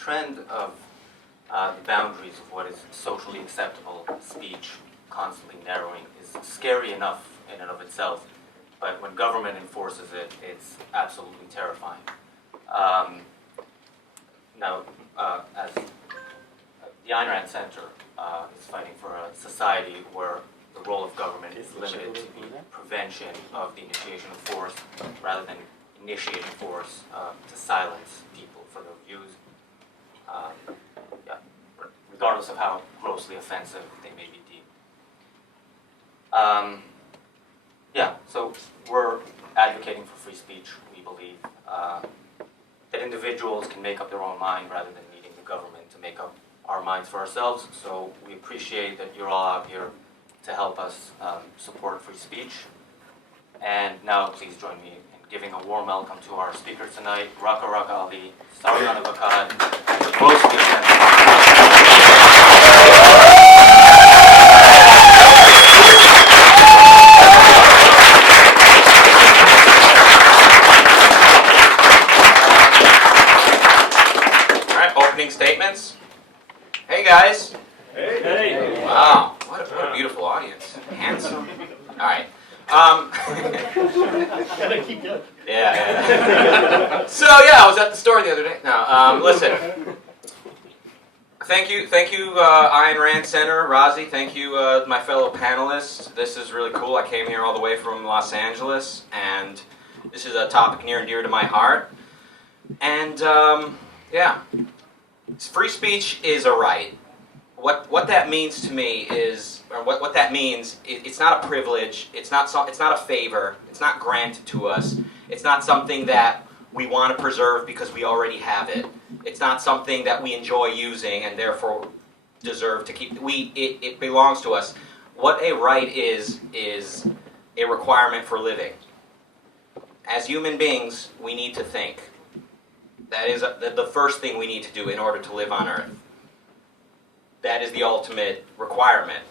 trend of the boundaries of what is socially acceptable speech constantly narrowing is scary enough in and of itself, but when government enforces it, it's absolutely terrifying. Now, as the Ayn Rand Center is fighting for a society where the role of government is limited to the prevention of the initiation of force rather than initiating force to silence people for their views, regardless of how grossly offensive they may be deemed. So we're advocating for free speech. We believe that individuals can make up their own mind rather than needing the government to make up our minds for ourselves. So we appreciate that you're all out here to help us support free speech. And now please join me in giving a warm welcome to our speakers tonight, Rucka Rucka Ali, Sargon of Akkad, and the grossly statements. Hey guys. Hey. Hey. Wow, what a beautiful audience. Handsome. All right. Gotta keep going. Yeah. So I was at the store the other day. No, listen. Thank you, Ayn Rand Center, Razi. Thank you, my fellow panelists. This is really cool. I came here all the way from Los Angeles, and this is a topic near and dear to my heart. And free speech is a right. What that means to me is, or what that means, it's not a privilege. It's not a favor. It's not granted to us. It's not something that we want to preserve because we already have it. It's not something that we enjoy using and therefore deserve to keep. It belongs to us. What a right is a requirement for living. As human beings, we need to think. That is the first thing we need to do in order to live on Earth. That is the ultimate requirement.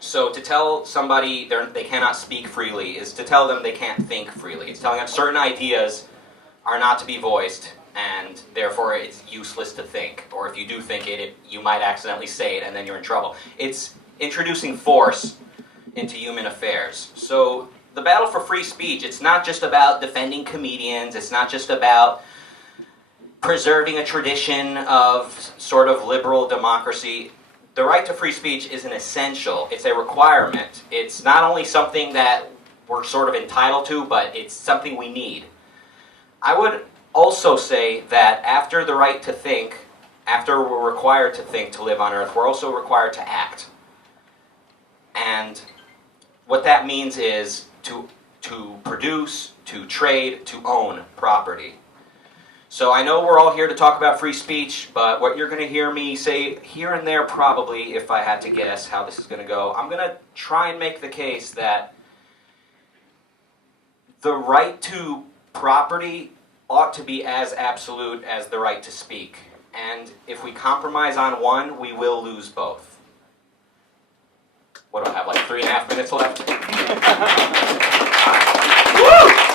So to tell somebody they cannot speak freely is to tell them they can't think freely. It's telling them certain ideas are not to be voiced, and therefore it's useless to think. Or if you do think it, you might accidentally say it, and then you're in trouble. It's introducing force into human affairs. So the battle for free speech, it's not just about defending comedians. It's not just about preserving a tradition of sort of liberal democracy. The right to free speech is an essential. It's a requirement. It's not only something that we're sort of entitled to, but it's something we need. I would also say that after the right to think, after we're required to think to live on Earth, we're also required to act. And what that means is to produce, to trade, to own property. So I know we're all here to talk about free speech, but what you're going to hear me say here and there probably, if I had to guess how this is going to go, I'm going to try and make the case that the right to property ought to be as absolute as the right to speak. And if we compromise on one, we will lose both. What do I have, like 3.5 minutes left? Woo!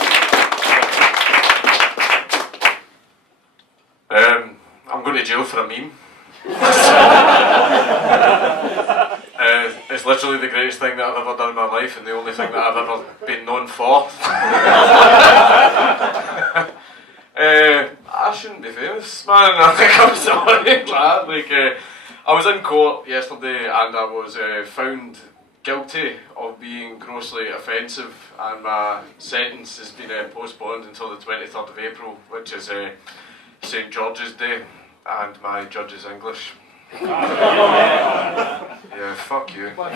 I'm going to jail for a meme. It's literally the greatest thing that I've ever done in my life, and the only thing that I've ever been known for. I shouldn't be famous, man. I think I'm sorry. I was in court yesterday, and I was found guilty of being grossly offensive, and my sentence has been postponed until the 23rd of April, which is St. George's Day, and my judge is English. Yeah, fuck you. But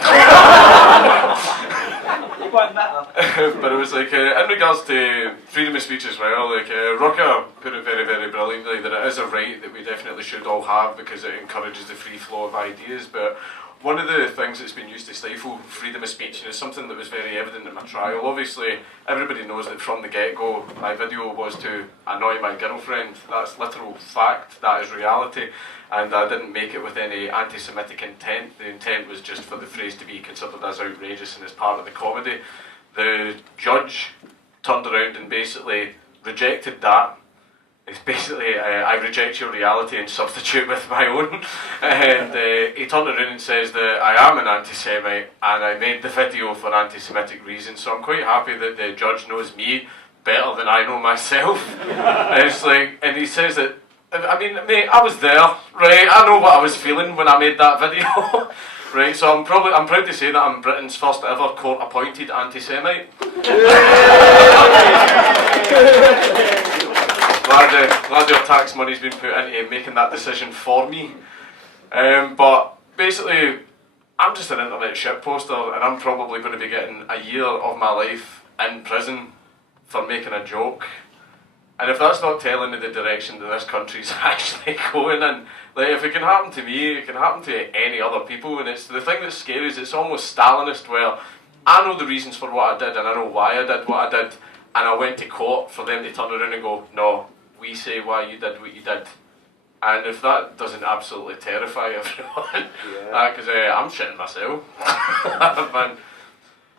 it was like, in regards to freedom of speech as well, Rucka put it very, very brilliantly that it is a right that we definitely should all have because it encourages the free flow of ideas, but one of the things that's been used to stifle freedom of speech is something that was very evident in my trial. Obviously, everybody knows that from the get-go, my video was to annoy my girlfriend. That's literal fact, that is reality, and I didn't make it with any anti-Semitic intent. The intent was just for the phrase to be considered as outrageous and as part of the comedy. The judge turned around and basically rejected that It's basically, I reject your reality and substitute with my own. And he turned around and says that I am an anti-Semite and I made the video for anti-Semitic reasons, so I'm quite happy that the judge knows me better than I know myself. And it's like, and he says that, I mean, mate, I was there, right? I know what I was feeling when I made that video. Right, so I'm proud to say that I'm Britain's first ever court-appointed anti-Semite. Glad your tax money's been put into making that decision for me. But basically, I'm just an internet shitposter, and I'm probably going to be getting a year of my life in prison for making a joke. And if that's not telling you the direction that this country's actually going in, like, if it can happen to me, it can happen to any other people. And it's the thing that's scary is it's almost Stalinist, where I know the reasons for what I did and I know why I did what I did, and I went to court for them to turn around and go, no, we say why you did what you did. And if that doesn't absolutely terrify everyone, because I'm shitting myself.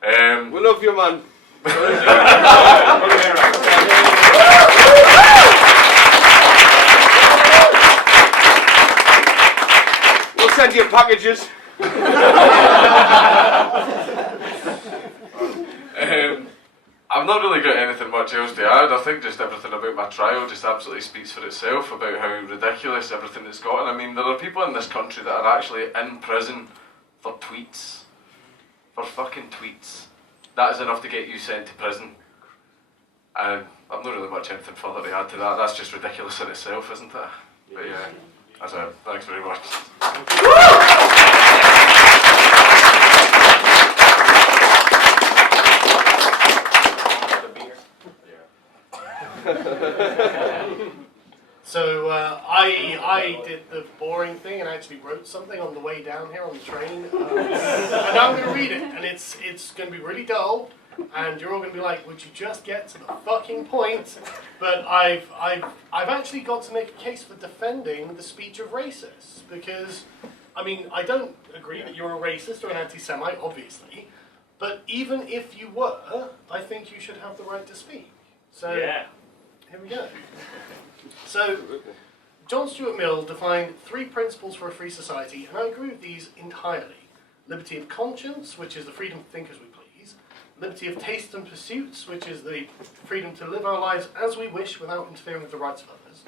Man. We love you, man. We'll send you packages. I've not really got anything much else to add. I think just everything about my trial just absolutely speaks for itself about how ridiculous everything it's got. And I mean, there are people in this country that are actually in prison for tweets. For fucking tweets. That is enough to get you sent to prison. And I've not really much anything further to add to that. That's just ridiculous in itself, isn't it? But yeah, that's it. Thanks very much. So I did the boring thing and actually wrote something on the way down here on the train, and now I'm going to read it, and it's going to be really dull, and you're all going to be like, would you just get to the fucking point? But I've actually got to make a case for defending the speech of racists, because I mean, I don't agree that you're a racist or an anti-Semite, obviously, but even if you were, I think you should have the right to speak. So Yeah. here we go. So, John Stuart Mill defined 3 principles for a free society, and I agree with these entirely. Liberty of conscience, which is the freedom to think as we please. Liberty of taste and pursuits, which is the freedom to live our lives as we wish without interfering with the rights of others.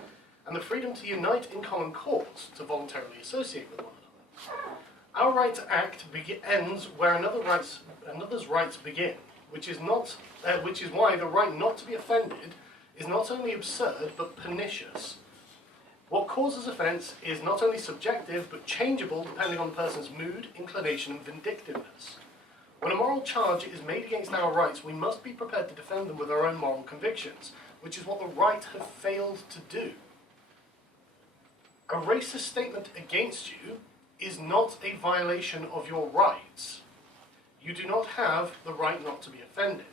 And the freedom to unite in common cause, to voluntarily associate with one another. Our right to act ends where another's rights begin, which is why the right not to be offended is not only absurd, but pernicious. What causes offence is not only subjective, but changeable depending on the person's mood, inclination, and vindictiveness. When a moral charge is made against our rights, we must be prepared to defend them with our own moral convictions, which is what the right have failed to do. A racist statement against you is not a violation of your rights. You do not have the right not to be offended.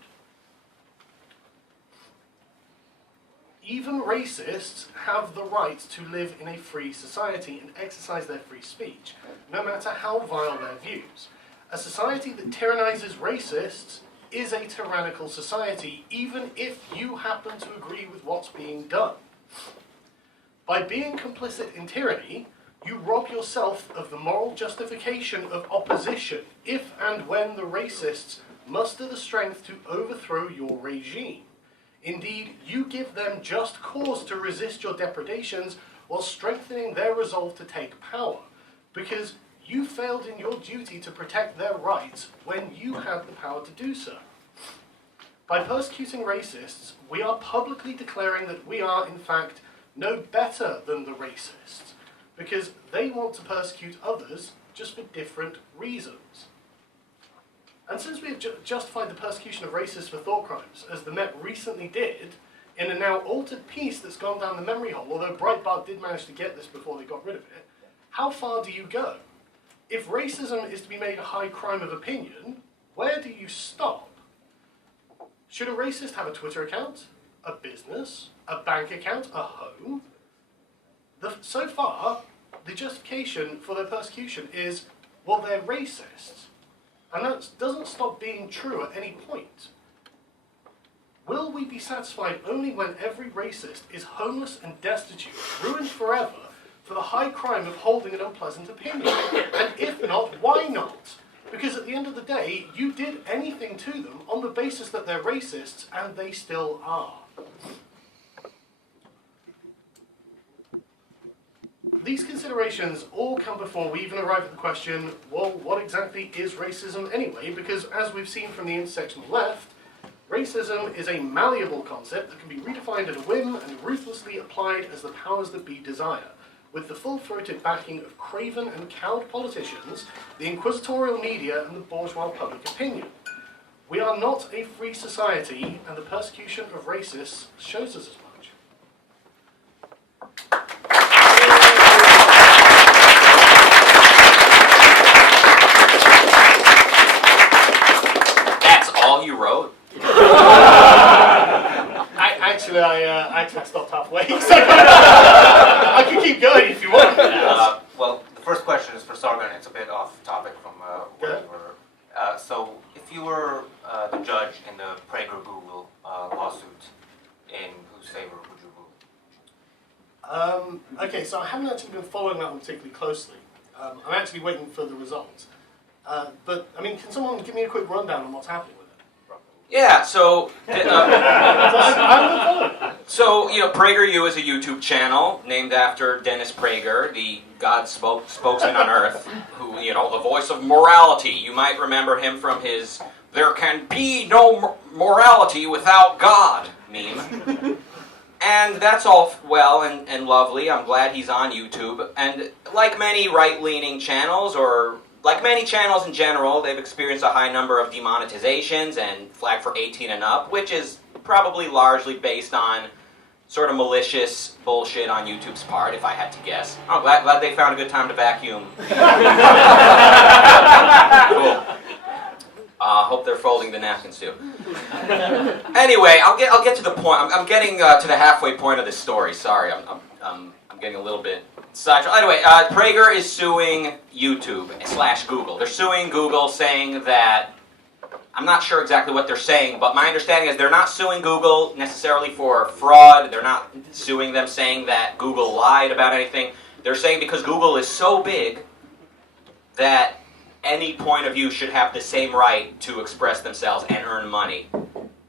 Even racists have the right to live in a free society and exercise their free speech, no matter how vile their views. A society that tyrannizes racists is a tyrannical society, even if you happen to agree with what's being done. By being complicit in tyranny, you rob yourself of the moral justification of opposition if and when the racists muster the strength to overthrow your regime. Indeed, you give them just cause to resist your depredations while strengthening their resolve to take power, because you failed in your duty to protect their rights when you had the power to do so. By persecuting racists, we are publicly declaring that we are, in fact, no better than the racists, because they want to persecute others just for different reasons. And since we have justified the persecution of racists for thought crimes, as the Met recently did, in a now altered piece that's gone down the memory hole, although Breitbart did manage to get this before they got rid of it, how far do you go? If racism is to be made a high crime of opinion, where do you stop? Should a racist have a Twitter account, a business, a bank account, a home? So far, the justification for their persecution is, well, they're racists. And that doesn't stop being true at any point. Will we be satisfied only when every racist is homeless and destitute, ruined forever, for the high crime of holding an unpleasant opinion? And if not, why not? Because at the end of the day, you did anything to them on the basis that they're racists, and they still are. These considerations all come before we even arrive at the question, well, what exactly is racism anyway? Because as we've seen from the intersectional left, racism is a malleable concept that can be redefined at a whim and ruthlessly applied as the powers that be desire, with the full-throated backing of craven and cowed politicians, the inquisitorial media, and the bourgeois public opinion. We are not a free society, and the persecution of racists shows us as much. All you wrote? I stopped halfway, so I can keep going if you want. Well, the first question is for Sargon. It's a bit off topic from where you were. So, if you were the judge in the Prager Google lawsuit, in whose favor would you rule? Okay, so I haven't actually been following that one particularly closely. I'm actually waiting for the results. But, I mean, can someone give me a quick rundown on what's happening with it? Yeah, so... So, PragerU is a YouTube channel named after Dennis Prager, the God spokesman on Earth, who, the voice of morality. You might remember him from his "There can be no morality without God" meme. And that's all well and lovely. I'm glad he's on YouTube. And like many right-leaning channels, or like many channels in general, they've experienced a high number of demonetizations and flag for 18 and up, which is probably largely based on sort of malicious bullshit on YouTube's part, if I had to guess. Oh, glad they found a good time to vacuum. Cool. Hope they're folding the napkins too. Anyway, I'll get to the point. I'm getting to the halfway point of this story. Sorry, I'm getting a little bit sidetracked. Anyway, Prager is suing YouTube/Google. They're suing Google, saying that, I'm not sure exactly what they're saying, but my understanding is they're not suing Google necessarily for fraud. They're not suing them saying that Google lied about anything. They're saying because Google is so big that any point of view should have the same right to express themselves and earn money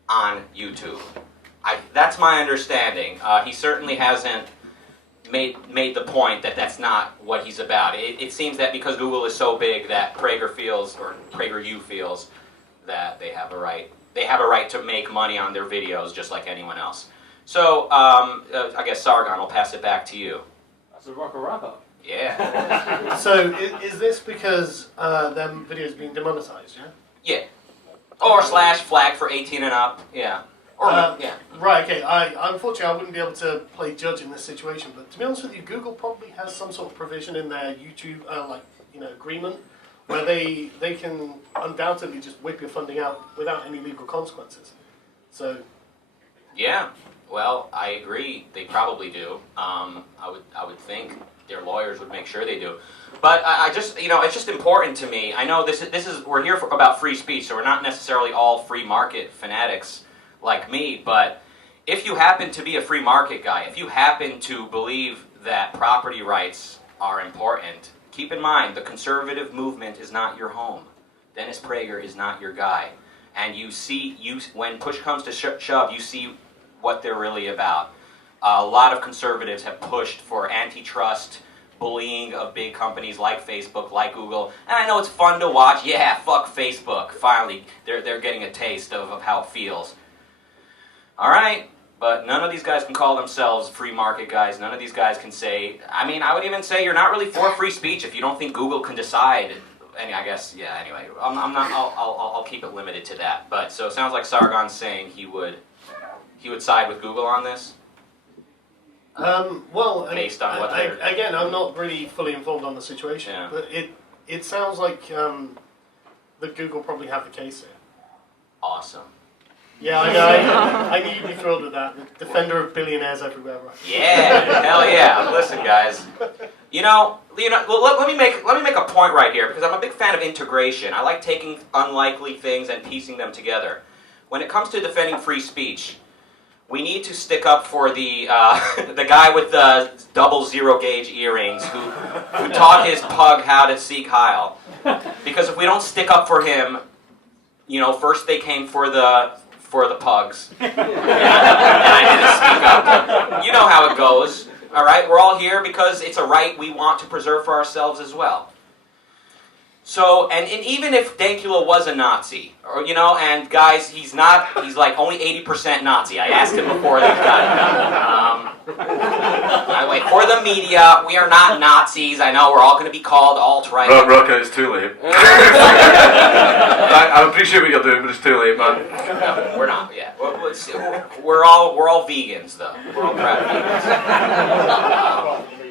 on YouTube. That's my understanding. He certainly hasn't made the point that that's not what he's about. It seems that because Google is so big that Prager feels, or PragerU feels, that they have a right to make money on their videos just like anyone else. So, I guess Sargon, I'll pass it back to you. That's a Rucka Rucka. Yeah. So, is this because them videos being demonetized, yeah? Yeah. Or / flag for 18 and up, yeah. Or, yeah. Right, okay. Unfortunately, I wouldn't be able to play judge in this situation, but to be honest with you, Google probably has some sort of provision in their YouTube, agreement, where they can undoubtedly just whip your funding out without any legal consequences. So... Yeah. Well, I agree. They probably do. I would think their lawyers would make sure they do. But I just, it's just important to me. I know this is we're here about free speech, so we're not necessarily all free market fanatics like me. But if you happen to be a free market guy, if you happen to believe that property rights are important, keep in mind the conservative movement is not your home. Dennis Prager is not your guy, and when push comes to shove, you see what they're really about. A lot of conservatives have pushed for antitrust bullying of big companies like Facebook, like Google, and I know it's fun to watch. Yeah, fuck Facebook. Finally, they're getting a taste of how it feels. All right, but none of these guys can call themselves free market guys. None of these guys can say. I mean, I would even say you're not really for free speech if you don't think Google can decide. And I guess, yeah. Anyway, I'm not. I'll keep it limited to that. But so it sounds like Sargon's saying he would side with Google on this? Well, based on what again, I'm not really fully informed on the situation, yeah. But it sounds like that Google probably have the case here. Awesome. Yeah, I know. I knew you'd be thrilled with that. The defender of billionaires everywhere, right? Yeah, hell yeah. Listen, guys. Well, let me make a point right here because I'm a big fan of integration. I like taking unlikely things and piecing them together. when it comes to defending free speech, we need to stick up for the the guy with the double zero gauge earrings who taught his pug how to seek Heil. Because if we don't stick up for him, you know, first they came for the pugs, and I didn't speak up. You know how it goes. All right, we're all here because it's a right we want to preserve for ourselves as well. So, and even if Dankula was a Nazi, or, you know, and guys, he's not, he's like only 80% Nazi. I asked him before this guy. By the way, for the media, we are not Nazis. I know we're all going to be called alt-right. Rucka, it's too late. I appreciate what you're doing, but it's too late, man. No, we're not, yeah. We're all vegans, though. We're all proud vegans.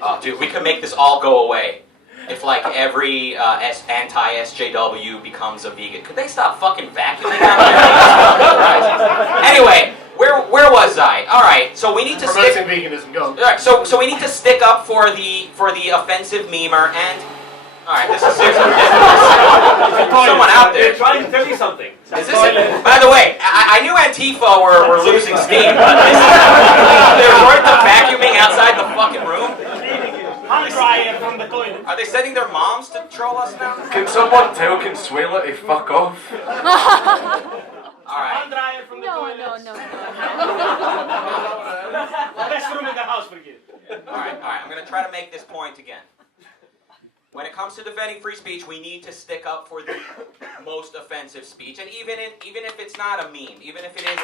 Oh, dude, we could make this all go away. If like every anti-SJW becomes a vegan, could they stop fucking vacuuming out there? Anyway, where was I? All right, so we need to Promoting veganism. Go on. All right, so we need to stick up for the offensive memer and. All right, this is someone out there. They're trying to tell you something. Is this it? By the way, I knew Antifa were losing steam, but they're worth the vacuuming outside the fucking room. Hand dryer from the toilet. Are they sending their moms to troll us now? Can someone tell Consuela to fuck off? All right. Hand dryer from the toilet. No. Best room in the house for you. All right. I'm going to try to make this point again. When it comes to defending free speech, we need to stick up for the most offensive speech, and even if it's not a meme, even if it is.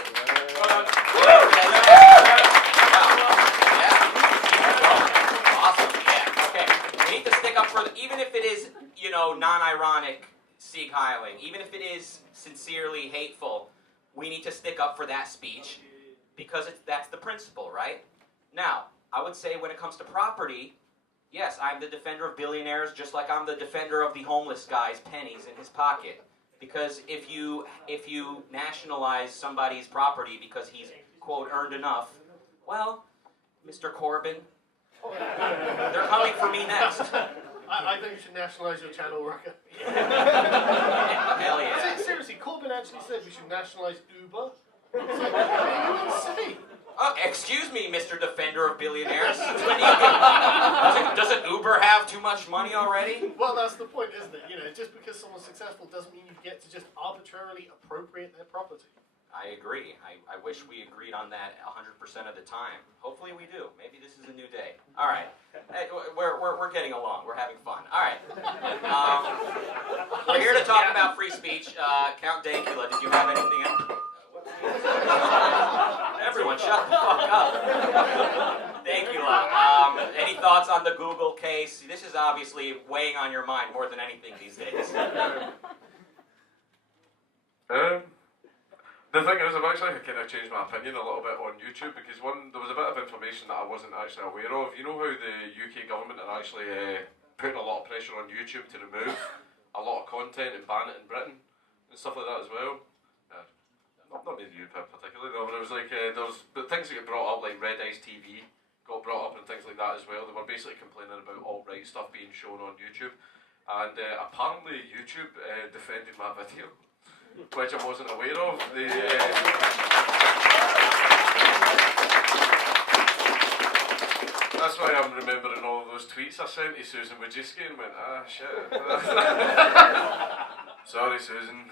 Awesome. Yeah. Okay. We need to stick up for even if it is, you know, non-ironic Sieg Heiling, even if it is sincerely hateful, we need to stick up for that speech because that's the principle, right? Now, I would say when it comes to property. Yes, I'm the defender of billionaires, just like I'm the defender of the homeless guy's pennies in his pocket. Because if you nationalize somebody's property because he's, quote, earned enough, well, Mr. Corbyn, they're coming for me next. I think you should nationalise your channel, Rucka. Hell yeah. Seriously, Corbyn actually said we should nationalise Uber. It's like, what are you insane? Excuse me, Mr. Defender of Billionaires. Doesn't Uber have too much money already? Well, that's the point, isn't it? You know, just because someone's successful doesn't mean you get to just arbitrarily appropriate their property. I agree. I wish we agreed on that 100% of the time. Hopefully we do. Maybe this is a new day. All right. Hey, we're getting along. We're having fun. All right. We're here to talk about free speech. Count Dankula, did you have anything else? Everyone, shut the fuck up. Dankula, any thoughts on the Google case? This is obviously weighing on your mind more than anything these days. The thing is, I've actually kind of changed my opinion a little bit on YouTube because there was a bit of information that I wasn't actually aware of. You know how the UK government are actually putting a lot of pressure on YouTube to remove a lot of content and ban it in Britain and stuff like that as well. Not in YouTube particularly, no, but it was like but things that get brought up, like Red Ice TV got brought up and things like that as well. They were basically complaining about alt-right stuff being shown on YouTube, and apparently YouTube defended my video, which I wasn't aware of. That's why I'm remembering all those tweets I sent to Susan Wojcicki and went, shit. Sorry, Susan.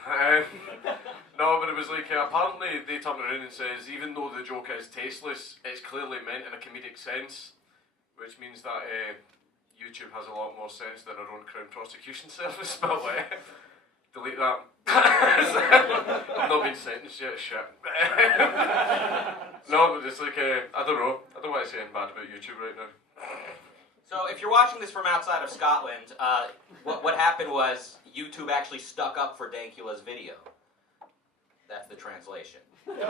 No, but it was like, apparently they turned around and says, even though the joke is tasteless, it's clearly meant in a comedic sense, which means that YouTube has a lot more sense than our own Crown Prosecution Service, but delete that. I've not been sentenced yet, shit. No, but it's like, I don't know. I don't want to say anything bad about YouTube right now. So if you're watching this from outside of Scotland, what happened was YouTube actually stuck up for Dankula's video. That's the translation. Yeah,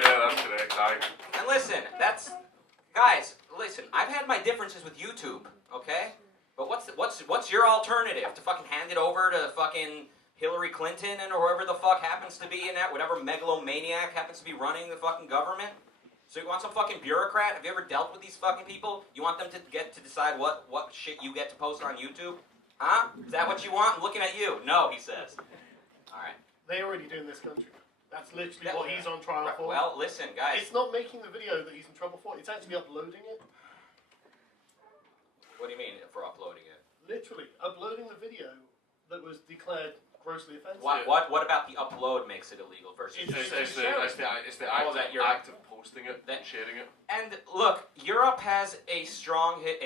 that's correct. And listen, guys, listen, I've had my differences with YouTube, okay? But what's your alternative? To fucking hand it over to fucking Hillary Clinton and or whoever the fuck happens to be in that, whatever megalomaniac happens to be running the fucking government? So you want some fucking bureaucrat? Have you ever dealt with these fucking people? You want them to get to decide what shit you get to post on YouTube? Huh? Is that what you want? I'm looking at you. No, he says. All right. They already do in this country. That's literally what he's on trial for. Well, listen, guys. It's not making the video that he's in trouble for. It's actually uploading it. What do you mean for uploading it? Literally uploading the video that was declared grossly offensive. What about the upload makes it illegal versus? It's the act of posting it, and sharing it. And look, Europe has a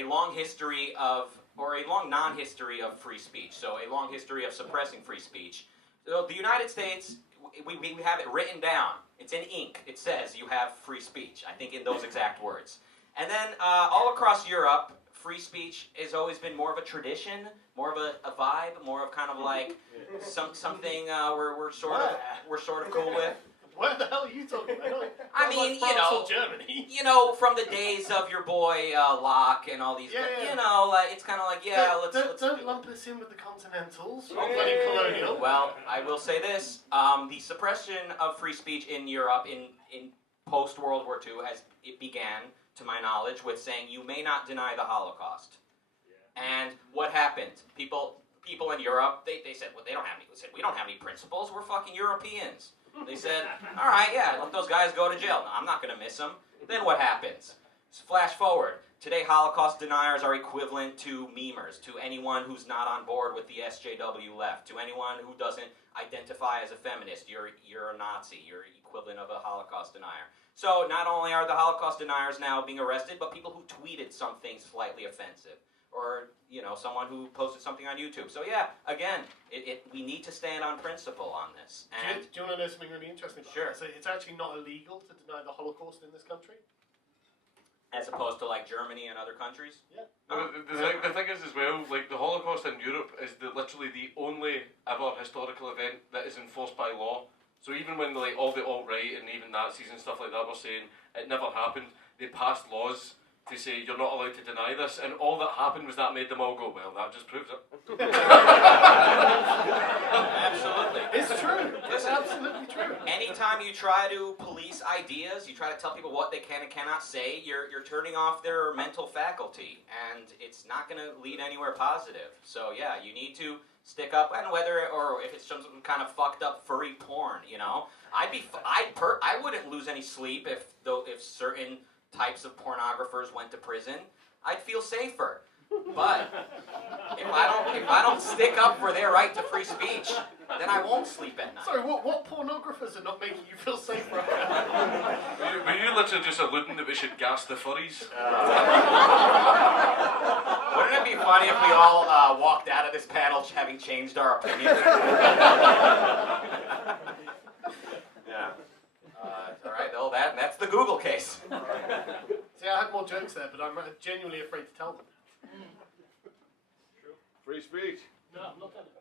long history of, or a long non-history of free speech. So a long history of suppressing free speech. So the United States, we have it written down. It's in ink. It says you have free speech. I think in those exact words. And then all across Europe, free speech has always been more of a tradition, more of a vibe, more of kind of like something we're sort of cool with. What the hell are you talking about? I mean, like France or Germany. From the days of your boy Locke and all these, it's kind of like, let's don't lump us in with the Continentals. Or bloody colonial. Well, I will say this: the suppression of free speech in Europe in post World War II it began, to my knowledge, with saying you may not deny the Holocaust. Yeah. And what happened? People in Europe, they said, well, we don't have any principles. We're fucking Europeans. They said, all right, yeah, let those guys go to jail. No, I'm not going to miss them. Then what happens? Flash forward. Today, Holocaust deniers are equivalent to memers, to anyone who's not on board with the SJW left, to anyone who doesn't identify as a feminist. You're a Nazi. You're equivalent of a Holocaust denier. So not only are the Holocaust deniers now being arrested, but people who tweeted something slightly offensive, or someone who posted something on YouTube. So yeah, again, we need to stand on principle on this. And do you want to know something really interesting? Sure. So it's actually not illegal to deny the Holocaust in this country. As opposed to like Germany and other countries? Yeah. The thing is as well, like the Holocaust in Europe is literally the only ever historical event that is enforced by law. So even when all the alt-right and even Nazis and stuff like that were saying it never happened, they passed laws to say you're not allowed to deny this, and all that happened was that made them all go, well, that just proves it. Absolutely. It's true. It's absolutely true. Anytime you try to police ideas, you try to tell people what they can and cannot say, you're turning off their mental faculty, and it's not going to lead anywhere positive. So yeah, you need to stick up, and or if it's some kind of fucked up furry porn, I wouldn't lose any sleep if certain types of pornographers went to prison. I'd feel safer. But if I don't stick up for their right to free speech, then I won't sleep at night. Sorry, what pornographers are not making you feel safer? Were you literally just alluding that we should gas the furries? Wouldn't it be funny if we all walked out of this panel having changed our opinion? Yeah. All right, well, that's the Google case. See, I had more jokes there, but I'm genuinely afraid to tell them. Free speech. No, I'm not telling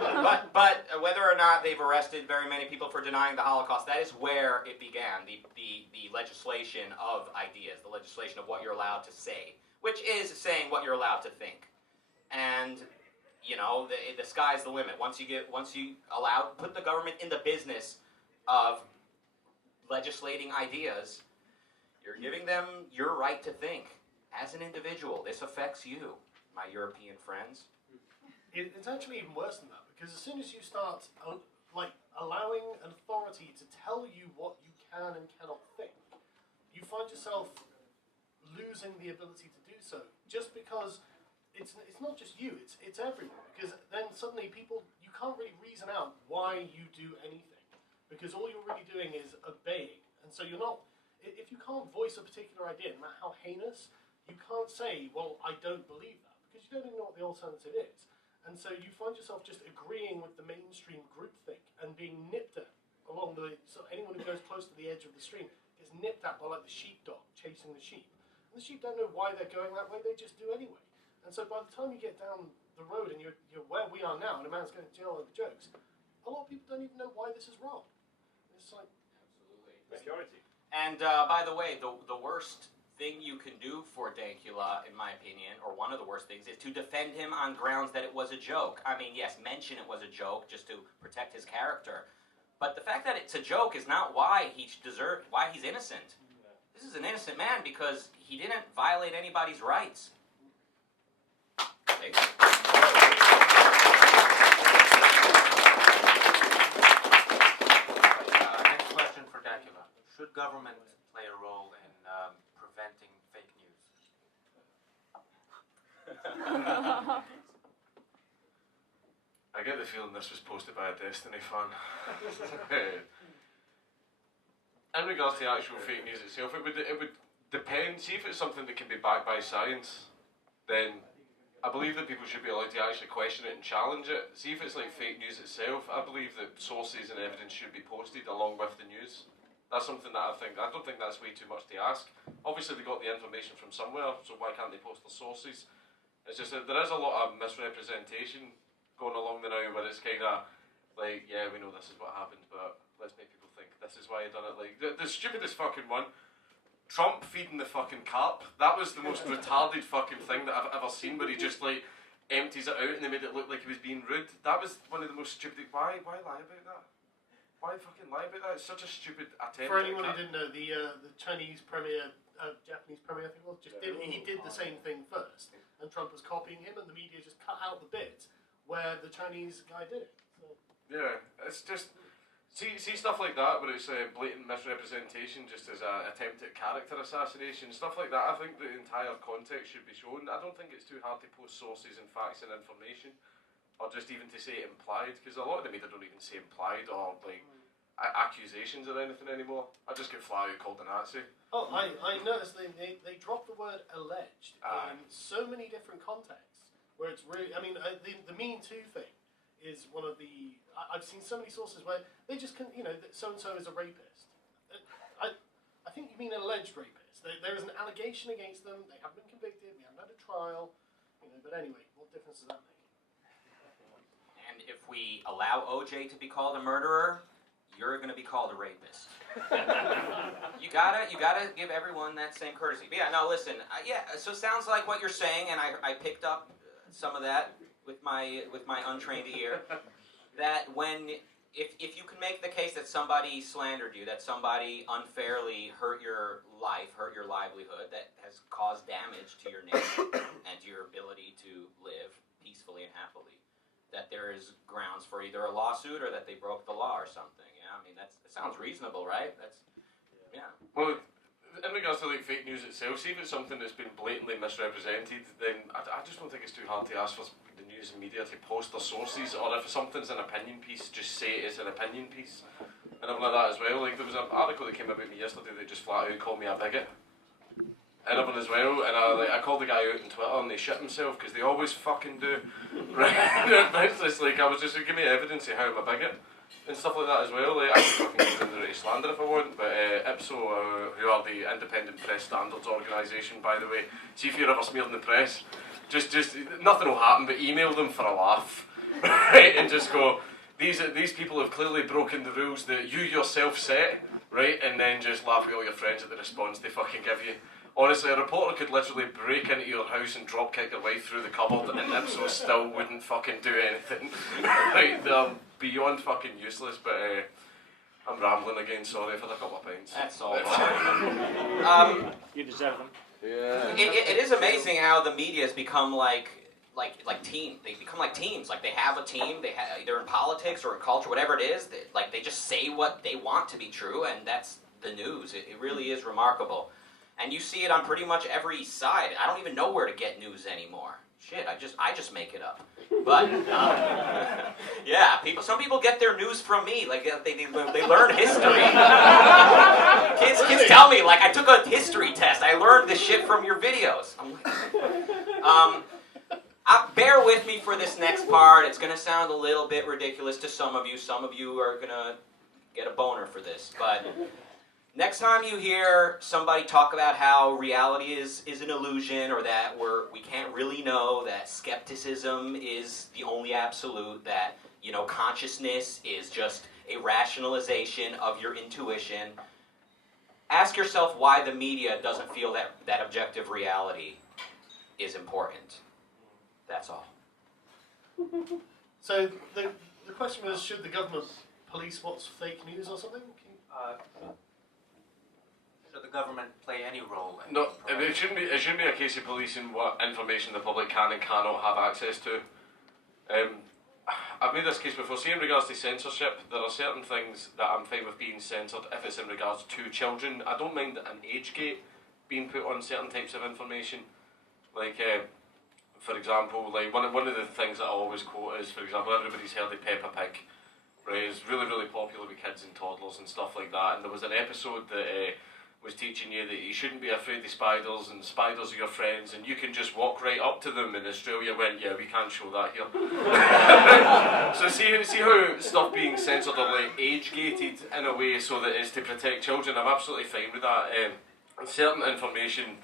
them. But whether or not they've arrested very many people for denying the Holocaust, that is where it began, the legislation of ideas, the legislation of what you're allowed to say, which is saying what you're allowed to think. And, the sky's the limit. Once you put the government in the business of legislating ideas, you're giving them your right to think. As an individual, this affects you, my European friends. It's actually even worse than that, because as soon as you start allowing an authority to tell you what you can and cannot think, you find yourself losing the ability to do so. Just because it's not just you, it's everyone. Because then suddenly you can't really reason out why you do anything, because all you're really doing is obeying. And so you're not. If you can't voice a particular idea, no matter how heinous, you can't say, well, I don't believe that, because you don't even know what the alternative is. And so you find yourself just agreeing with the mainstream groupthink and being nipped at along the way. So anyone who goes close to the edge of the stream gets nipped at by like the sheepdog chasing the sheep. And the sheep don't know why they're going that way, they just do anyway. And so by the time you get down the road and you're where we are now, and a man's going to jail over jokes, a lot of people don't even know why this is wrong. It's like... Absolutely. Security. And by the way, the worst thing you can do for Dankula, in my opinion, or one of the worst things, is to defend him on grounds that it was a joke. I mean, yes, mention it was a joke just to protect his character. But the fact that it's a joke is not why he's innocent. This is an innocent man because he didn't violate anybody's rights. Okay. should government play a role in preventing fake news? I get the feeling this was posted by a Destiny fan. In regards to the actual fake news itself, it would depend. See if it's something that can be backed by science, then I believe that people should be allowed to actually question it and challenge it. See if it's like fake news itself, I believe that sources and evidence should be posted along with the news. That's something that I don't think that's way too much to ask. Obviously they got the information from somewhere, so why can't they post their sources? It's just that there is a lot of misrepresentation going along the now where it's kind of like, yeah, we know this is what happened, but let's make people think this is why he done it. Like, the stupidest fucking one, Trump feeding the fucking carp, that was the most retarded fucking thing that I've ever seen, where he just like empties it out and they made it look like he was being rude. That was one of the most stupid, why lie about that? Why fucking lie about that? It's such a stupid attempt. For anyone who didn't know, the Chinese premier, Japanese premier, I think it was, he did the same thing first, and Trump was copying him, and the media just cut out the bit where the Chinese guy did it. So. Yeah, it's just see stuff like that where it's blatant misrepresentation, just as an attempt at character assassination, stuff like that. I think the entire context should be shown. I don't think it's too hard to post sources and facts and information, or just even to say implied, because a lot of the media don't even say implied or like accusations or anything anymore. I just get flat out called a Nazi. Oh, I noticed they dropped the word alleged in so many different contexts, where it's really, I mean, the Me Too thing is one of the, I've seen so many sources where they just can, you know, so-and-so is a rapist. I think you mean an alleged rapist. There is an allegation against them, they haven't been convicted, we haven't had a trial, you know, but anyway, what difference does that make? And if we allow OJ to be called a murderer, you're going to be called a rapist. You gotta give everyone that same courtesy. But yeah, no, listen. So it sounds like what you're saying, and I picked up some of that with my untrained ear. That if you can make the case that somebody slandered you, that somebody unfairly hurt your life, hurt your livelihood, that has caused damage to your name and to your ability to live peacefully and happily, that there is grounds for either a lawsuit or that they broke the law or something. Yeah, I mean that sounds reasonable, right? Yeah. Well, in regards to like fake news itself, see if it's something that's been blatantly misrepresented, then I just don't think it's too hard to ask for the news and media to post their sources, or if something's an opinion piece, just say it's an opinion piece, and everything like that as well. Like there was an article that came about me yesterday that just flat out called me a bigot. And everyone as well, and I called the guy out on Twitter and they shit himself because they always fucking do. Right? It's just like, I was just like, give me evidence of how I'm a bigot and stuff like that as well. Like, I can fucking go into the slander if I want, but IPSO, who are the Independent Press Standards Organisation, by the way, see if you're ever smeared in the press, just nothing will happen but email them for a laugh, right? And just go, these people have clearly broken the rules that you yourself set, right? And then just laugh at all your friends at the response they fucking give you. Honestly, a reporter could literally break into your house and drop kick your wife through the cupboard and Ipsos still wouldn't fucking do anything. Right, they're beyond fucking useless, but I'm rambling again, sorry, I've had a couple of pints. That's all. You deserve them. Yeah. It is amazing how the media has become like team. They become like teams. Like they have a team. They have either in politics or in culture, whatever it is. They just say what they want to be true, and that's the news. It really is remarkable. And you see it on pretty much every side. I don't even know where to get news anymore. Shit, I just make it up. But yeah, some people get their news from me. Like they learn history. Kids tell me like I took a history test. I learned this shit from your videos. I'm like, bear with me for this next part. It's gonna sound a little bit ridiculous to some of you. Some of you are gonna get a boner for this, but. Next time you hear somebody talk about how reality is an illusion, or that we can't really know, that skepticism is the only absolute, that consciousness is just a rationalization of your intuition, ask yourself why the media doesn't feel that objective reality is important. That's all. So the question was, should the government police what's fake news or something? Should the government play any role in No, it shouldn't be a case of policing what information the public can and cannot have access to. I've made this case before. See, in regards to censorship, there are certain things that I'm fine with being censored if it's in regards to children. I don't mind an age gate being put on certain types of information. Like, for example, like one of the things that I always quote is, for example, everybody's heard of Peppa Pig, right? It's really, really popular with kids and toddlers and stuff like that. And there was an episode that was teaching you that you shouldn't be afraid of spiders, and spiders are your friends, and you can just walk right up to them. And Australia went, yeah, we can't show that here. So see how stuff being censored or like age gated in a way so that it's to protect children. I'm absolutely fine with that. Certain information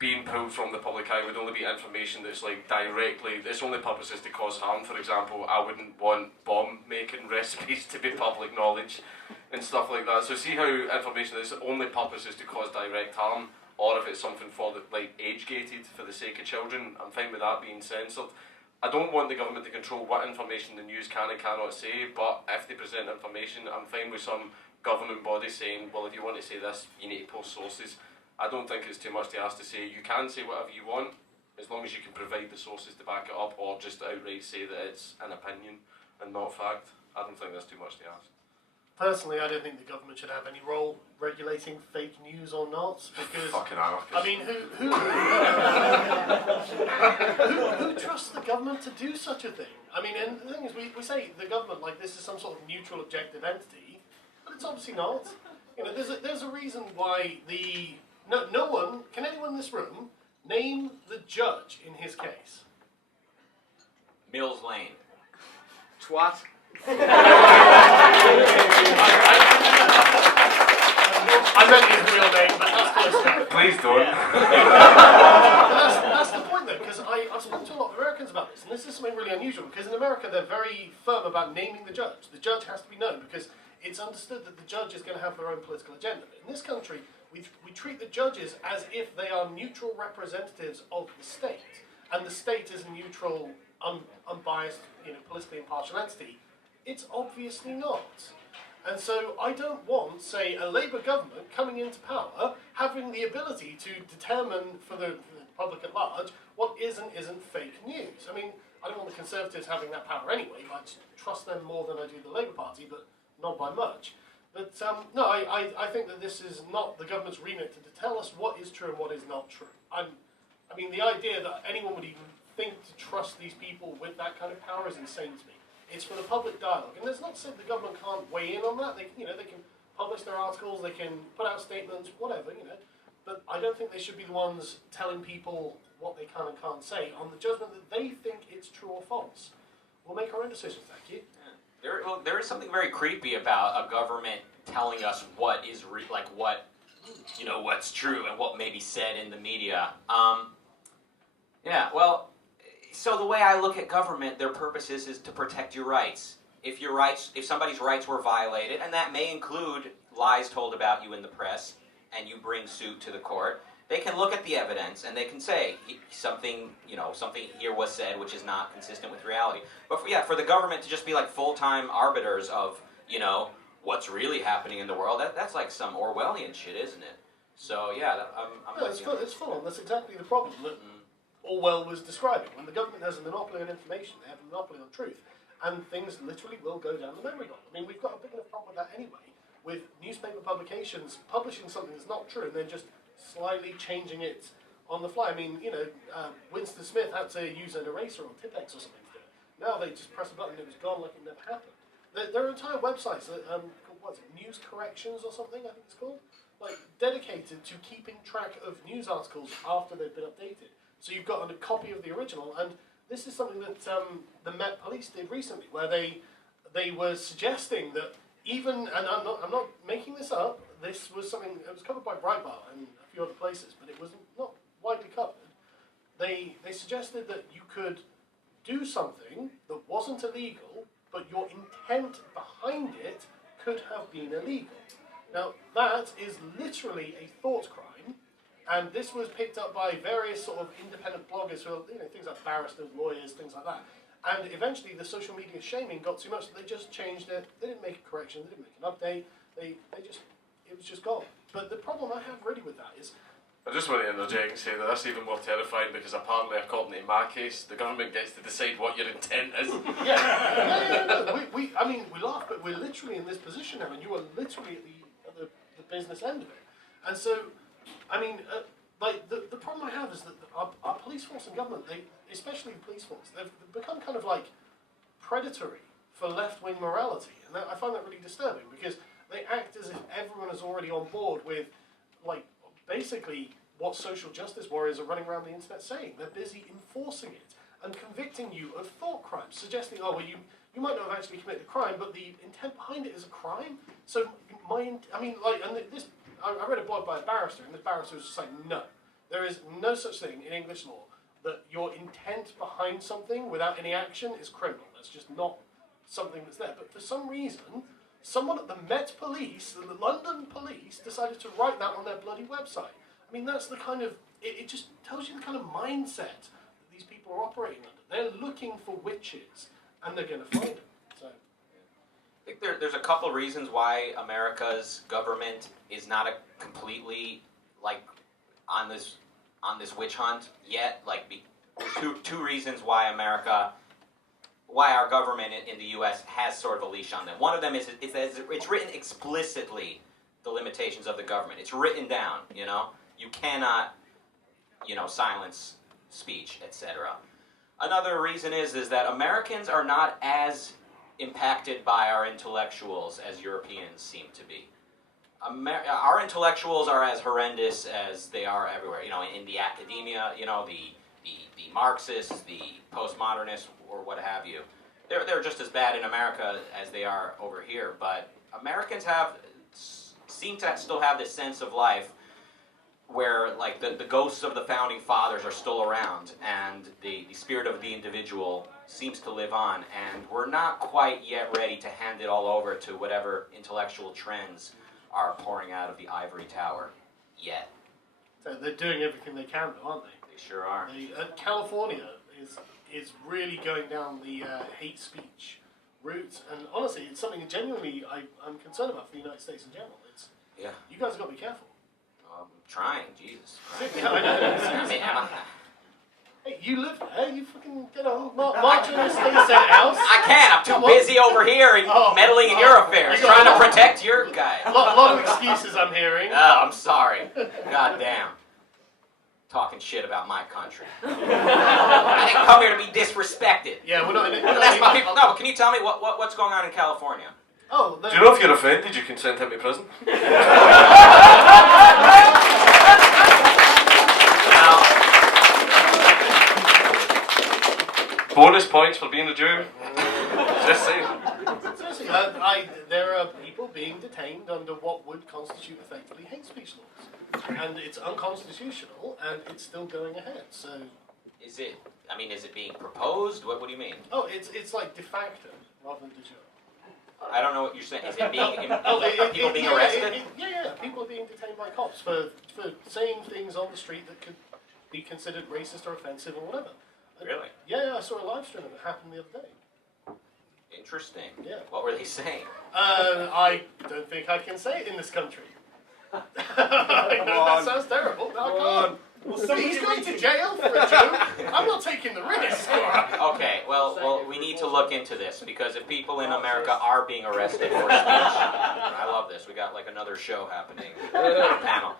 being pulled from the public eye would only be information that's like directly, its only purpose is to cause harm. For example, I wouldn't want bomb making recipes to be public knowledge and stuff like that. So see how information that's only purpose is to cause direct harm, or if it's something for the, like age gated for the sake of children, I'm fine with that being censored. I don't want the government to control what information the news can and cannot say, but if they present information, I'm fine with some government body saying, well, if you want to say this, you need to post sources. I don't think it's too much to ask to say you can say whatever you want, as long as you can provide the sources to back it up, or just outright say that it's an opinion and not fact. I don't think that's too much to ask. Personally, I don't think the government should have any role regulating fake news or not, because Fucking anarchist. I mean, who trusts the government to do such a thing? I mean, and the thing is, we say the government like this is some sort of neutral, objective entity, but it's obviously not. You know, there's a reason why no one, can anyone in this room name the judge in his case? Mills Lane. Twat. I meant his real name, but that's close enough. Please don't. That's the point though, because I've spoken to a lot of Americans about this, and this is something really unusual, because in America they're very firm about naming the judge. The judge has to be known, because it's understood that the judge is going to have their own political agenda. But in this country, we treat the judges as if they are neutral representatives of the state, and the state is a neutral, unbiased, politically impartial entity. It's obviously not. And so I don't want, say, a Labour government coming into power having the ability to determine for the public at large what is and isn't fake news. I mean, I don't want the Conservatives having that power anyway. I trust them more than I do the Labour Party, but not by much. But no, I think that this is not the government's remit to tell us what is true and what is not true. I mean, the idea that anyone would even think to trust these people with that kind of power is insane to me. It's for the public dialogue, and there's not said the government can't weigh in on that. They can publish their articles, they can put out statements, whatever, But I don't think they should be the ones telling people what they can and can't say on the judgment that they think it's true or false. We'll make our own decisions. Thank you. There is something very creepy about a government telling us what is what's true and what may be said in the media. So the way I look at government, their purpose is to protect your rights. If somebody's rights were violated, and that may include lies told about you in the press, and you bring suit to the court, they can look at the evidence and they can say something here was said which is not consistent with reality. But for the government to just be like full-time arbiters of, what's really happening in the world, that's like some Orwellian shit, isn't it? So It's full on. That's exactly the problem that Orwell was describing. When the government has a monopoly on information, they have a monopoly on truth, and things literally will go down the memory hole. I mean, we've got a big enough problem with that anyway, with newspaper publications publishing something that's not true and then just slightly changing it on the fly. I mean, Winston Smith had to use an eraser or Tipex or something to do it. Now they just press a button and it was gone like it never happened. There are entire websites that, called News Corrections or something, I think it's called, like dedicated to keeping track of news articles after they've been updated. So you've got a copy of the original, and this is something that the Met Police did recently, where they were suggesting that even, and I'm not making this up, this was something that was covered by Breitbart and a few other places, but it was not widely covered. They suggested that you could do something that wasn't illegal, but your intent behind it could have been illegal. Now, that is literally a thought crime, and this was picked up by various sort of independent bloggers who are, things like barristers, lawyers, things like that. And eventually the social media shaming got too much that they just changed it. They didn't make a correction, they didn't make an update, it was just gone. But the problem I have really with that is, I just want to interject and say that that's even more terrifying because apparently, according to my case, the government gets to decide what your intent is. I mean, we laugh, but we're literally in this position now, and you are literally at the business end of it. And so, I mean, the problem I have is that our police force and government, especially the police force, they've become kind of like predatory for left-wing morality, and I find that really disturbing because they act as if everyone is already on board with, like, basically what social justice warriors are running around the internet saying. They're busy enforcing it and convicting you of thought crimes, suggesting, oh, well, you might not have actually committed a crime, but the intent behind it is a crime. So I read a blog by a barrister, and this barrister was just like, no, there is no such thing in English law that your intent behind something without any action is criminal. That's just not something that's there. But for some reason, someone at the Met Police, the London Police, decided to write that on their bloody website. I mean, that's the kind of, it just tells you the kind of mindset that these people are operating under. They're looking for witches, and they're going to find them. So, I think there's a couple reasons why America's government is not a completely, like, on this witch hunt yet. Like, two reasons why our government in the U.S. has sort of a leash on them. One of them is it's written explicitly, the limitations of the government. It's written down, you know? You cannot, silence speech, etc. Another reason is that Americans are not as impacted by our intellectuals as Europeans seem to be. Our intellectuals are as horrendous as they are everywhere. In the academia, the Marxists, the postmodernists, or what have you. They're just as bad in America as they are over here. But Americans seem to still have this sense of life where, like, the ghosts of the founding fathers are still around, and the spirit of the individual seems to live on, and we're not quite yet ready to hand it all over to whatever intellectual trends are pouring out of the ivory tower yet. so they're doing everything they can, though, aren't they? They sure are. California is really going down the hate speech route, and honestly, it's something genuinely I'm concerned about for the United States in general. Yeah. You guys have got to be careful. I'm trying, Jesus Christ. Yeah, I know. Hey, you live there. You fucking march in the state senate house. I can't. I'm too busy over here and meddling in your affairs, trying to protect your guy. A lot of excuses I'm hearing. Oh, I'm sorry. God damn. Talking shit about my country. I didn't come here to be disrespected. Yeah, we're not. That's my people. No, but can you tell me what's going on in California? Oh, Do you know if you're offended, you can send him to prison? Bonus points for being a Jew. Just saying. Seriously, there are people being detained under what would constitute effectively hate speech laws, and it's unconstitutional, and it's still going ahead. So, Is it being proposed? What do you mean? oh, it's like de facto rather than de jure. I don't know what you're saying. Is it being people being yeah, arrested? Yeah, people are being detained by cops for saying things on the street that could be considered racist or offensive or whatever. Really? Yeah, I saw a live stream of it happen the other day. Interesting. Yeah. What were they saying? I don't think I can say it in this country. That sounds terrible. No, I can't. He's going to jail for a joke. I'm not taking the risk. Okay, well, we need to look into this, because if people in America are being arrested for speech, I love this. We got like another show happening, panel.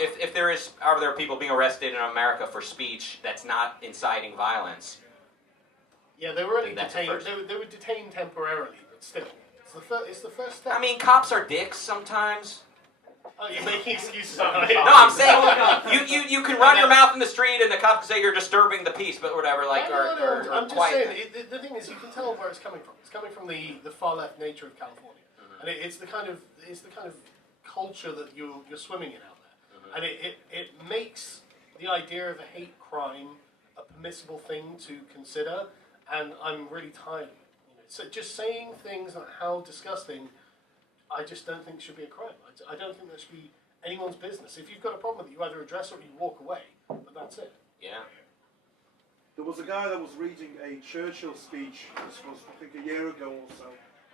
If are there people being arrested in America for speech that's not inciting violence? Yeah, they were already That's detained. the They were detained temporarily, but still, it's the first step. I mean, cops are dicks sometimes. Oh, you're making excuses. No, I'm saying you can run your mouth in the street and the cops can say you're disturbing the peace, but whatever, like, or I'm just quiet. saying. The thing is, you can tell where it's coming from. It's coming from the far left nature of California, and it's the kind of culture that you're swimming in out there, and it makes the idea of a hate crime a permissible thing to consider, and I'm really tired of it. So just saying things like how disgusting. I just don't think it should be a crime. I don't think that should be anyone's business. If you've got a problem with it, you either address it or you walk away. But that's it. Yeah. There was a guy that was reading a Churchill speech, this was I think a year ago or so,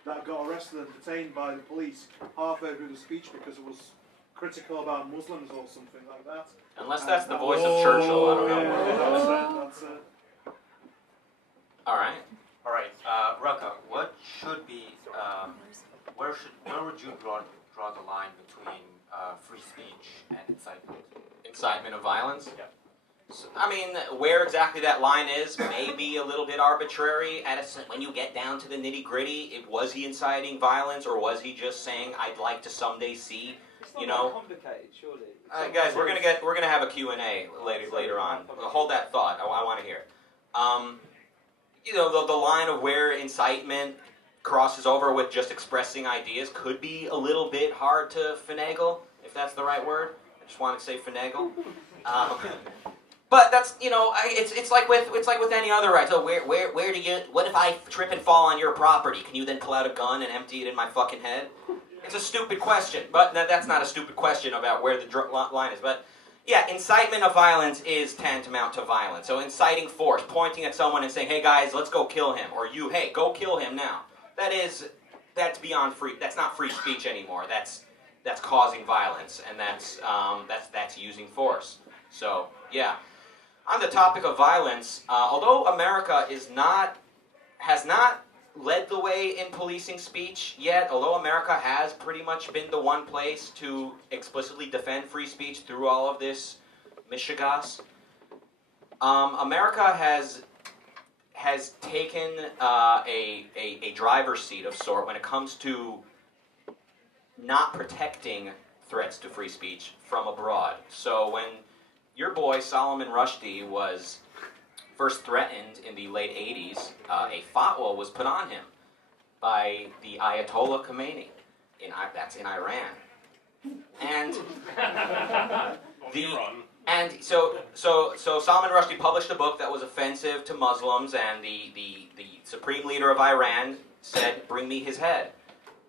that got arrested and detained by the police halfway through the speech because it was critical about Muslims or something like that. Unless that's the voice of Churchill, I don't know. Yeah, that's it. All right. All right, Rucka, what should be, where would you draw the line between free speech and incitement? Incitement of violence? Yeah. So, I mean, where exactly that line is may be a little bit arbitrary. When you get down to the nitty-gritty, was he inciting violence, or was he just saying, "I'd like to someday see," you know? Complicated, surely. Guys, we're gonna have a Q&A later on. Hold that thought. I want to hear it. You know, the line of where incitement crosses over with just expressing ideas could be a little bit hard to finagle, if that's the right word. I just wanted to say finagle. But that's, you know, it's like with any other right. So where do you? What if I trip and fall on your property? Can you then pull out a gun and empty it in my fucking head? It's a stupid question, but that's not a stupid question about where the line is. But yeah, incitement of violence is tantamount to violence. So inciting force, pointing at someone and saying, "Hey guys, let's go kill him," or "You, hey, go kill him now." That's beyond free. That's not free speech anymore. That's causing violence, and that's using force. So yeah. On the topic of violence, although America has not led the way in policing speech yet, although America has pretty much been the one place to explicitly defend free speech through all of this mishigas, America has taken a driver's seat of sort when it comes to not protecting threats to free speech from abroad. So when your boy Solomon Rushdie was first threatened in the late 80s, a fatwa was put on him by the Ayatollah Khomeini. That's in Iran. And so Salman Rushdie published a book that was offensive to Muslims, and the supreme leader of Iran said, "Bring me his head."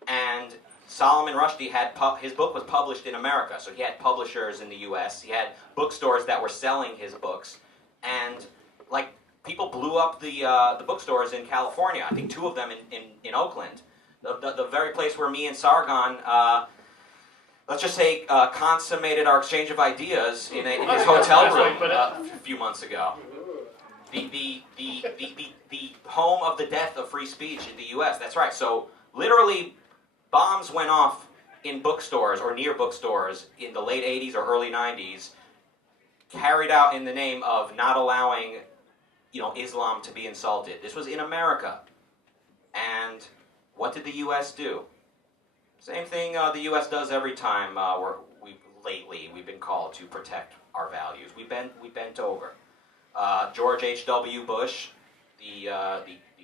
And Salman Rushdie his book was published in America, so he had publishers in the U.S. He had bookstores that were selling his books, and like people blew up the bookstores in California. I think 2 of them in Oakland, the very place where me and Sargon, let's just say, consummated our exchange of ideas in his hotel room a few months ago. The home of the death of free speech in the U.S. That's right. So literally, bombs went off in bookstores or near bookstores in the late 80s or early 90s, carried out in the name of not allowing, Islam to be insulted. This was in America. And what did the U.S. do? Same thing the U.S. does every time we've been called to protect our values. We bent over. George H.W. Bush, the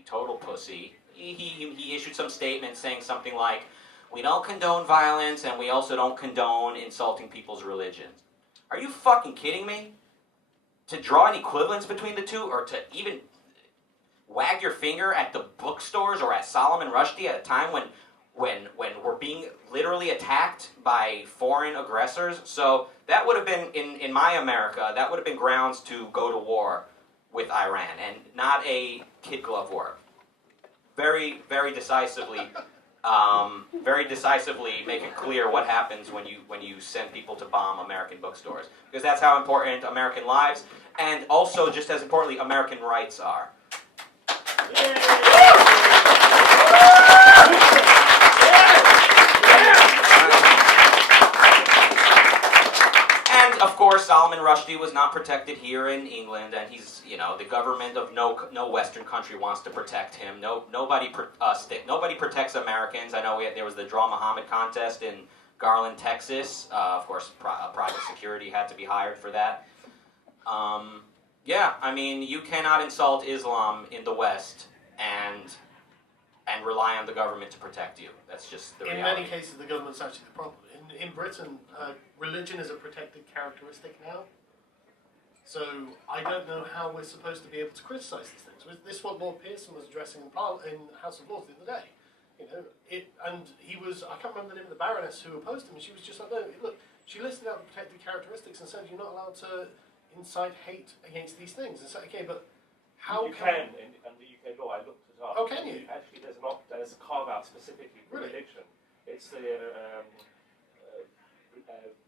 total pussy, he issued some statement saying something like, "We don't condone violence, and we also don't condone insulting people's religions." Are you fucking kidding me? To draw an equivalence between the two, or to even wag your finger at the bookstores or at Solomon Rushdie at a time when we're being literally attacked by foreign aggressors? So that would have been, in my America, that would have been grounds to go to war with Iran, and not a kid glove war. Very, very decisively make it clear what happens when you send people to bomb American bookstores, because that's how important American lives, and also just as importantly, American rights are. And of course, Solomon Rushdie was not protected here in England, and he's, the government of no Western country wants to protect him. Nobody protects Americans. I know there was the Draw Muhammad contest in Garland, Texas. Of course, private security had to be hired for that. Yeah, I mean, you cannot insult Islam in the West and rely on the government to protect you. That's just the reality. In many cases, the government's actually the problem. In Britain, religion is a protected characteristic now. So I don't know how we're supposed to be able to criticise these things. This is what Lord Pearson was addressing in House of Lords the other day. And he was, I can't remember the name of the Baroness who opposed him, and she was just like, no, look, she listed out the protected characteristics and said you're not allowed to incite hate against these things. And said, okay, but how you can under UK law, I looked it up. Oh, can you? Actually, there's a carve-out specifically for religion. It's the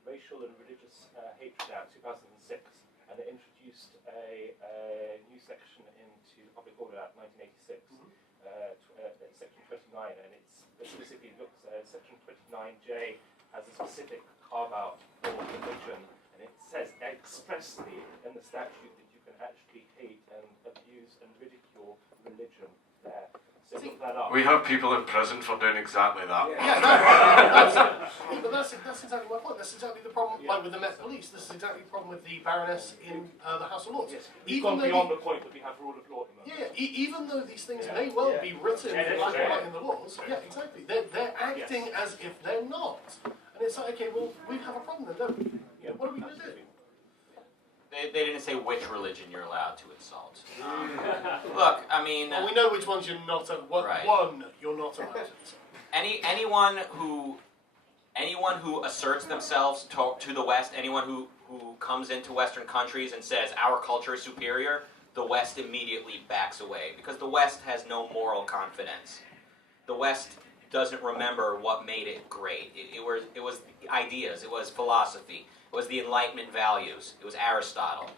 Racial and Religious Hatred Act 2006, and it introduced a new section into Public Order Act 1986, Section 29, and it specifically looks at Section 29J has a specific carve-out for religion, and it says expressly in the statute that you can actually hate and abuse and ridicule religion there. So look that up. We have people in prison for doing exactly that. But that's exactly my point. That's exactly the problem, like with the Met Police. This is exactly the problem with the Baroness in the House of Lords. Yes, we've gone beyond the point that we have rule of law at the moment. Even though these things may well be written in black and white in the laws, exactly. They're acting as if they're not. And it's like, okay, well, we have a problem then, don't we? What are we going to do? They didn't say which religion you're allowed to insult. Look, I mean... Well, we know which ones you're not allowed. Right. One you're not allowed to insult. Anyone who asserts themselves to the West, anyone who comes into Western countries and says our culture is superior, the West immediately backs away because the West has no moral confidence. The West doesn't remember what made it great. It was ideas, it was philosophy, it was the Enlightenment values, it was Aristotle.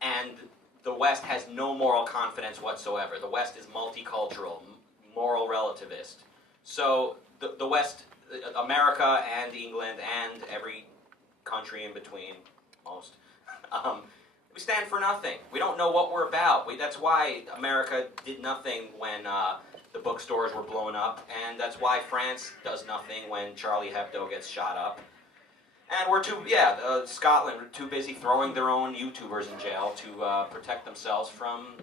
And the West has no moral confidence whatsoever. The West is multicultural, moral relativist. So the West, America and England and every country in between, most, we stand for nothing. We don't know what we're about. That's why America did nothing when the bookstores were blown up, and that's why France does nothing when Charlie Hebdo gets shot up. And we're Scotland are too busy throwing their own YouTubers in jail to protect themselves from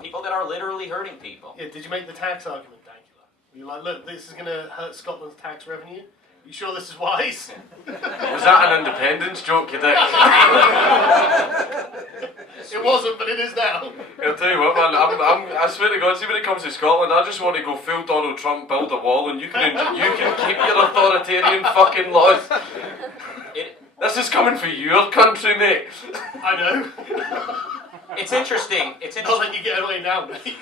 people that are literally hurting people. Yeah, did you make the tax argument, Dankula? Were you like, look, this is going to hurt Scotland's tax revenue? You sure this is wise? Was that an independence joke, you dick? It wasn't, but it is now. I'll tell you what, man, I swear to God, see when it comes to Scotland, I just want to go full Donald Trump, build a wall, and you can keep your authoritarian fucking laws. This is coming for your country, mate. I know. It's interesting. Not letting you get away now, mate.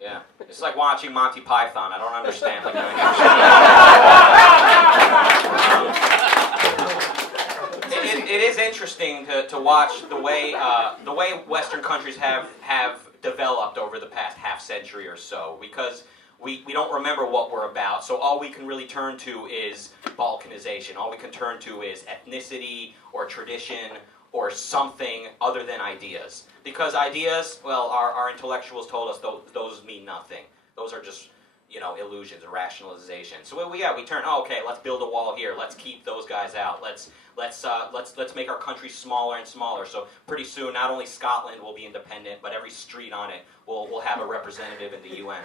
Yeah, it's like watching Monty Python. I don't understand. It is interesting to watch the way Western countries have developed over the past half century or so, because we don't remember what we're about, so all we can really turn to is Balkanization. All we can turn to is ethnicity or tradition or something other than ideas. Because ideas, well, our intellectuals told us those mean nothing. Those are just, illusions or rationalization. So we turn, okay, let's build a wall here. Let's keep those guys out. Let's make our country smaller and smaller. So pretty soon, not only Scotland will be independent, but every street on it will have a representative in the UN.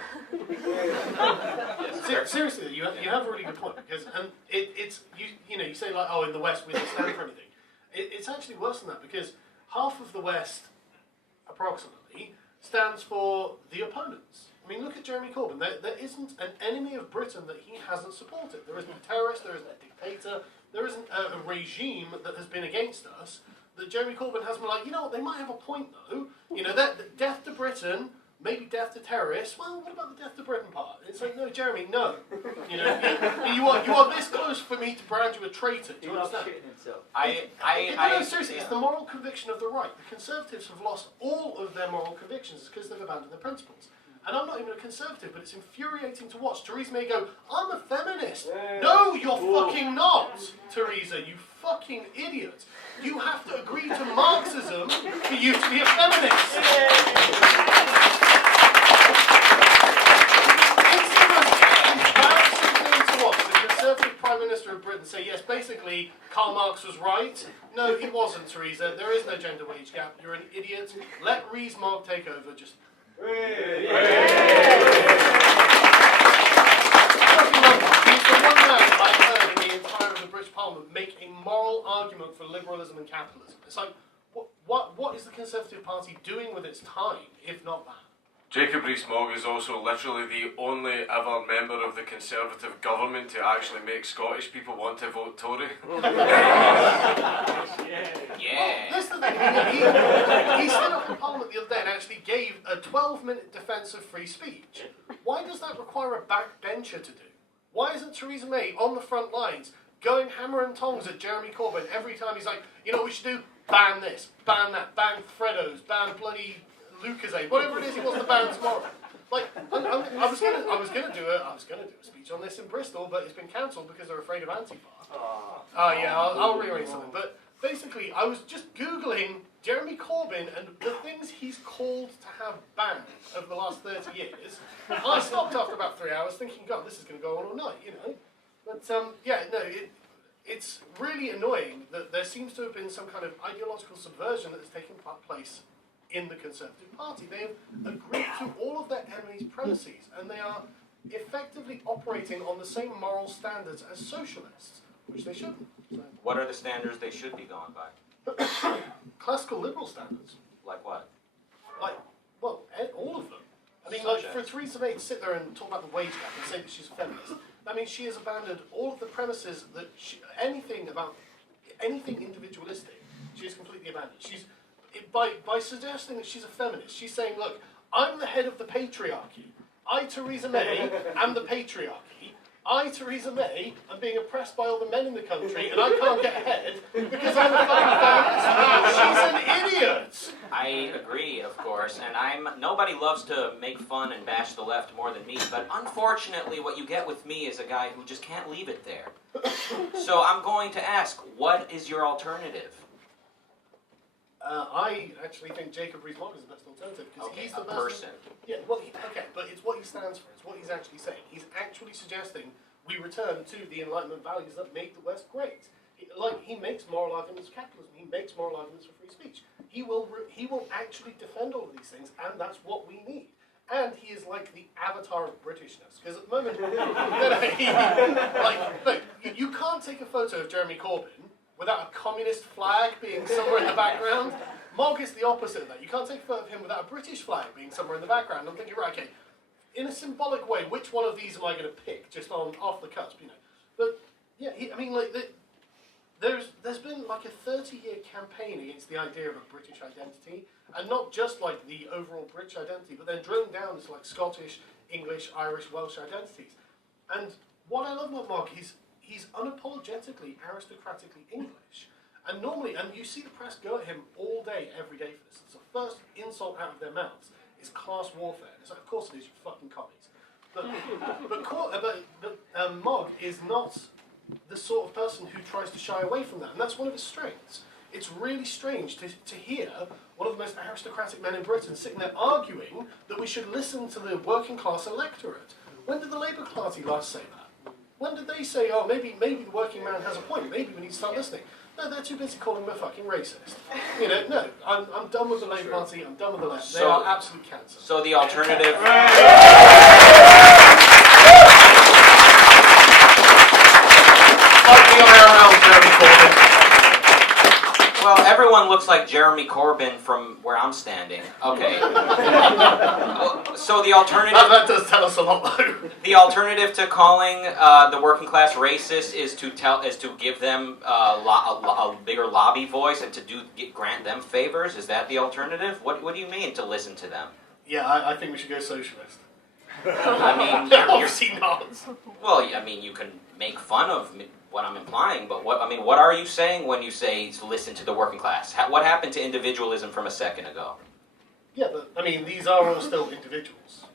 Seriously, you have a really good point, because you say like, oh, in the West we don't stand for anything. It's actually worse than that, because half of the West, approximately, stands for the opponents. I mean, look at Jeremy Corbyn. There isn't an enemy of Britain that he hasn't supported. There isn't a terrorist, there isn't a dictator, there isn't a regime that has been against us that Jeremy Corbyn has been like, they might have a point though. That death to Britain, maybe death to terrorists. Well, what about the death to Britain part? It's like, no, Jeremy, no. You are this close for me to brand you a traitor. Do you understand? No, seriously, it's the moral conviction of the right. The Conservatives have lost all of their moral convictions because they've abandoned their principles. And I'm not even a Conservative, but it's infuriating to watch. Theresa May go, I'm a feminist. No, you're fucking not, Theresa, you fucking idiot. You have to agree to Marxism for you to be a feminist. The Conservative Prime Minister of Britain say, yes, basically, Karl Marx was right. No, he wasn't, Theresa. There is no gender wage gap. You're an idiot. Let Rees-Mogg take over. Just... He's the one man I've heard in the entire of the British Parliament make a moral argument for liberalism and capitalism. It's like, what is the Conservative Party doing with its time, if not that? Jacob Rees-Mogg is also literally the only ever member of the Conservative government to actually make Scottish people want to vote Tory. Yeah. Well, that's the thing. He stood up in Parliament the other day and actually gave a 12-minute defence of free speech. Why does that require a backbencher to do? Why isn't Theresa May on the front lines going hammer and tongs at Jeremy Corbyn every time he's like, you know what we should do? Ban this, ban that, ban Freddo's, ban bloody Lucasade, whatever it is he wants to ban tomorrow. Like, I was gonna do a speech on this in Bristol, but it's been cancelled because they're afraid of Antifa. Oh yeah, I'll rearrange something. But basically, I was just Googling Jeremy Corbyn and the things he's called to have banned over the last 30 years. I stopped after about 3 hours thinking, God, this is going to go on all night, you know. But yeah, no, it's really annoying that there seems to have been some kind of ideological subversion that has taken place in the Conservative Party. They have agreed to all of their enemies' premises, and they are effectively operating on the same moral standards as socialists, which they shouldn't. So. What are the standards they should be going by? Classical liberal standards. Like what? Like, well, all of them. I mean, like, for Theresa May to sit there and talk about the wage gap and say that she's a feminist, that means she has abandoned all of the premises that anything individualistic, she has completely abandoned. She's, by suggesting that she's a feminist, she's saying, look, I'm the head of the patriarchy. I, Theresa May, am the patriarchy. I, Theresa May, am being oppressed by all the men in the country, and I can't get ahead because I'm a fucking feminist. She's an idiot. I agree, of course, and nobody loves to make fun and bash the left more than me, but unfortunately what you get with me is a guy who just can't leave it there. So I'm going to ask, what is your alternative? I actually think Jacob Rees-Mogg is the best alternative because he's the best person. Yeah, well, okay, but it's what he stands for. It's what he's actually saying. He's actually suggesting we return to the Enlightenment values that made the West great. He makes moral arguments for capitalism. He makes moral arguments for free speech. He will actually defend all of these things, and that's what we need. And he is like the avatar of Britishness, because at the moment, look, you can't take a photo of Jeremy Corbyn without a communist flag being somewhere in the background. Mogg is the opposite of that. You can't take a photo of him without a British flag being somewhere in the background. I'm thinking, right, okay, in a symbolic way, which one of these am I going to pick, just off the cusp, you know? But, yeah, there's been like a 30-year campaign against the idea of a British identity, and not just like the overall British identity, but then drilling down into like Scottish, English, Irish, Welsh identities. And what I love about Mogg, he's unapologetically, aristocratically English. And normally, and you see the press go at him all day, every day for this. It's the first insult out of their mouths is class warfare. It's like, of course it is, you fucking commies. But Mogg is not the sort of person who tries to shy away from that, and that's one of his strengths. It's really strange to hear one of the most aristocratic men in Britain sitting there arguing that we should listen to the working class electorate. When did the Labour Party last say that? When did they say, oh, maybe the working man has a point, maybe we need to start listening? No, they're too busy calling him a fucking racist. You know, no, I'm done with the Labour Party, I'm done with the left. They are absolute cancer. So the alternative... Well, everyone looks like Jeremy Corbyn from where I'm standing. Okay. So the alternative... That does tell us a lot, though. The alternative to calling the working class racist is to give them a bigger lobby voice and to grant them favors. Is that the alternative? What do you mean to listen to them? Yeah, I think we should go socialist. I mean, obviously not. Well, I mean, you can make fun of what I'm implying, but what are you saying when you say to listen to the working class? What happened to individualism from a second ago? Yeah, but I mean, these are all still individuals.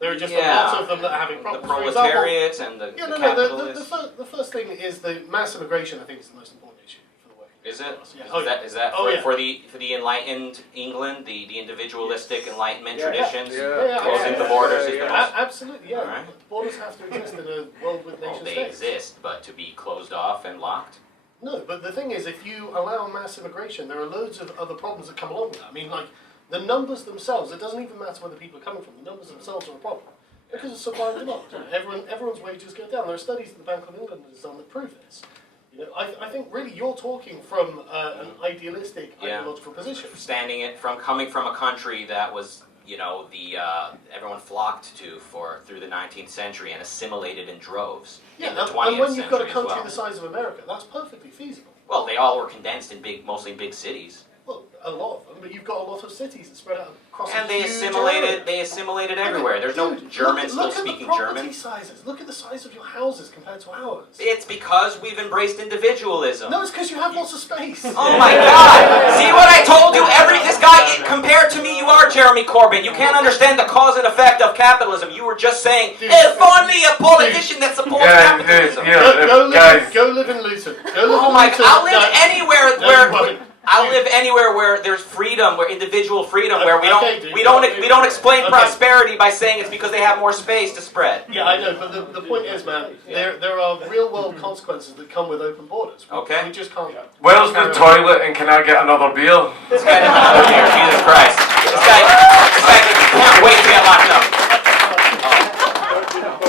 There are just lots of them that are having problems. The proletariats and the capitalists. The first thing is the mass immigration. I think is the most important issue for the working Is it? class. Yeah. Is that for the enlightened England, the individualistic Enlightenment traditions? Closing the borders is the most... Absolutely, yeah. Right. Borders have to exist in a world with nation states. They exist, but to be closed off and locked? No, but the thing is, if you allow mass immigration, there are loads of other problems that come along with that. I mean, like, the numbers themselves, it doesn't even matter where the people are coming from, the numbers themselves are a problem. Because of supply and demand. Everyone's wages go down. There are studies that the Bank of England has done that prove this. You know, I think really you're talking from an idealistic, ideological position. Coming from a country that was, you know, everyone flocked to through the 19th century and assimilated in droves. Yeah, in the 20th and when you've got a century country the size of America, that's perfectly feasible. Well, they all were condensed in mostly big cities. Well, a lot of them, but you've got a lot of cities that spread out across And a they huge assimilated. area. They assimilated everywhere. There's no Dude, Germans look still at speaking the property German. sizes. Look at the size of your houses compared to ours. It's because we've embraced individualism. No, it's because you have lots of space. Oh my God! See what I told you? This guy, compared to me, you are Jeremy Corbyn. You can't understand the cause and effect of capitalism. You were just saying, if only a politician that supports capitalism. Go live in Luton. Go live Oh in my Luton. God! I'll live anywhere No, where you won't. I'll live anywhere where there's freedom, where individual freedom, where we Okay, dude. we don't explain Okay. prosperity by saying it's because they have more space to spread. Yeah, I know, but the point is, man, there are real world consequences that come with open borders. Okay. We just can't. Where's the toilet and can I get another beer? This guy didn't know here. Jesus Christ! This guy can't wait to get locked up.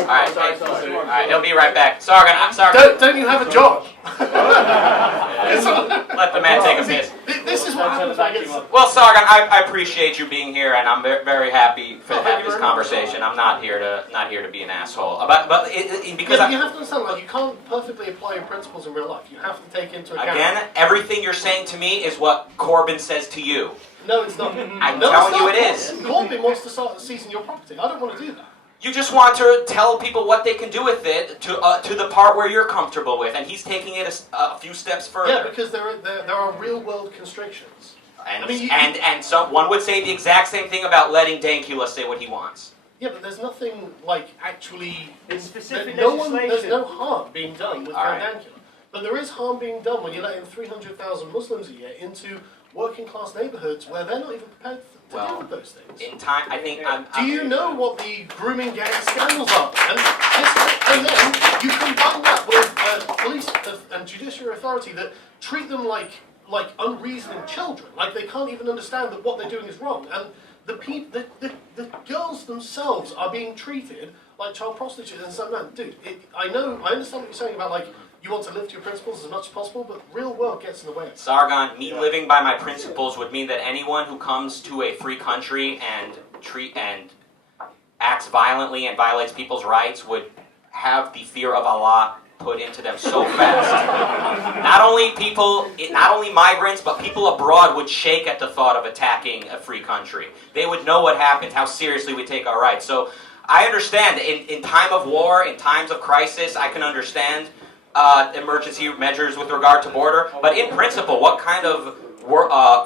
All right, he'll be right back. Sargon. Don't you have a job? Let the man take a piss. This is what happens when I get. Well, Sargon, I appreciate you being here, and I'm very happy to have this conversation. I'm not here to be an asshole. Because Yeah, you have to understand, like, you can't perfectly apply your principles in real life. You have to take into account. again, everything you're saying to me is what Corbyn says to you. No, it's not. I'm No, telling it's you not. it is. Corbyn wants to start seizing your property. I don't want to do that. You just want to tell people what they can do with it to the part where you're comfortable with, and he's taking it a few steps further. Yeah, because there are real world constrictions. And I mean, and so one would say the exact same thing about letting Dankula say what he wants. Yeah, but there's nothing like actually. It's specific There's legislation. no harm being done with All right. Dankula. But there is harm being done when you let in 300,000 Muslims a year into working class neighborhoods where they're not even prepared to deal with those things. In time, I think. Do you know what the grooming gang scandals are? And then you combine that with police and judiciary authority that treat them like unreasoning children, like they can't even understand that what they're doing is wrong. And the girls themselves are being treated like child prostitutes. And so, man, dude, I understand what you're saying about, like, you want to live to your principles as much as possible, but real world gets in the way. Sargon, me living by my principles would mean that anyone who comes to a free country and acts violently and violates people's rights would have the fear of Allah put into them so fast. Not only migrants, but people abroad would shake at the thought of attacking a free country. They would know what happened, how seriously we take our rights. So I understand in time of war, in times of crisis, I can understand emergency measures with regard to border, but in principle, what kind of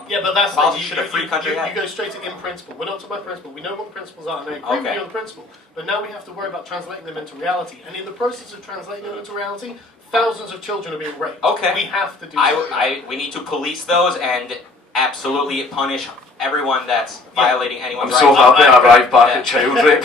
Yeah, but that's policy should a free country have? You go straight to in principle. We're not talking about principle. We know what the principles are, and I agree with you on the principle. But now we have to worry about translating them into reality. And in the process of translating them into reality, thousands of children are being raped. Okay. We have to do something. We need to police those and absolutely punish everyone that's violating anyone's I'm so rights. happy I arrived back at child rape.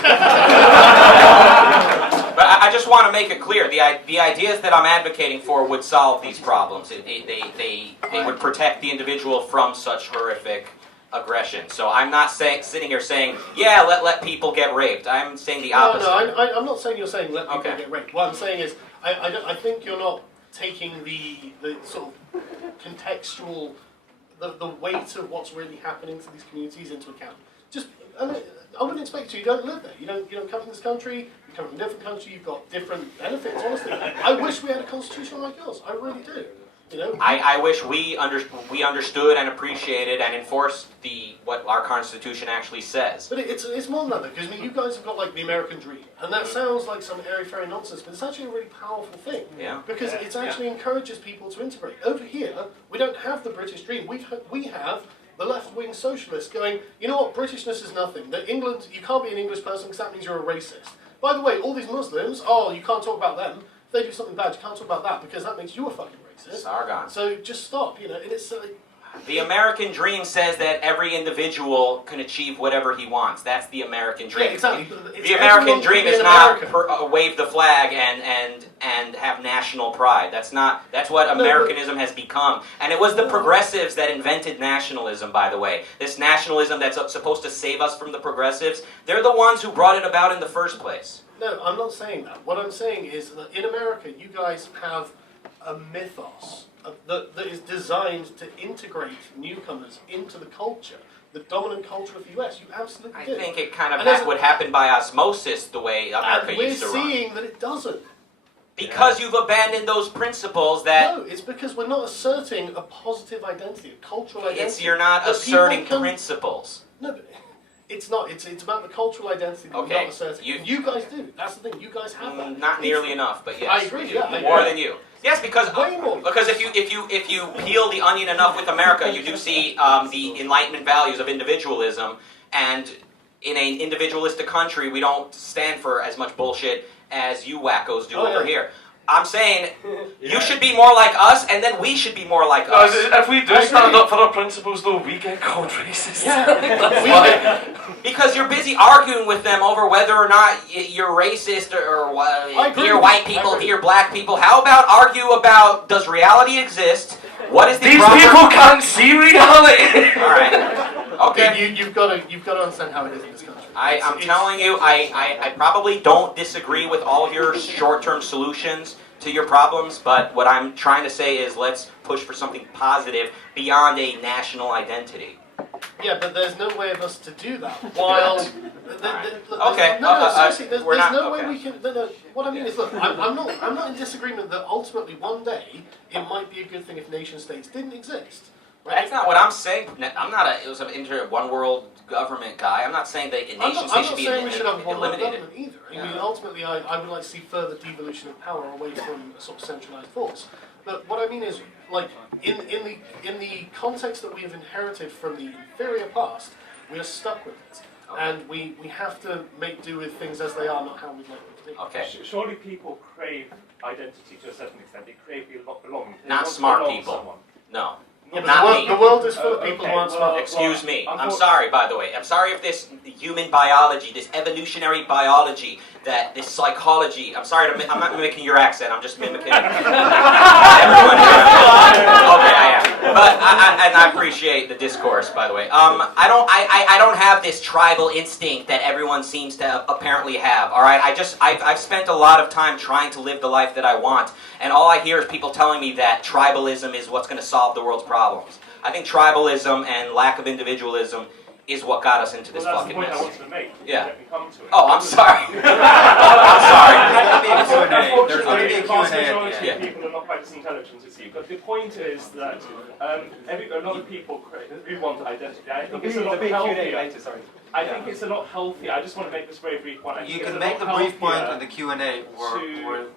But I just want to make it clear, the ideas that I'm advocating for would solve these problems. They would protect the individual from such horrific aggression. So I'm not sitting here saying, yeah, let people get raped. I'm saying the opposite. No, I'm not saying you're saying let people Okay. get raped. What I'm saying is, I think you're not taking the sort of contextual, the weight of what's really happening to these communities into account. Just, I wouldn't expect you don't live there. You don't come from this country. You come from a different country. You've got different benefits. Honestly, I wish we had a constitution like yours. I really do. You know. I wish we understood and appreciated and enforced what our Constitution actually says. But it's more than that, because I mean, you guys have got like the American dream, and that sounds like some airy-fairy nonsense, but it's actually a really powerful thing. Yeah. Because it actually encourages people to integrate. Over here, we don't have the British dream. We have the left-wing socialists going, you know what, Britishness is nothing. That England, you can't be an English person because that means you're a racist. By the way, all these Muslims, you can't talk about them. If they do something bad, you can't talk about that because that makes you a fucking racist. Sargon. So just stop, and it's The American dream says that every individual can achieve whatever he wants. That's the American dream. Yeah, exactly. But The American dream is not American. wave the flag and have national pride. That's what Americanism has become. And it was the progressives that invented nationalism, by the way. This nationalism that's supposed to save us from the progressives, they're the ones who brought it about in the first place. No, I'm not saying that. What I'm saying is that in America, you guys have a mythos that is designed to integrate newcomers into the culture, the dominant culture of the US. You absolutely do. I think it kind of would happen by osmosis the way America and we're used to run. seeing that it doesn't. Because you've abandoned those principles that No, it's because we're not asserting a positive identity, a cultural identity. you're not that people asserting can- principles. No, but it's not. It's about the cultural identity that Okay, we're not asserting. you- You guys do. That's the thing. You guys have that. Not nearly enough, but yes. I agree, we do. yeah, I More agree. than you. Yes, because Way more. because if you peel the onion enough with America, you do see the Enlightenment values of individualism, and in an individualistic country, we don't stand for as much bullshit as you wackos do over here. I'm saying you should be more like us, and then we should be more like us. If we do stand up for our principles, though, we get called racist. Because you're busy arguing with them over whether or not you're racist or dear white people, dear black people. How about argue about, does reality exist? What is the These proper... people can't see reality! All right. Okay. You've got to understand how it is in this country. I'm telling you, I probably don't disagree with all of your short-term solutions to your problems, but what I'm trying to say is let's push for something positive beyond a national identity. Yeah, but there's no way of us to do that. While Okay. Seriously, there's we're not- no way okay. we can. No, what I mean is, look, I'm not in disagreement that ultimately one day it might be a good thing if nation states didn't exist. Right? That's not what I'm saying. I'm not a one world government guy. I'm not saying that a nation state should be I'm not saying we should have one world eliminated. government either. I mean, ultimately, I would like to see further devolution of power away from a sort of centralized force. But what I mean is, like, in the context that we have inherited from the inferior past, we are stuck with it. And we have to make do with things as they are, not how we'd like them to be. Okay. Surely people crave identity to a certain extent. They crave belonging. They Not want to smart belong to people. someone. No. Yeah, but Not me. the world is full of people who aren't Okay, smart. well, Excuse me. I'm unfor- sorry, by the way. I'm sorry if this human biology, this evolutionary biology, this psychology. I'm not mimicking your accent. I'm just mimicking everyone here. Okay, I am. But I appreciate the discourse, by the way. I don't have this tribal instinct that everyone seems to apparently have. All right. I've spent a lot of time trying to live the life that I want, and all I hear is people telling me that tribalism is what's going to solve the world's problems. I think tribalism and lack of individualism is what got us into this Well, that's fucking the point mess. I wanted to make. Yeah. Let me come to it. Oh, I'm sorry. I'm sorry. Unfortunately, There's the gonna vast be a Q&A. majority Yeah. of people are not quite as intelligent as you. But the point is that a lot of people do want identity. I think it's a lot healthier. I think it's a lot healthier. I just want to make this very brief point. I think You it's can a make the lot brief point healthier in the Q&A.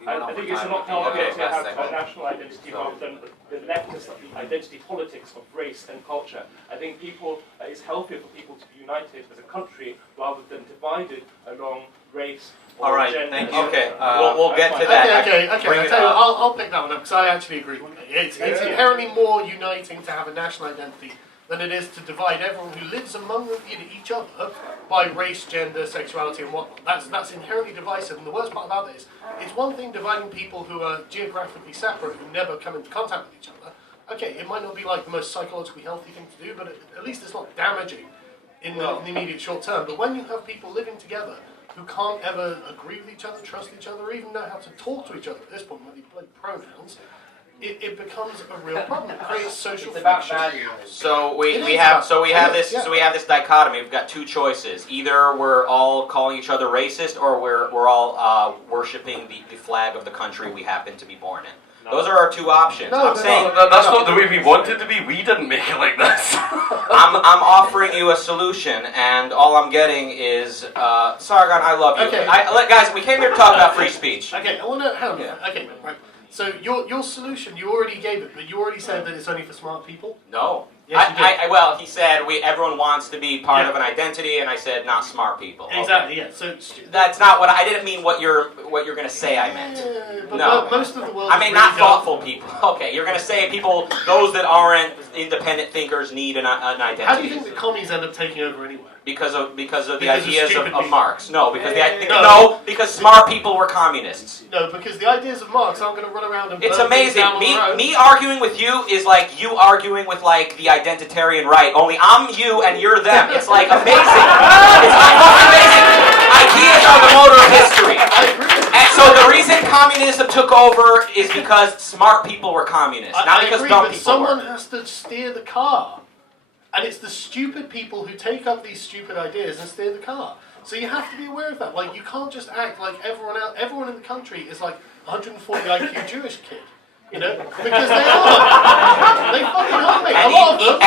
I think it's a lot healthier to have a national identity rather than the leftist identity politics of race and culture. I think it's healthier for people to be united as a country rather than divided along race or All right, gender. thank you. Okay, we'll get to That's that. Okay. Bring I'll it tell you, up. I'll pick that one up because I actually agree with it. It's inherently more uniting to have a national identity than it is to divide everyone who lives among each other by race, gender, sexuality, and whatnot. That's inherently divisive. And the worst part about it is, it's one thing dividing people who are geographically separate, who never come into contact with each other. Okay, it might not be like the most psychologically healthy thing to do, but at least it's not damaging in the immediate short term. But when you have people living together who can't ever agree with each other, trust each other, or even know how to talk to each other at this point, with the pronouns, it becomes a real problem. It creates social friction. So we It is have about- this dichotomy. We've got two choices. Either we're all calling each other racist, or we're all worshiping the flag of the country we happen to be born in. Those are our two options. No, I'm saying That's not the way we want it to be. We didn't make it like this. I'm offering you a solution, and all I'm getting is Sargon, I love you. Okay. Guys, we came here to talk about free speech. Okay, I want to hang on. Yeah. Okay, right. So your solution, you already gave it, but you already said that it's only for smart people. No. Yes, you did. Well, he said everyone wants to be part Yeah. of an identity, and I said not smart people. Okay. Exactly. Yeah. So That's not what I didn't mean. What you're gonna say. I meant. But No. most of the world. I mean, not thoughtful people. Okay, you're gonna say those that aren't independent thinkers need an identity. How do you think the commies end up taking over anyway? Because of the Because of ideas stupid of people. Marx. No, because No. because smart people were communists. No, because the ideas of Marx aren't going to run around and. It's burn things amazing. down on the road. Me arguing with you is like you arguing with like the identitarian right. Only I'm you and you're them. It's like amazing. It's like most amazing. Ideas are the motor of history. I agree. And so the reason communism took over is because smart people were communists, not I because agree, dumb but people someone were. has to steer the car. And it's the stupid people who take up these stupid ideas and steer the car. So you have to be aware of that. Like, you can't just act like everyone else. Everyone in the country is like 140 IQ Jewish kid. You know, because they are. They fucking are, mate. A lot of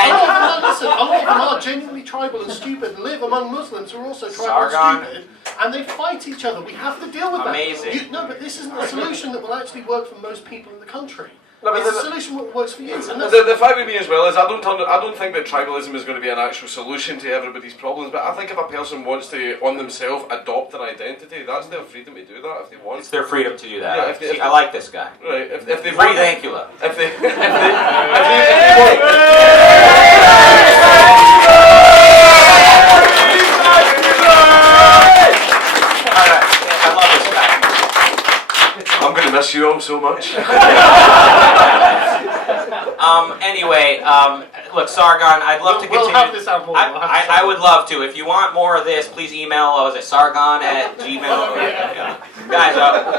them are genuinely tribal and stupid and live among Muslims who are also tribal and stupid, and they fight each other. We have to deal with that. Amazing. No, but this isn't a solution that will actually work for most people in the country. No, but It's a solution that works for you. And the fact with me as well is I don't think that tribalism is going to be an actual solution to everybody's problems, but I think if a person wants to, on themselves, adopt an identity, that's their freedom to do that if they want. It's their freedom to do that. Yeah, if I like this guy. Right, if they Free want... Dankula. If they want... I'm going to miss you all so much. Anyway, look, Sargon, I'd love to continue. We'll have this out more. I would love to. If you want more of this, please email us at sargon@gmail. Guys,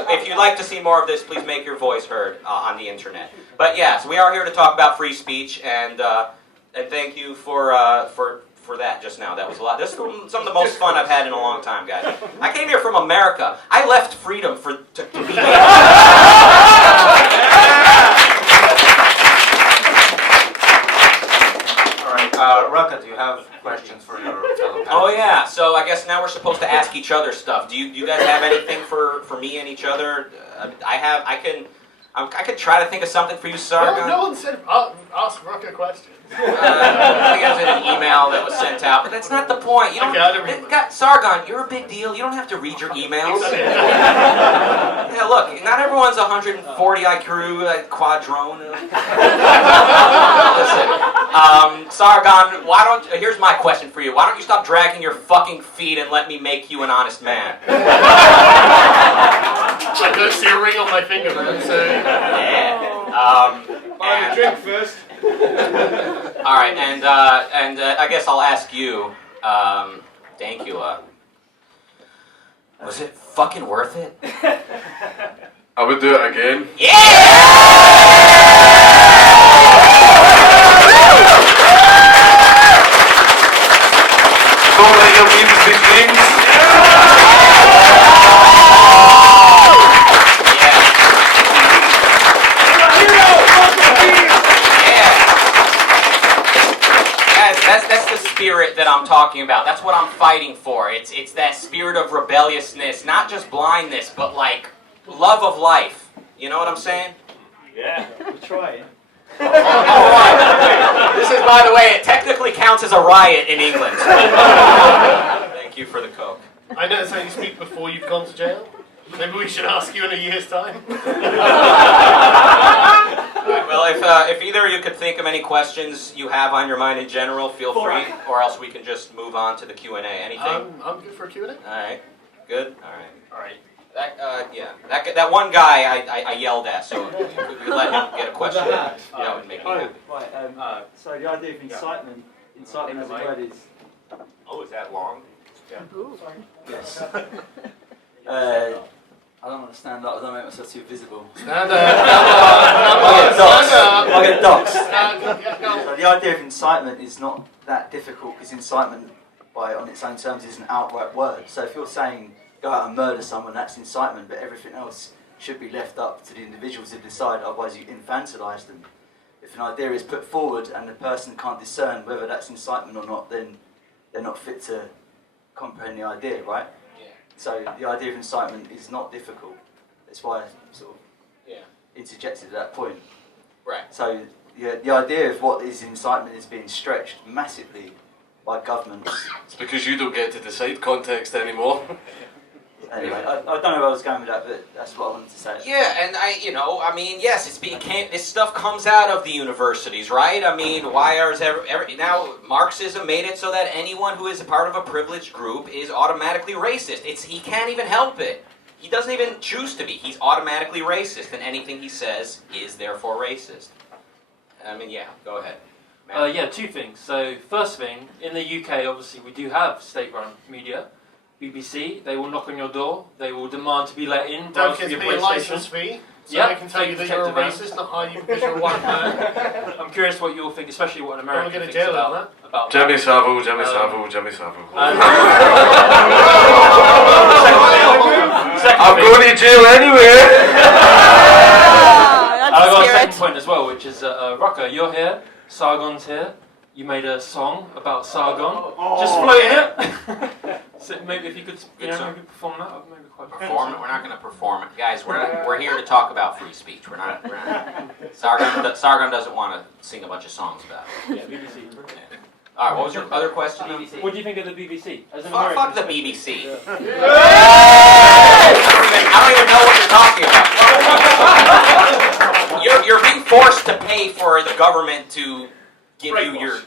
if you'd like to see more of this, please make your voice heard on the internet. But yes, we are here to talk about free speech, and thank you for that just now. That was a lot. This is some of the most fun I've had in a long time, guys. I came here from America. I left freedom to be here. Rucka, do you have questions for your fellow panelists? Oh yeah, so I guess now we're supposed to ask each other stuff. Do you guys have anything for me and each other? I could try to think of something for you, Sargon. No one said ask Rucka questions. I think it was in an email that was sent out, but that's not the point. You don't, Sargon, you're a big deal. You don't have to read your emails. Yeah, look, not everyone's 140 IQ quadrone. Listen, Sargon, here's my question for you. Why don't you stop dragging your fucking feet and let me make you an honest man? I don't see a ring on my finger, man, so... Yeah. Buy a drink first. All right, and I guess I'll ask you, Dankula, was it fucking worth it? I would do it again. Don't let your dreams be dreams. That's the spirit that I'm talking about. That's what I'm fighting for. It's that spirit of rebelliousness, not just blindness, but like love of life. You know what I'm saying? Yeah, we're trying. This is, by the way, it technically counts as a riot in England. Thank you for the Coke. I know that's how you speak before you've gone to jail. Maybe we should ask you in a year's time. Well, if either of you could think of any questions you have on your mind in general, feel free, or else we can just move on to the Q&A. Anything? I'm good for a Q&A. All right. Good. All right. That one guy I yelled at, so if we could let him get a question, that would make me happy. Right. So the idea of incitement as a word is. Oh, is that long? Yeah. Yes. I don't want to stand up. I don't make myself too visible. Stand up. I get doxed. So the idea of incitement is not that difficult because incitement, on its own terms, is an outright word. So if you're saying go out and murder someone, that's incitement, but everything else should be left up to the individuals to decide, otherwise you infantilise them. If an idea is put forward and the person can't discern whether that's incitement or not, then they're not fit to comprehend the idea, right? Yeah. So the idea of incitement is not difficult. That's why I sort of interjected at that point. Right. So the idea of what is incitement is being stretched massively by governments. It's because you don't get to decide context anymore. Anyway, I don't know where I was going with that, but that's what I wanted to say. Yeah, and yes, this stuff comes out of the universities, right? I mean, why is now Marxism made it so that anyone who is a part of a privileged group is automatically racist. He can't even help it. He doesn't even choose to be. He's automatically racist, and anything he says is therefore racist. I mean, yeah, go ahead. Yeah, two things. So, first thing, in the UK, obviously, we do have state-run media. BBC, they will knock on your door. They will demand to be let in. Don't get pay a license fee, so I can tell you that you're a racist, not hire you because you're a white man. I'm curious what you'll think, especially what an American thinks jail about Jimmy that. Savile. I'm going to jail anyway. And I've got a second point as well, which is Rucka, you're here, Sargon's here. You made a song about Sargon. Just floating it. So maybe if you could, maybe perform that, maybe quite Perform it. We're not going to perform it, guys. We're here to talk about free speech. We're not. Sargon doesn't want to sing a bunch of songs about it. Yeah, BBC. All right. What was your other question? What do you think of the BBC? As an Fuck the American? BBC. I don't even know what you're talking about. You're being forced to pay for the government to give you your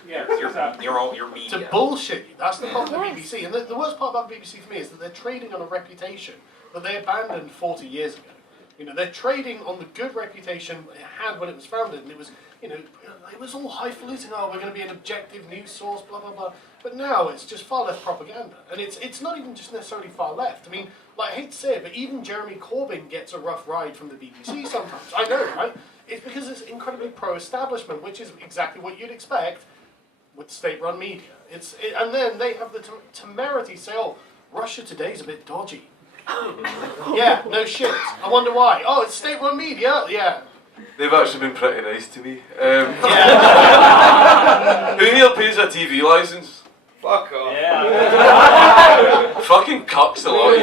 media. To bullshit you. That's the problem with the BBC. And the worst part about the BBC for me is that they're trading on a reputation that they abandoned 40 years ago. They're trading on the good reputation it had when it was founded, and it was, it was all highfalutin. Oh, we're going to be an objective news source, blah blah blah. But now it's just far left propaganda, and it's not even just necessarily far left. I mean, I hate to say it, but even Jeremy Corbyn gets a rough ride from the BBC sometimes. I know, right? It's because it's incredibly pro-establishment, which is exactly what you'd expect with state-run media. And then they have the temerity to say, "Oh, Russia Today's a bit dodgy." Yeah, no shit. I wonder why. Oh, it's state-run media. Yeah. They've actually been pretty nice to me. Yeah. Who here pays a TV license? Fuck off. Yeah. Fucking cucks a lot.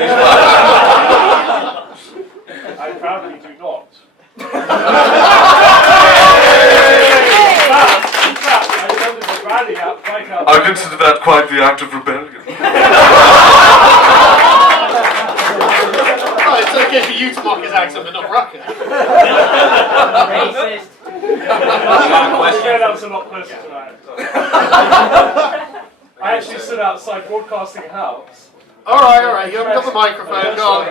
I proudly do not. In fact, I attended a rally right out. I consider that quite the act of rebellion. Oh, it's okay for you to mock his accent, but not Rucka. Racist. Yeah, that was a lot closer to that. I actually stood outside Broadcasting House. All right. You haven't got the microphone. Go on.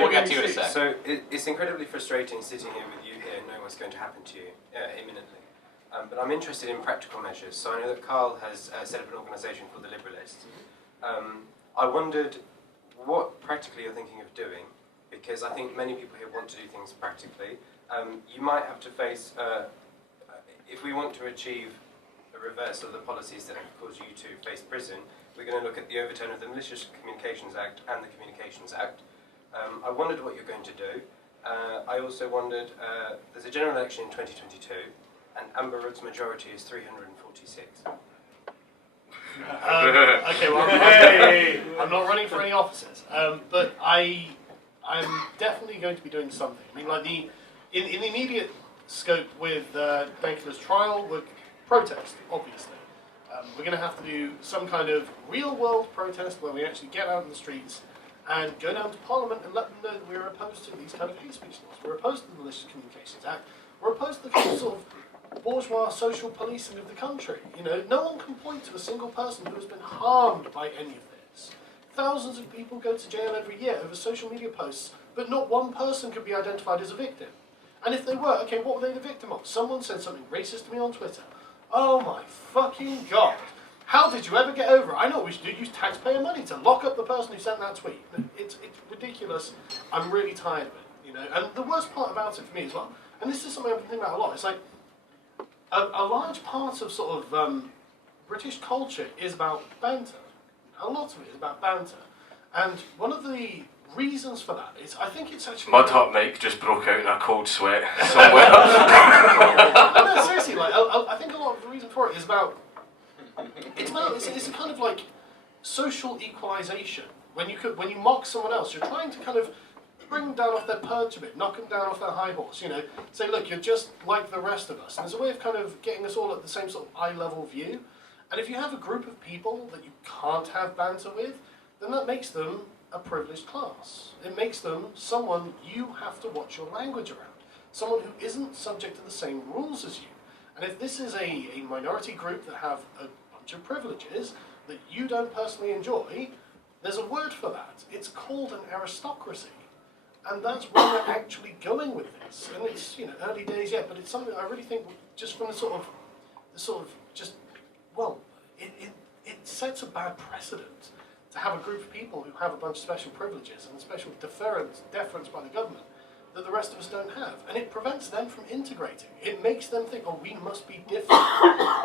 We'll get to you in a sec. So it's incredibly frustrating sitting here with you here and knowing what's going to happen to you imminently. But I'm interested in practical measures. So I know that Carl has set up an organisation called the Liberalists. I wondered what practically you're thinking of doing, because I think many people here want to do things practically. You might have to face, if we want to achieve a reverse of the policies that have caused you to face prison, we're going to look at the overturn of the Malicious Communications Act and the Communications Act. I wondered what you're going to do. I also wondered, there's a general election in 2022, and Amber Rudd's majority is 346. Okay, well, I'm not running for any offices, but I'm definitely going to be doing something. I mean, in the immediate scope with Dankula's trial, we're protest, obviously. We're going to have to do some kind of real-world protest where we actually get out in the streets and go down to Parliament and let them know that we're opposed to these kind of hate speech laws. We're opposed to the Malicious Communications Act. We're opposed to the kind of sort of bourgeois social policing of the country. No one can point to a single person who has been harmed by any of this. Thousands of people go to jail every year over social media posts, but not one person could be identified as a victim. And if they were, okay, what were they the victim of? Someone said something racist to me on Twitter. Oh my fucking god. How did you ever get over it? I know what we should do, use taxpayer money to lock up the person who sent that tweet. It's ridiculous. I'm really tired of it, And the worst part about it for me as well, and this is something I've been thinking about a lot, it's like, a large part of sort of British culture is about banter. A lot of it is about banter. And one of the reasons for that is, I think it's actually... Mud Hut Mike just broke out in a cold sweat somewhere. No, seriously, I think a lot of the reason for it is about... It's a kind of like social equalisation. When you mock someone else, you're trying to kind of bring them down off their perch a bit, knock them down off their high horse, say, look, you're just like the rest of us. And there's a way of kind of getting us all at the same sort of eye-level view. And if you have a group of people that you can't have banter with, then that makes them a privileged class. It makes them someone you have to watch your language around, someone who isn't subject to the same rules as you. And if this is a minority group that have a bunch of privileges that you don't personally enjoy, there's a word for that. It's called an aristocracy. And that's where we're actually going with this. And it's, early days yet, but it's something I really think just from it sets a bad precedent to have a group of people who have a bunch of special privileges and special deference by the government that the rest of us don't have. And it prevents them from integrating. It makes them think, oh, we must be different.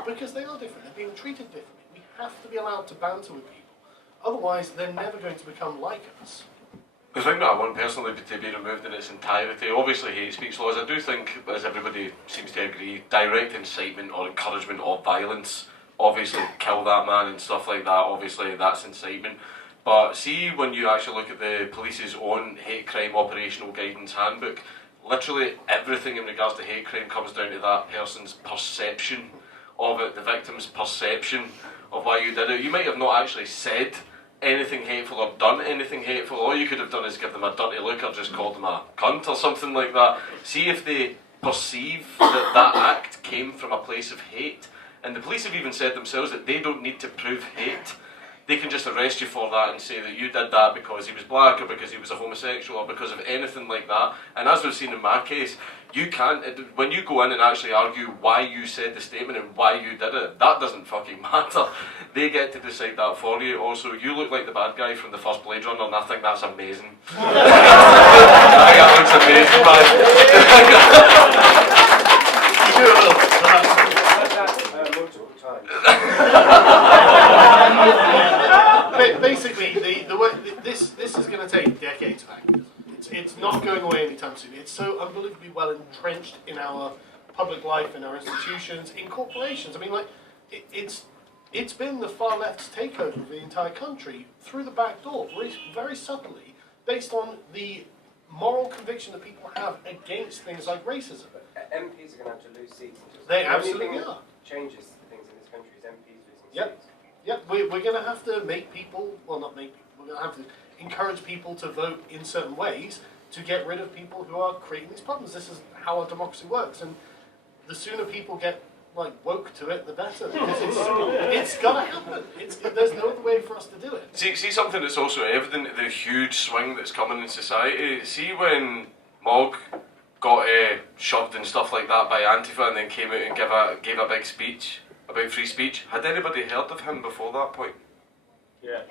Because they are different. They're being treated differently. We have to be allowed to banter with people. Otherwise, they're never going to become like us. The thing that I want personally to be removed in its entirety, obviously hate speech laws, I do think, as everybody seems to agree, direct incitement or encouragement of violence, obviously kill that man and stuff like that, obviously that's incitement. But see, when you actually look at the police's own hate crime operational guidance handbook, literally everything in regards to hate crime comes down to that person's perception of it, the victim's perception of why you did it. You might have not actually said anything hateful or done anything hateful. All you could have done is give them a dirty look or just called them a cunt or something like that. See if they perceive that that act came from a place of hate. And the police have even said themselves that they don't need to prove hate. They can just arrest you for that and say that you did that because he was black or because he was a homosexual or because of anything like that. And as we've seen in my case, you can't, when you go in and actually argue why you said the statement and why you did it, that doesn't fucking matter. They get to decide that for you. Also, you look like the bad guy from the first Blade Runner, and I think that's amazing. I think that looks amazing, But multiple times. basically, the way, this is going to take decades back. It's not going away anytime soon. It's so unbelievably well entrenched in our public life, in our institutions, in corporations. I mean, like, it's been the far left's takeover of the entire country through the back door, very subtly, based on the moral conviction that people have against things like racism. MPs are going to have to lose seats. They absolutely are. Changes things in this country is MPs losing Yep. seats. Yep, we're going to have to make people, well, not make people, we're going to have to encourage people to vote in certain ways to get rid of people who are creating these problems. This is how our democracy works, and the sooner people get like woke to it, the better, because it's got to happen. There's no other way for us to do it. See something that's also evident, the huge swing that's coming in society. See when Mog got shoved and stuff like that by Antifa and then came out and gave a big speech about free speech. Had anybody heard of him before that point? Yeah.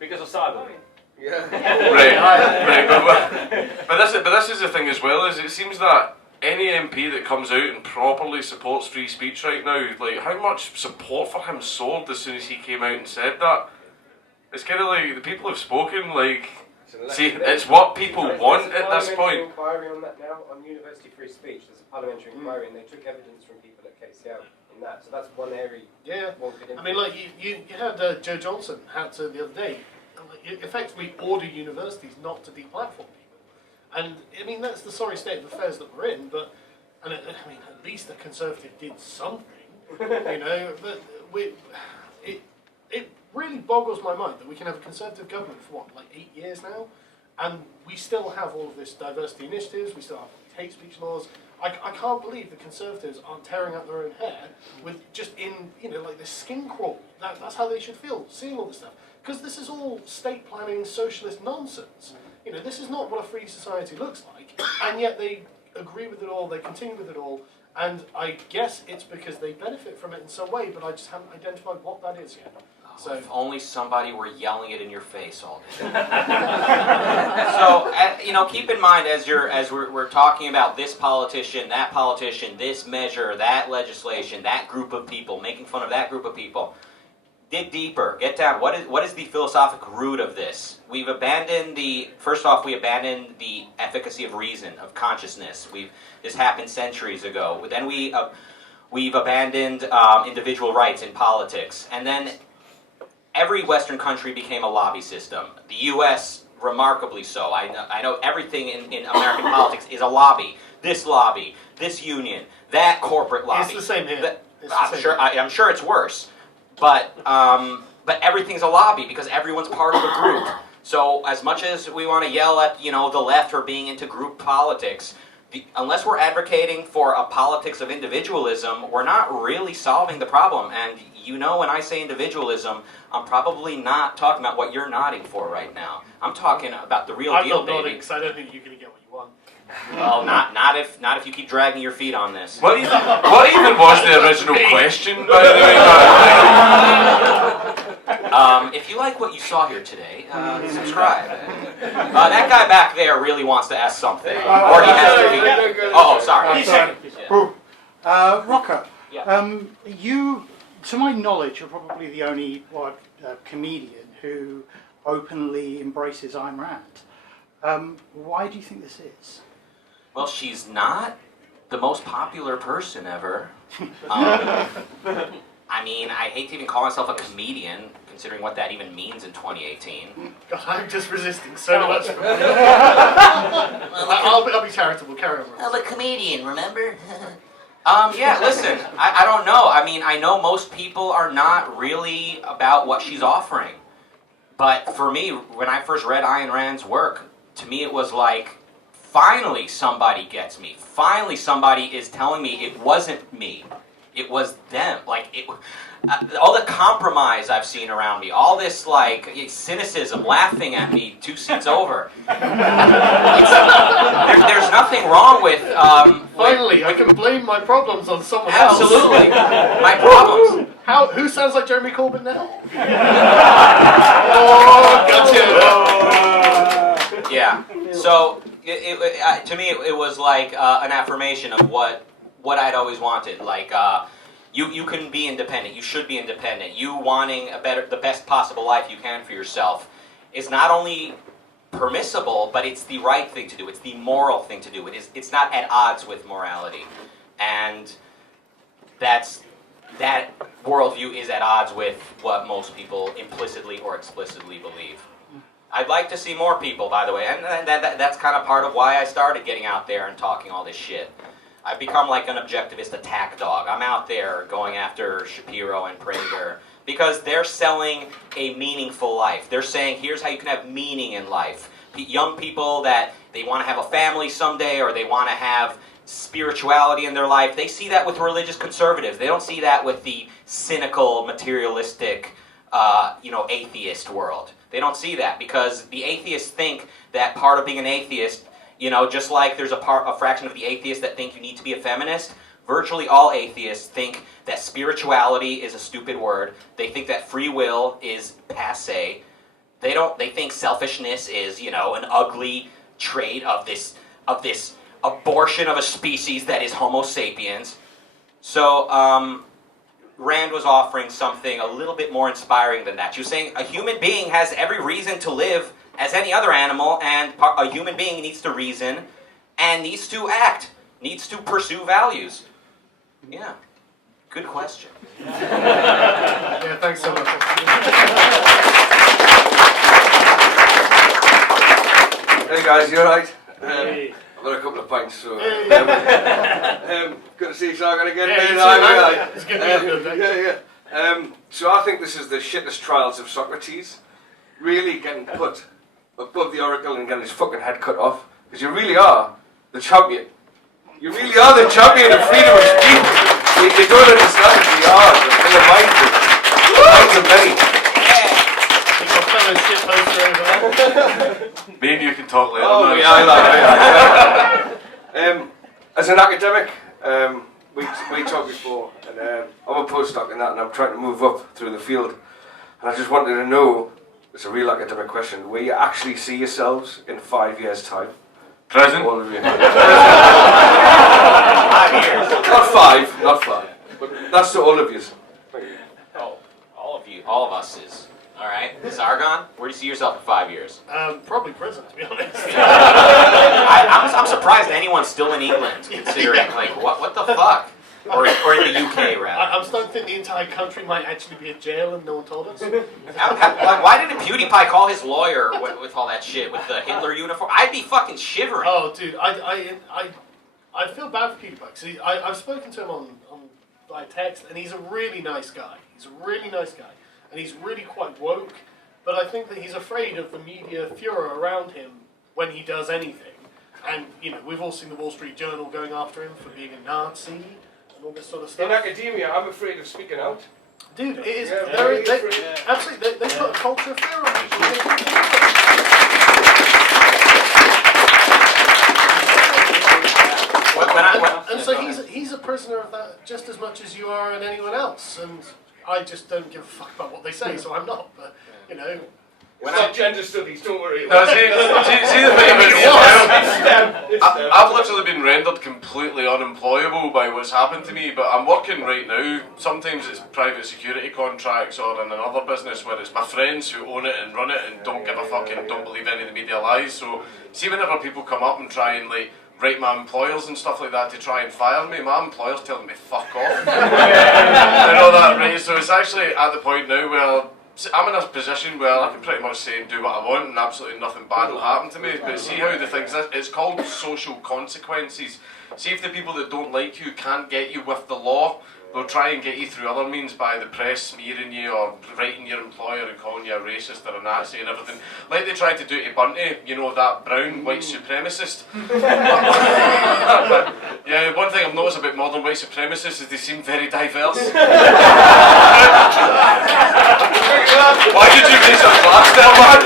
Because of Sargon. Right. But this is the thing as well, is it seems that any MP that comes out and properly supports free speech right now, like how much support for him soared as soon as he came out and said that. It's kind of like the people have spoken. Like, see, it's what people want at this point. There's a parliamentary inquiry on that now on university free speech. There's a parliamentary inquiry, and they took evidence from people at KCL in that. So that's one area. Yeah. One could I mean, like you had Joe Johnson had to the other day. It effectively order universities not to deplatform people, and I mean that's the sorry state of affairs that we're in. But I mean, at least the Conservative did something, you know. But it really boggles my mind that we can have a Conservative government for what, like 8 years now, and we still have all of this diversity initiatives. We still have hate speech laws. I can't believe the Conservatives aren't tearing out their own hair with just like this skin crawl. That's how they should feel seeing all this stuff. Because this is all state planning, socialist nonsense. You know, this is not what a free society looks like, and yet they agree with it all, they continue with it all, and I guess it's because they benefit from it in some way, but I just haven't identified what that is yet. So, if only somebody were yelling it in your face all day. So, keep in mind as we're talking about this politician, this measure, that legislation, that group of people, making fun of that group of people. Dig deeper. Get down. What is the philosophic root of this? We abandoned the efficacy of reason, of consciousness. This happened centuries ago. Then we've abandoned individual rights in politics, and then every Western country became a lobby system. The U.S. remarkably so. I know everything in American politics is a lobby. This union, that corporate lobby. it's the same here. I'm sure it's worse. But everything's a lobby because everyone's part of a group. So as much as we want to yell at the left for being into group politics, unless we're advocating for a politics of individualism, we're not really solving the problem. And when I say individualism, I'm probably not talking about what you're nodding for right now. I'm talking about the real deal, I'm not nodding because I don't think you're going to get what you want. Well, not if you keep dragging your feet on this. What even was the original question, by the way? If you like what you saw here today, subscribe. That guy back there really wants to ask something, or he has to be. Oh, sorry. Rucka, Yeah. you, to my knowledge, are probably the only comedian who openly embraces Ayn Rand. Why do you think this is? Well, she's not the most popular person ever. I mean, I hate to even call myself a comedian, considering what that even means in 2018. God, I'm just resisting so much. I'll be charitable. Carry on. I'm a comedian, remember? Yeah, listen, I don't know. I mean, I know most people are not really about what she's offering. But for me, when I first read Ayn Rand's work, to me it was like, finally somebody gets me. Finally somebody is telling me it wasn't me. It was them. Like, all the compromise I've seen around me, all this, like, cynicism, laughing at me 2 seats over. There's nothing wrong with... Finally, I can blame my problems on someone else. Absolutely. My problems. Who sounds like Jeremy Corbyn now? Oh, gotcha! Yeah. So, to me, it was like an affirmation of what I'd always wanted. Like, you can be independent. You should be independent. You wanting the best possible life you can for yourself is not only permissible, but it's the right thing to do. It's the moral thing to do. It's not at odds with morality. And that worldview is at odds with what most people implicitly or explicitly believe. I'd like to see more people, by the way, and that's kind of part of why I started getting out there and talking all this shit. I've become like an objectivist attack dog. I'm out there going after Shapiro and Prager because they're selling a meaningful life. They're saying, here's how you can have meaning in life. Young people that they want to have a family someday or they want to have spirituality in their life, they see that with religious conservatives. They don't see that with the cynical, materialistic, atheist world. They don't see that because the atheists think that part of being an atheist, just like there's a fraction of the atheists that think you need to be a feminist, virtually all atheists think that spirituality is a stupid word. They think that free will is passé. They think selfishness is, an ugly trait of this abortion of a species that is Homo sapiens. So, Rand was offering something a little bit more inspiring than that. She was saying a human being has every reason to live as any other animal, and a human being needs to reason and needs to act, needs to pursue values. Yeah, good question. Yeah, thanks so much. Hey guys, you alright? Hey. I've got a couple of pints, so... Hey. Good to see Sargon again. Yeah, you too, it's good to be good, yeah. So I think this is the shittest trials of Socrates. Really getting put above the oracle and getting his fucking head cut off. Because you really are the champion. You really are the champion of freedom of speech. You don't understand who you are. In the minds of many. You've got fellow shit poster over there. Me and you can talk later. Oh, man. yeah. As an academic, we talked before, and I'm a postdoc in that, and I'm trying to move up through the field. And I just wanted to know, it's a real academic question, where you actually see yourselves in 5 years' time. Present? All of you. 5 years. Not five. But that's to all of you. Oh, all of you, all of us is. All right, Sargon, where do you see yourself in 5 years? Probably prison, to be honest. I'm surprised anyone's still in England, considering, like, what the fuck? Or in the UK, rather. I'm starting to think the entire country might actually be a jail and no one told us. Why didn't PewDiePie call his lawyer with all that shit, with the Hitler uniform? I'd be fucking shivering. Oh, dude, I feel bad for PewDiePie, because I've spoken to him on by text, and he's a really nice guy. And he's really quite woke, but I think that he's afraid of the media furor around him when he does anything. And, we've all seen the Wall Street Journal going after him for being a Nazi and all this sort of stuff. In academia, I'm afraid of speaking out. Dude, it is. Yeah, Absolutely, they put a culture of fear on people. And so he's a prisoner of that just as much as you are and anyone else. And I just don't give a fuck about what they say, so I'm not. But It's not gender studies, don't worry. No, see the thing about me, I've literally been rendered completely unemployable by what's happened to me, but I'm working right now. Sometimes it's private security contracts or in another business where it's my friends who own it and run it and don't give a fuck and don't believe any of the media lies. So see whenever people come up and try and like write my employers and stuff like that to try and fire me, my employer's telling me fuck off. And all that, right? So it's actually at the point now where I'm in a position where I can pretty much say and do what I want and absolutely nothing bad will happen to me. But see how the things, it's called social consequences. See if the people that don't like you can't get you with the law, they'll try and get you through other means by the press smearing you or writing your employer and calling you a racist or a Nazi and everything. Like they tried to do to Bunty, you know, that brown white supremacist. Yeah, one thing I've noticed about modern white supremacists is they seem very diverse. Why did you raise a glass there, man?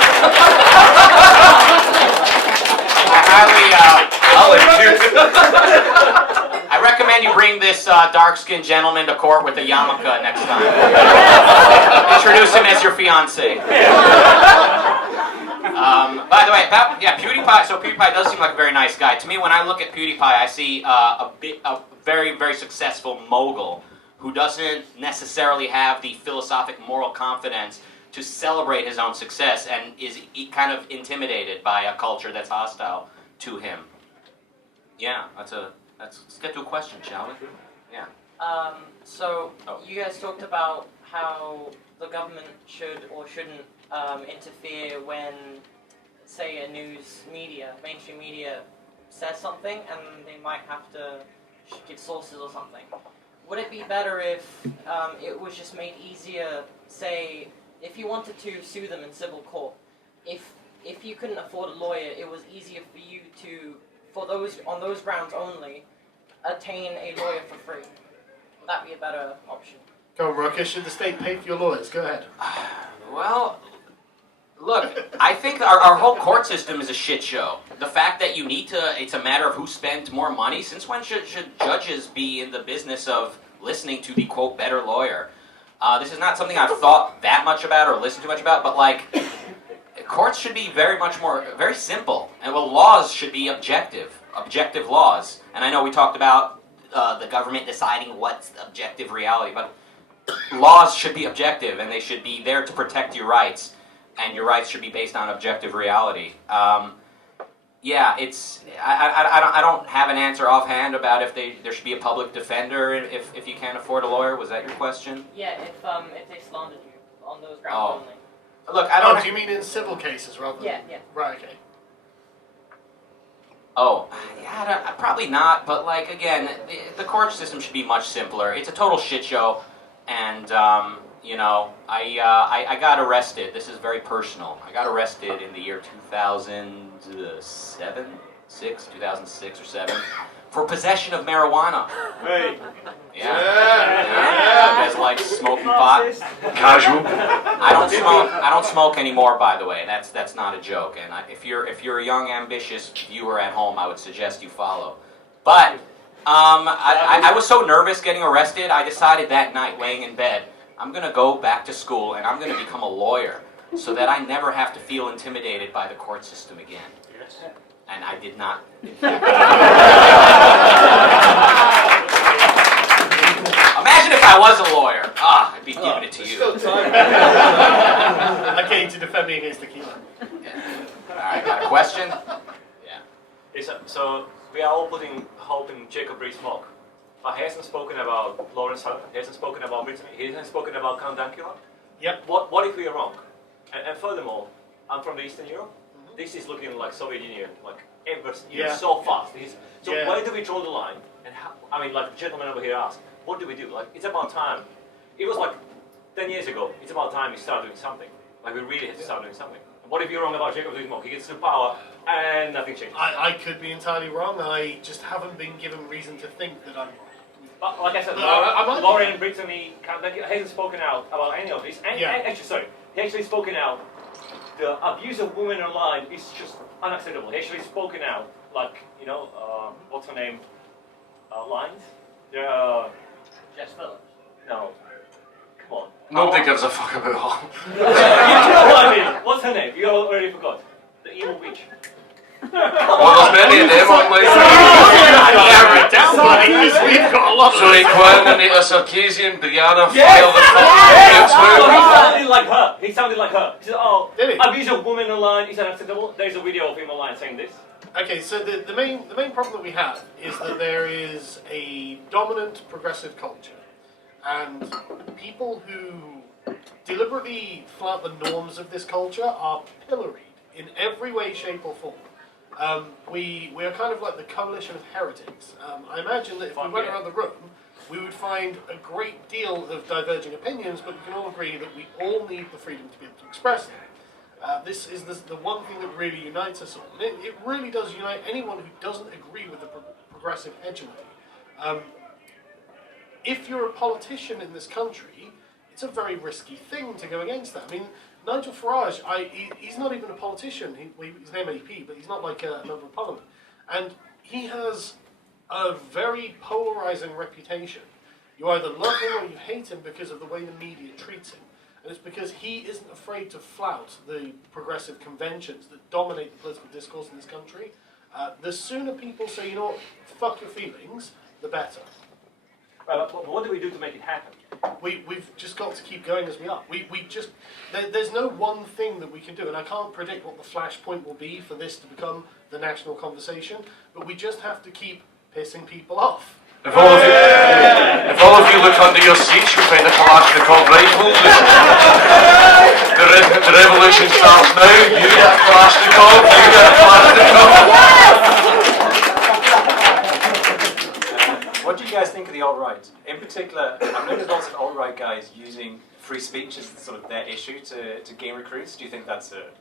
I recommend you bring this dark-skinned gentleman to court with a yarmulke next time. Introduce him as your fiancé. By the way, PewDiePie. So PewDiePie does seem like a very nice guy. To me, when I look at PewDiePie, I see a very, very successful mogul who doesn't necessarily have the philosophic moral confidence to celebrate his own success and is kind of intimidated by a culture that's hostile to him. Yeah, let's get to a question, shall we? Yeah. You guys talked about how the government should or shouldn't interfere when, say, mainstream media says something and they might have to give sources or something. Would it be better if it was just made easier, say, if you wanted to sue them in civil court, if you couldn't afford a lawyer, it was easier for you to, on those grounds only, attain a lawyer for free? Would that be a better option? Go on, Rucka. Should the state pay for your lawyers? Go ahead. Well, look, I think our whole court system is a shit show. The fact that it's a matter of who spends more money. Since when should judges be in the business of listening to the, quote, better lawyer? This is not something I've thought that much about or listened too much about, but like, courts should be very simple. And well, laws should be objective laws. And I know we talked about the government deciding what's objective reality, but laws should be objective and they should be there to protect your rights. And your rights should be based on objective reality. I don't have an answer offhand about if there should be a public defender if you can't afford a lawyer. Was that your question? Yeah, if they slandered you on those grounds only. Look, I don't. Do you mean in civil cases rather than? Yeah. Right. Okay. Oh, yeah, probably not. But like again, the court system should be much simpler. It's a total shit show, and I got arrested. This is very personal. I got arrested in the year 2006 or 7, for possession of marijuana. Hey. Yeah. You guys like smoking pot? Casual. I don't smoke anymore, by the way. That's not a joke. And if you're a young, ambitious viewer at home, I would suggest you follow. But I was so nervous getting arrested, I decided that night, laying in bed, I'm going to go back to school and I'm going to become a lawyer so that I never have to feel intimidated by the court system again. Yes. And I did not. Imagine if I was a lawyer. I'd be giving it to you. Okay, to defend me against tequila. Alright, got a question? Yeah. So we are all putting hope in Jacob Rees-Mogg. He hasn't spoken about Lawrence Sutter, he hasn't spoken about Brittany, he hasn't spoken about Count Dankula. Yep. What if we are wrong? And furthermore, I'm from the Eastern Europe. This is looking like Soviet Union, like so fast. Where do we draw the line? And how, like the gentleman over here asked, what do we do? Like, it's about time. It was like 10 years ago. It's about time we start doing something. Like, we really have to start doing something. What if you're wrong about Jacob Rees-Mogg? He gets to power and nothing changes. I could be entirely wrong. I just haven't been given reason to think that I'm wrong. But like I said, Lauren, Brittany, he hasn't spoken out about any of this. And he actually spoken out. The abuse of women online is just unacceptable. He actually spoken out, like, what's her name? Lines? Jess Phillips. No. Come on. Nobody gives a fuck about her. You know what I mean? What's her her name? You already forgot. The evil witch. Well, there's many of them online. We've got a lot of Zoe Quinn, Anita Sarkeesian, Brianna, Yes! Fire the Yes! Fuck. He sounded like her. He sounded like her. He said, "Oh, Did he? abuse of women online is unacceptable." There's a video of him online saying this. Okay, so the main problem that we have is that there is a dominant progressive culture, and people who deliberately flout the norms of this culture are pilloried in every way, shape, or form. We are kind of like the coalition of heretics. I imagine that if we went around the room, we would find a great deal of diverging opinions, but we can all agree that we all need the freedom to be able to express them. This is the one thing that really unites us all. And it really does unite anyone who doesn't agree with the progressive hegemony. If you're a politician in this country, it's a very risky thing to go against that. I mean, Nigel Farage, he's not even a politician. He's an MEP, but he's not like a member of parliament. And he has a very polarising reputation. You either love him or you hate him because of the way the media treats him. And it's because he isn't afraid to flout the progressive conventions that dominate the political discourse in this country. The sooner people say, you know what, fuck your feelings, the better. But what do we do to make it happen? We've just got to keep going as we are. There's no one thing that we can do, and I can't predict what the flashpoint will be for this to become the national conversation, but we just have to keep pissing people off. If all of you look under your seats, you'll find a Kalashnikov rifle. The revolution starts now. You get a Kalashnikov, you get a Kalashnikov. What do you guys think of the alt-right? In particular, I've noticed lots of alt-right guys using free speech as sort of their issue to gain recruits. Do you think that's a...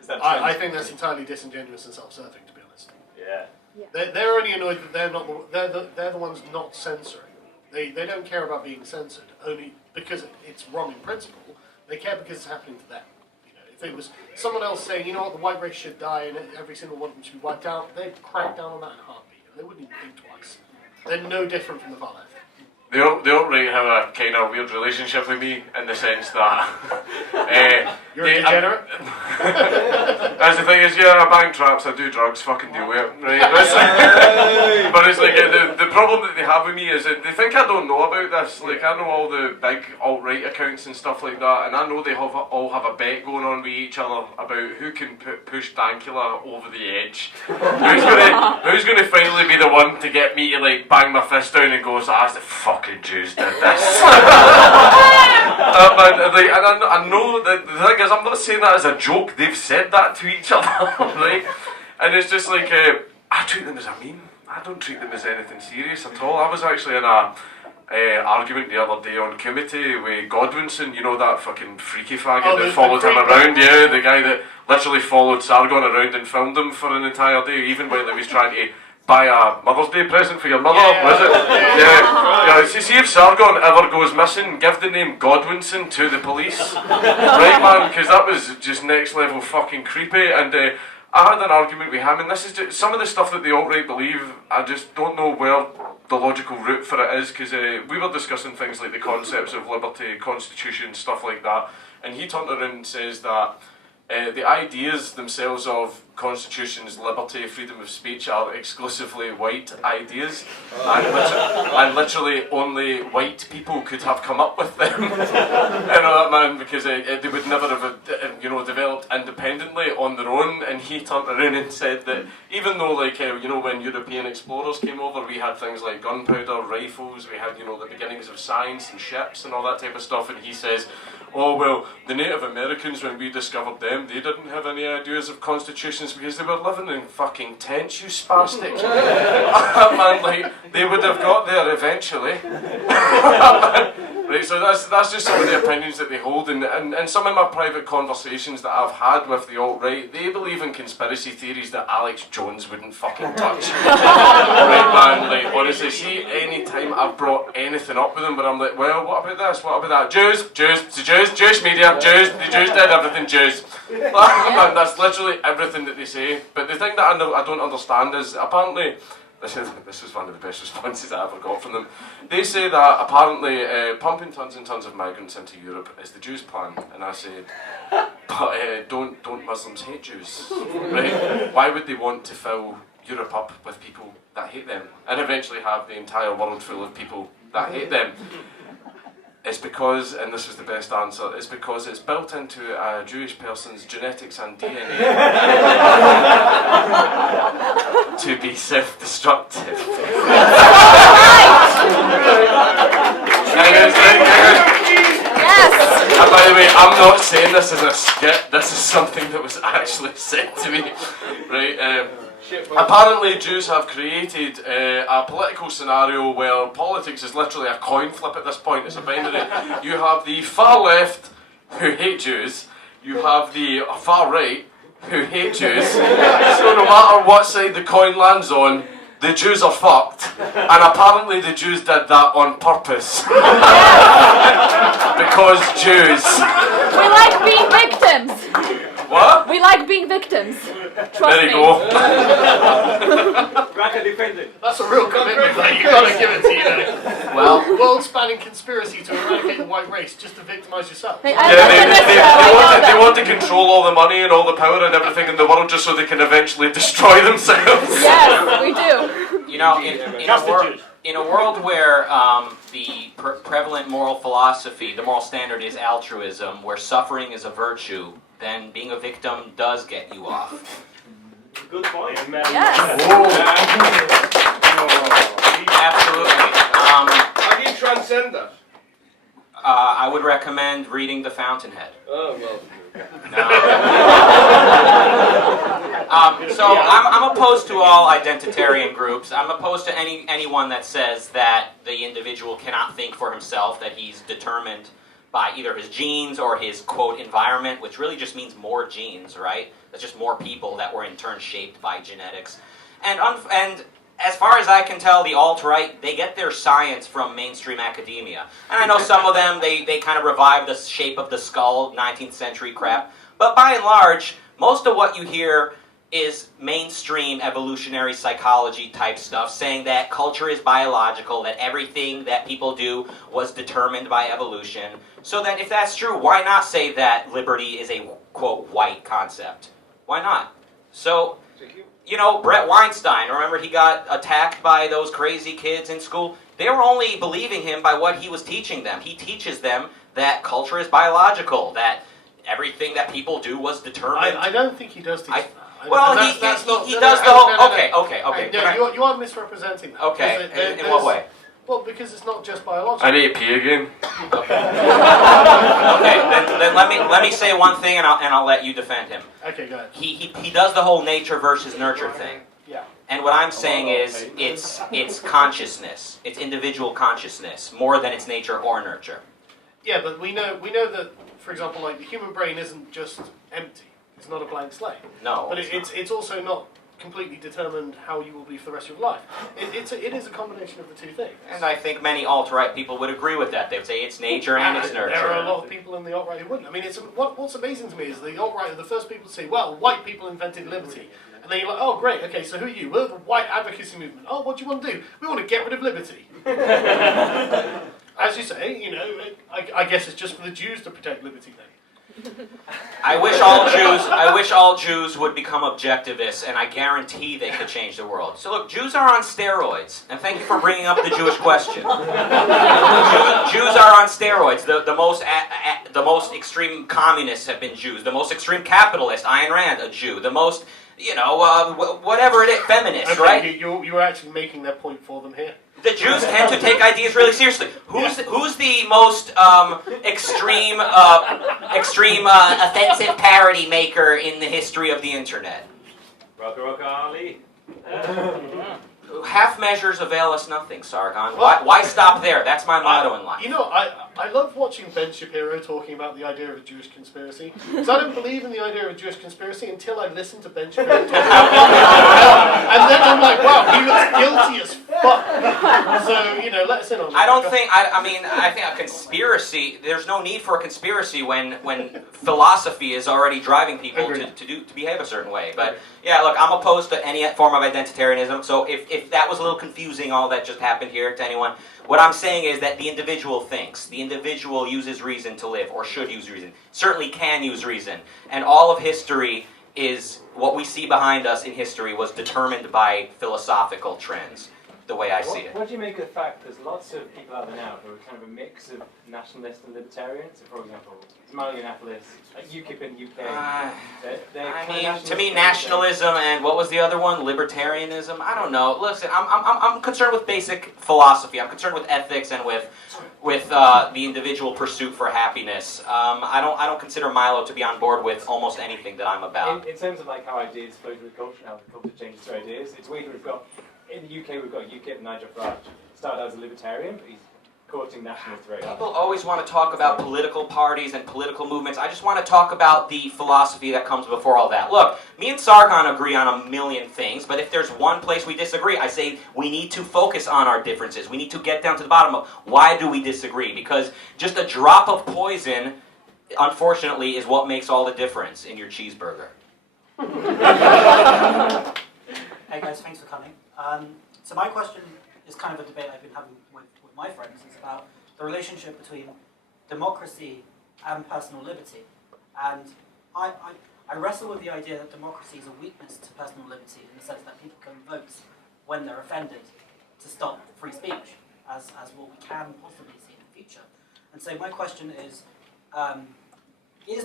Is that I think that's entirely disingenuous and self-serving, to be honest. Yeah. They're only annoyed that they're the ones not censoring. They don't care about being censored only because it's wrong in principle. They care because it's happening to them. You know, if it was someone else saying, you know what, the white race should die and every single one of them should be wiped out, they'd crack down on that in a heartbeat. They wouldn't even think twice. They're no different from the far left. The alt-right have a kind of weird relationship with me in the sense that you're a degenerate. That's the thing is, yeah, I bang traps, I do drugs, fucking deal with it, right? But it's like the problem that they have with me is that they think I don't know about this. Like I know all the big alt-right accounts and stuff like that, and I know they all have a bet going on with each other about who can push Dankula over the edge. Who's gonna finally be the one to get me to like bang my fist down and go, so that's the fucking Jews did this. I know that the thing is, I'm not saying that as a joke. They've said that to each other, right? And it's just like I treat them as a meme. I don't treat them as anything serious at all. I was actually in a argument the other day on committee with Godwinson. You know that fucking freaky faggot that followed him around. Yeah, the guy that literally followed Sargon around and filmed him for an entire day, even while he was trying to buy a Mother's Day present for your mother, was it? Yeah. See if Sargon ever goes missing, give the name Godwinson to the police. Right, man, because that was just next level fucking creepy. And I had an argument with him, and this is just some of the stuff that the alt-right believe, I just don't know where the logical route for it is, because we were discussing things like the concepts of liberty, constitution, stuff like that, and he turned around and says that the ideas themselves of constitutions, liberty, freedom of speech are exclusively white ideas, and literally only white people could have come up with them. You know that, man, because they would never have developed independently on their own. And he turned around and said that even though when European explorers came over, we had things like gunpowder, rifles, we had the beginnings of science and ships and all that type of stuff, and he says, oh well, the Native Americans, when we discovered them, they didn't have any ideas of constitutions because they were living in fucking tents, you spastic. Man, like, they would have got there eventually. Right, so that's just some of the opinions that they hold, and some of my private conversations that I've had with the alt-right, they believe in conspiracy theories that Alex Jones wouldn't fucking touch. Right, man, like, honestly, see, any time I've brought anything up with them, but I'm like, well, what about this, what about that? Jewish media, Jews, the Jews did everything, Jews. Man, that's literally everything that they say. But the thing that I don't understand is, apparently, this was one of the best responses I ever got from them. They say that apparently pumping tons and tons of migrants into Europe is the Jews' plan, and I said, But don't Muslims hate Jews? Right? Why would they want to fill Europe up with people that hate them and eventually have the entire world full of people that hate them? It's because, and this was the best answer, it's because it's built into a Jewish person's genetics and DNA to be self-destructive. Yes! And by the way, I'm not saying this as a skit, this is something that was actually said to me. Right? Apparently Jews have created a political scenario where politics is literally a coin flip at this point. It's a binary. You have the far left who hate Jews, you have the far right who hate Jews, so no matter what side the coin lands on, the Jews are fucked, and apparently the Jews did that on purpose. Because Jews. We like being victims. What? We like being victims. Trust There you me. go. Rucka defended. That's a real commitment, though. You gotta give it to you. Well, world-spanning conspiracy to eradicate the white race just to victimise yourself. Hey, they want to control all the money and all the power and everything in the world just so they can eventually destroy themselves. Yes, we do. You know, in a world where the prevalent moral philosophy, the moral standard is altruism, where suffering is a virtue, then being a victim does get you off. Good point. Yes. Absolutely. How do you transcend that? I would recommend reading The Fountainhead. Oh, well. So I'm opposed to all identitarian groups. I'm opposed to anyone that says that the individual cannot think for himself, that he's determined by either his genes or his, quote, environment, which really just means more genes, right? That's just more people that were in turn shaped by genetics. And as far as I can tell, the alt-right, they get their science from mainstream academia. And I know some of them, they kind of revive the shape of the skull, 19th century crap. But by and large, most of what you hear is mainstream evolutionary psychology type stuff, saying that culture is biological, that everything that people do was determined by evolution. So then if that's true, why not say that liberty is a, quote, white concept? Why not? So, you know, Brett Weinstein, remember he got attacked by those crazy kids in school? They were only believing him by what he was teaching them. He teaches them that culture is biological, that everything that people do was determined. I don't think he does teach that. Well, he does the whole... Okay. You are misrepresenting that. Okay, in what way? Well, because it's not just biological. I need to pee again. Okay, then let me say one thing, and I'll let you defend him. Okay, go ahead. He does the whole nature versus nurture thing. Yeah. And what I'm saying is, it's consciousness, it's individual consciousness, more than it's nature or nurture. Yeah, but we know that, for example, like the human brain isn't just empty. It's not a blank slate. No. But it's also not completely determined how you will be for the rest of your life. It is a combination of the two things. And I think many alt-right people would agree with that. They would say it's nature and it's nurture. There are a lot of people in the alt-right who wouldn't. I mean, what's amazing to me is the alt-right are the first people to say, well, white people invented liberty. And then you're like, oh, great, okay, so who are you? We're the white advocacy movement. Oh, what do you want to do? We want to get rid of liberty. As you say, you know, I guess it's just for the Jews to protect liberty then. I wish all Jews would become objectivists, and I guarantee they could change the world. So look, Jews are on steroids, and thank you for bringing up the Jewish question. Jews are on steroids. The most extreme communists have been Jews. The most extreme capitalist, Ayn Rand, a Jew. The most, whatever it is, feminists, okay, right? You were actually making their point for them here. The Jews tend to take ideas really seriously. Who's the most extreme offensive parody maker in the history of the internet? Rucka Rucka Ali. Half measures avail us nothing, Sargon. Why stop there? That's my motto in life. You know, I love watching Ben Shapiro talking about the idea of a Jewish conspiracy. Because I don't believe in the idea of a Jewish conspiracy until I listen to Ben Shapiro talk about it. And then I'm like, wow, he looks guilty as fuck. So, let us in on that. I think a conspiracy, there's no need for a conspiracy when philosophy is already driving people to behave a certain way. But yeah, look, I'm opposed to any form of identitarianism, so if that was a little confusing, all that just happened here to anyone, What I'm saying is that the individual thinks. The individual uses reason to live, or should use reason. Certainly can use reason. And all of history is, what we see behind us in history was determined by philosophical trends, the way I see it. What do you make of the fact there's lots of people out there now who are kind of a mix of nationalist and libertarian? So, for example, Somali nationalists, UKIP in the UK. To me, nationalism and what was the other one? Libertarianism? I don't know. Listen, I'm concerned with basic philosophy. I'm concerned with ethics and with the individual pursuit for happiness. I don't consider Milo to be on board with almost anything that I'm about. In terms of like how ideas flow through the culture and how the culture changes through ideas, it's weird. In the UK, we've got UKIP, Nigel Farage. Started out as a libertarian, but he's courting nationalist very hard. People always want to talk about political parties and political movements. I just want to talk about the philosophy that comes before all that. Look, me and Sargon agree on a million things, but if there's one place we disagree, I say we need to focus on our differences. We need to get down to the bottom of why do we disagree, because just a drop of poison, unfortunately, is what makes all the difference in your cheeseburger. Hey guys, thanks for coming. So my question is kind of a debate I've been having with my friends. It's about the relationship between democracy and personal liberty. And I wrestle with the idea that democracy is a weakness to personal liberty in the sense that people can vote when they're offended to stop free speech, as what we can possibly see in the future. And so my question is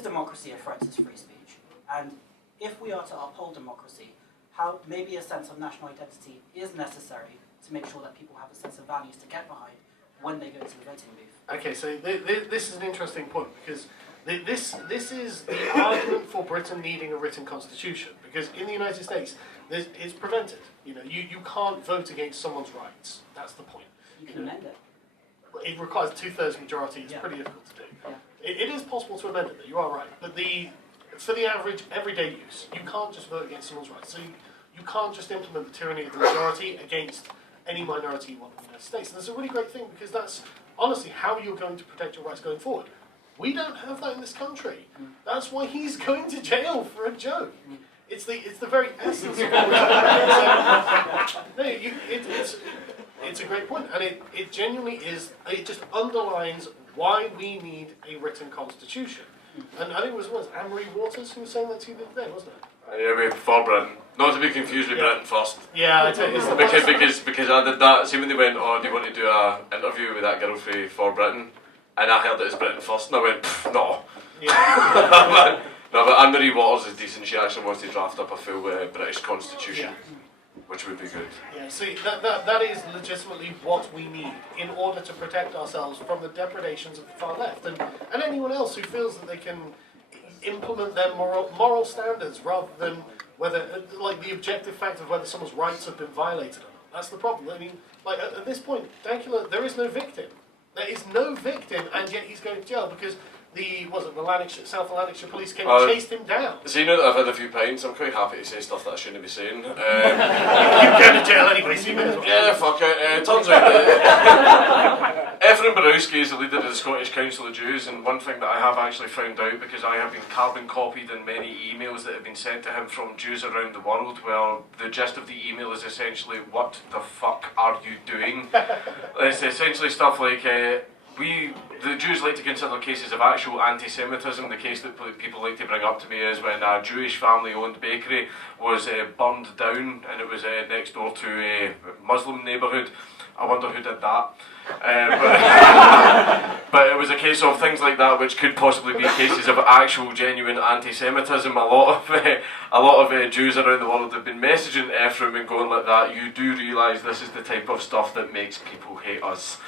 democracy a threat to free speech? And if we are to uphold democracy, how maybe a sense of national identity is necessary to make sure that people have a sense of values to get behind when they go to the voting booth. Okay, so this is an interesting point, because this is the argument for Britain needing a written constitution, because in the United States it's prevented. You can't vote against someone's rights. That's the point. You can amend it. It requires 2/3 majority. It's pretty difficult to do. Yeah. It is possible to amend it, you are right, but for the average everyday use, you can't just vote against someone's rights. So you can't just implement the tyranny of the majority against any minority you want in the United States. And that's a really great thing, because that's honestly how you're going to protect your rights going forward. We don't have that in this country. That's why he's going to jail for a joke. It's the very essence of what we're doing. It's a great point, and it genuinely is. It just underlines why we need a written constitution. And I think it was Anne-Marie Waters who was saying that to you the other day, wasn't it? Yeah, before Britain. Not to be confused with Britain first. Yeah, I tell you, because I did that. See when they went, "Oh, do you want to do a interview with that girl for Britain?" And I heard it as Britain first, and I went, "No." Yeah. No, but Anne-Marie Waters is decent. She actually wants to draft up a full British constitution, which would be good. Yeah, see, that is legitimately what we need in order to protect ourselves from the depredations of the far left, and anyone else who feels that they can implement their moral standards rather than the objective fact of whether someone's rights have been violated or not. That's the problem. I mean, at this point, Dankula, there is no victim. There is no victim, and yet he's going to jail because the South Lanarkshire police came and chased him down. So you know that I've had a few pints, I'm quite happy to say stuff that I shouldn't be saying. You go to jail anyway, so you may as well. Yeah, fuck it. It turns out that Ephraim Borowski is the leader of the Scottish Council of Jews, and one thing that I have actually found out, because I have been carbon copied in many emails that have been sent to him from Jews around the world, well, the gist of the email is essentially, what the fuck are you doing? It's essentially stuff like, the Jews like to consider cases of actual anti-Semitism. The case that people like to bring up to me is when a Jewish family-owned bakery was burned down, and it was next door to a Muslim neighbourhood. I wonder who did that. But it was a case of things like that, which could possibly be cases of actual, genuine anti-Semitism. A lot of Jews around the world have been messaging Ephraim and going like that. You do realise this is the type of stuff that makes people hate us.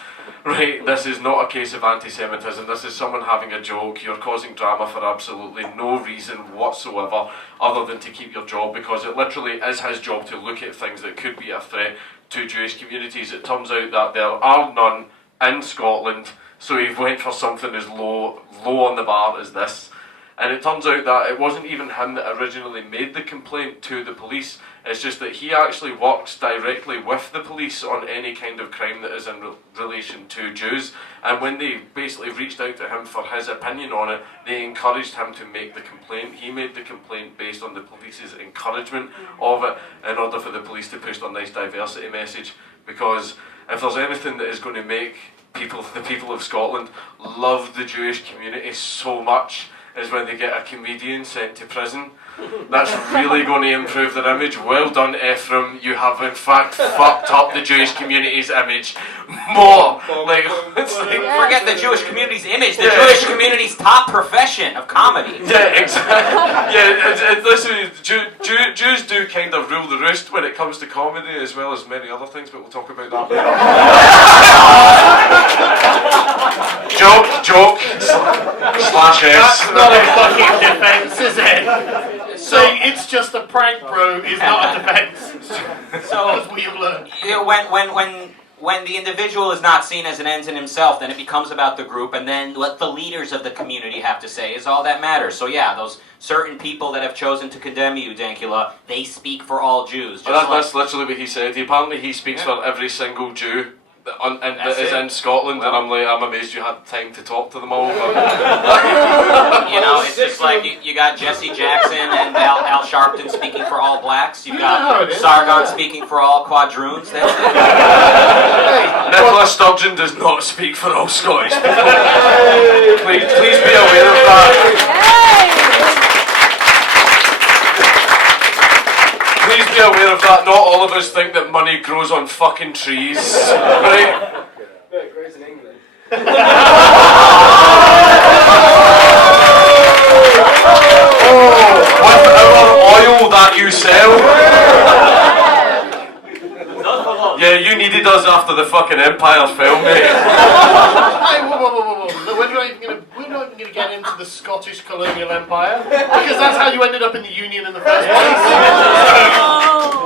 Right, this is not a case of anti-Semitism, this is someone having a joke. You're causing drama for absolutely no reason whatsoever other than to keep your job, because it literally is his job to look at things that could be a threat to Jewish communities. It turns out that there are none in Scotland, so he went for something as low on the bar as this. And it turns out that it wasn't even him that originally made the complaint to the police. It's just that he actually works directly with the police on any kind of crime that is in relation to Jews. And when they basically reached out to him for his opinion on it, they encouraged him to make the complaint. He made the complaint based on the police's encouragement of it, in order for the police to push their nice diversity message. because if there's anything that is going to make the people of Scotland love the Jewish community so much, is when they get a comedian sent to prison. That's really going to improve their image. Well done, Ephraim. You have in fact fucked up the Jewish community's image more. Like, it's like forget the Jewish community's image. The Jewish community's top profession of comedy. Yeah, exactly. Yeah, listen, Jews do kind of rule the roost when it comes to comedy, as well as many other things. But we'll talk about that later. joke. Slash S. That's not a fucking defense, is it? Saying it's just a prank, bro, is not a defense. So, as we have learned. When the individual is not seen as an end in himself, then it becomes about the group, and then what the leaders of the community have to say is all that matters. So yeah, those certain people that have chosen to condemn you, Dankula, they speak for all Jews. That's literally what he said. Apparently he speaks for every single Jew that is in Scotland, and I'm amazed you had time to talk to them all. You know, it's just like you got Jesse Jackson and Al Sharpton speaking for all blacks. You've got Sargon speaking for all quadroons. That's it. Nicola Sturgeon does not speak for all Scottish people. Please be aware of that. Please be aware of that. Not all of us think that money grows on fucking trees, right? No, it grows in England. With our oil that you sell. Yeah, you needed us after the fucking empire fell, mate. Hey, whoa. We're not even going to get into the Scottish colonial empire, because that's how you ended up in the Union in the first place.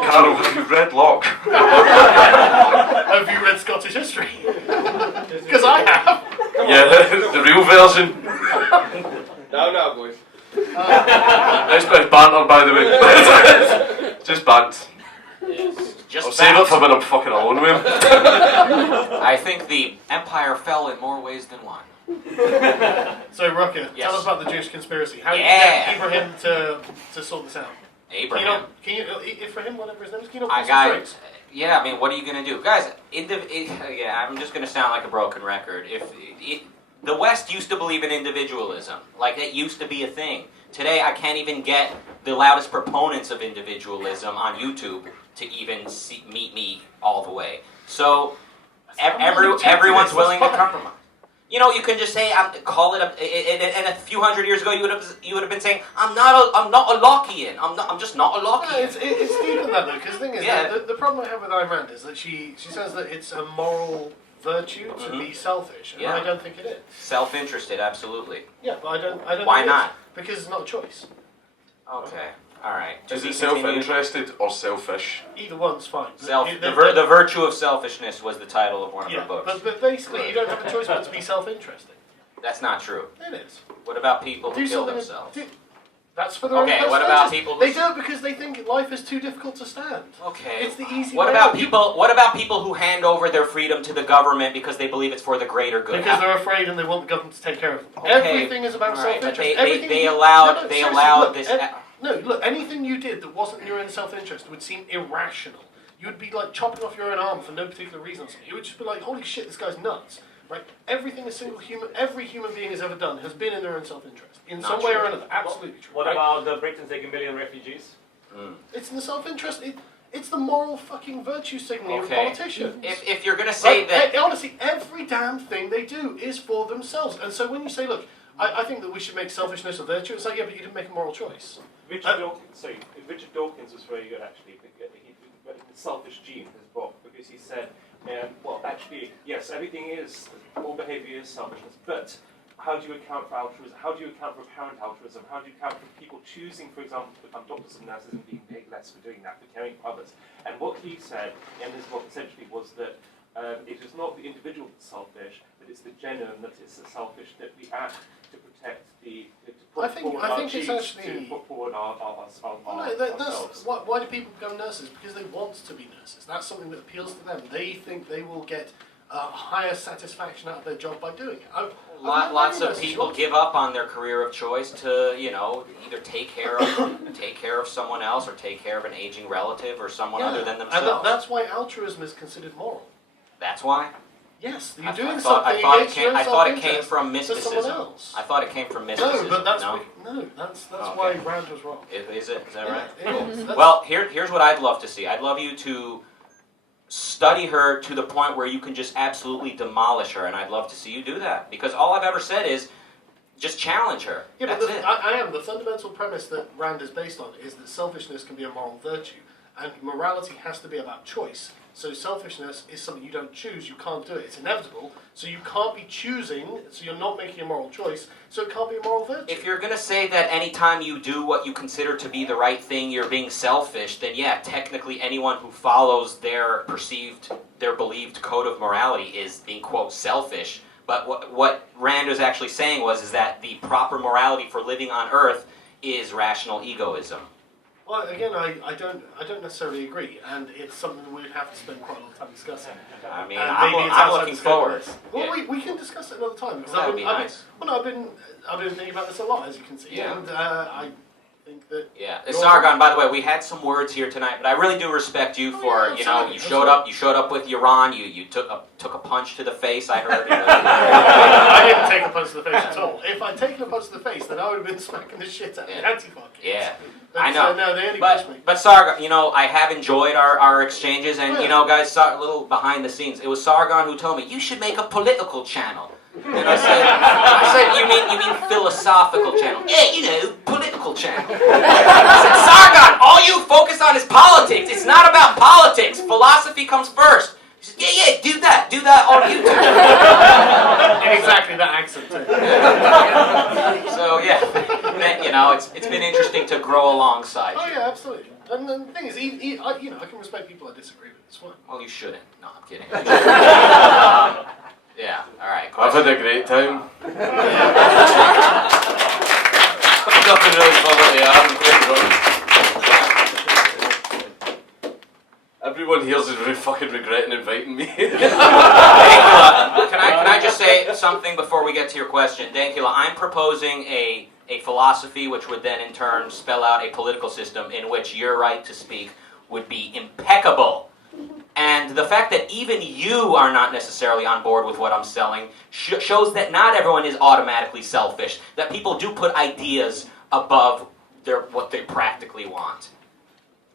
Carol, have you read Locke? Have you read Scottish history? Because I have. Yeah, the real version. No, boys. It's been banter, by the way. Just bant. I'll save it for when I'm fucking alone with him. I think the empire fell in more ways than one. So, Rucka, Yes. tell us about the Jewish conspiracy. How did you get Ibrahim to sort this out? Abraham. Can you Ibrahim, whatever his name is, can you I not got put some yeah, I mean, what are you going to do? Guys, I'm just going to sound like a broken record. The West used to believe in individualism. Like, it used to be a thing. Today, I can't even get the loudest proponents of individualism on YouTube to even meet me all the way. So, everyone's willing to compromise. You know, you can just say, call it and a few hundred years ago, you would have been saying, I'm not a Lockean. I'm just not a Lockean. No, it's deeper than that, though, because the thing is, the problem I have with Ayn Rand is that she says that it's a moral virtue to be selfish, and I don't think it is. Self-interested, absolutely. Yeah, but I don't Why think not? It is, because it's not a choice. Okay, all right. Is it self-interested or selfish? Either one's fine. The virtue of selfishness was the title of one of her books. But basically, you don't have a choice but to be self-interested. That's not true. It is. What about people who kill themselves? That's for their own Okay, what about people who... They do it because they think life is too difficult to stand. Okay. It's the easy What way about out. people? What about people who hand over their freedom to the government because they believe it's for the greater good? Because they're afraid and they want the government to take care of them. Okay. Everything is about All right, but self-interest. they allowed this. No, look, anything you did that wasn't in your own self-interest would seem irrational. You would be like chopping off your own arm for no particular reason. It would just be like, holy shit, this guy's nuts. Right? Every human being has ever done has been in their own self-interest. In some way or another. Absolutely true. What about the Britain taking 1 million refugees? It's in the self-interest. It's the moral fucking virtue signaling of politicians. If you're going to say that... Honestly, every damn thing they do is for themselves. And so when you say, look, I think that we should make selfishness a virtue, it's like, yeah, but you didn't make a moral choice. Richard Dawkins was very good, actually. The selfish gene is brought because he said, well, actually, yes, everything is, all behavior is selfishness, but how do you account for altruism? How do you account for apparent altruism? How do you account for people choosing, for example, to become doctors and nurses and being paid less for doing that, for caring for others? And what he said in his book essentially was that it is not the individual that's selfish, but it's the genome that is selfish, that we act to protect I think it's actually... to put forward ourselves. Why do people become nurses? Because they want to be nurses. That's something that appeals to them. They think they will get higher satisfaction out of their job by doing it. Lots of people give up on their career of choice to, either take care of someone else or take care of an aging relative or someone other than themselves. And that's why altruism is considered moral. That's why? Yes, you're I doing thought something it against thought your it came from mysticism. to someone else. I thought it came from mysticism. No, but that's no? that's why Rand was wrong. Is it? Is that right? It is. Well, here's what I'd love to see. I'd love you to study her to the point where you can just absolutely demolish her, and I'd love to see you do that. Because all I've ever said is, just challenge her. Yeah, That's but it. the fundamental premise that Rand is based on is that selfishness can be a moral virtue, and morality has to be about choice. So selfishness is something you don't choose, you can't do it, it's inevitable, so you can't be choosing, so you're not making a moral choice, so it can't be a moral virtue. If you're going to say that anytime you do what you consider to be the right thing, you're being selfish, then yeah, technically anyone who follows their believed code of morality is being, quote, selfish. But what Rand was actually saying is that the proper morality for living on Earth is rational egoism. Well, again, I don't necessarily agree, and it's something we'd have to spend quite a lot of time discussing. I mean, And I'm looking forward. Well, we can discuss it another time. Because That would be nice. I've been thinking about this a lot, as you can see, Yeah. and I think that. Yeah, Sargon. By the way, we had some words here tonight, but I really do respect you for you showed up with Iran. You took a punch to the face. I heard. I didn't take a punch to the face at all. If I'd taken a punch to the face, then I would have been smacking the shit out of the Antifa kids. Yeah. But, I know, no, they only pushed me. but Sargon, I have enjoyed our exchanges, and guys, a little behind the scenes. It was Sargon who told me you should make a political channel, and I said, you mean philosophical channel? Yeah, political channel. I said, Sargon, all you focus on is politics. It's not about politics. Philosophy comes first. He said, yeah, do that on YouTube. In exactly that accent too. So it's been interesting to grow alongside you. Oh yeah, absolutely. And the thing is, I can respect people I disagree with. It's fine. Well, you shouldn't. No, I'm kidding. Yeah. All right. I've had a great time. Nothing really fun at Everyone here is really fucking regretting inviting me. Dankula, can I just say something before we get to your question? Dankula, I'm proposing a philosophy which would then in turn spell out a political system in which your right to speak would be impeccable. And the fact that even you are not necessarily on board with what I'm selling shows that not everyone is automatically selfish, that people do put ideas above what they practically want.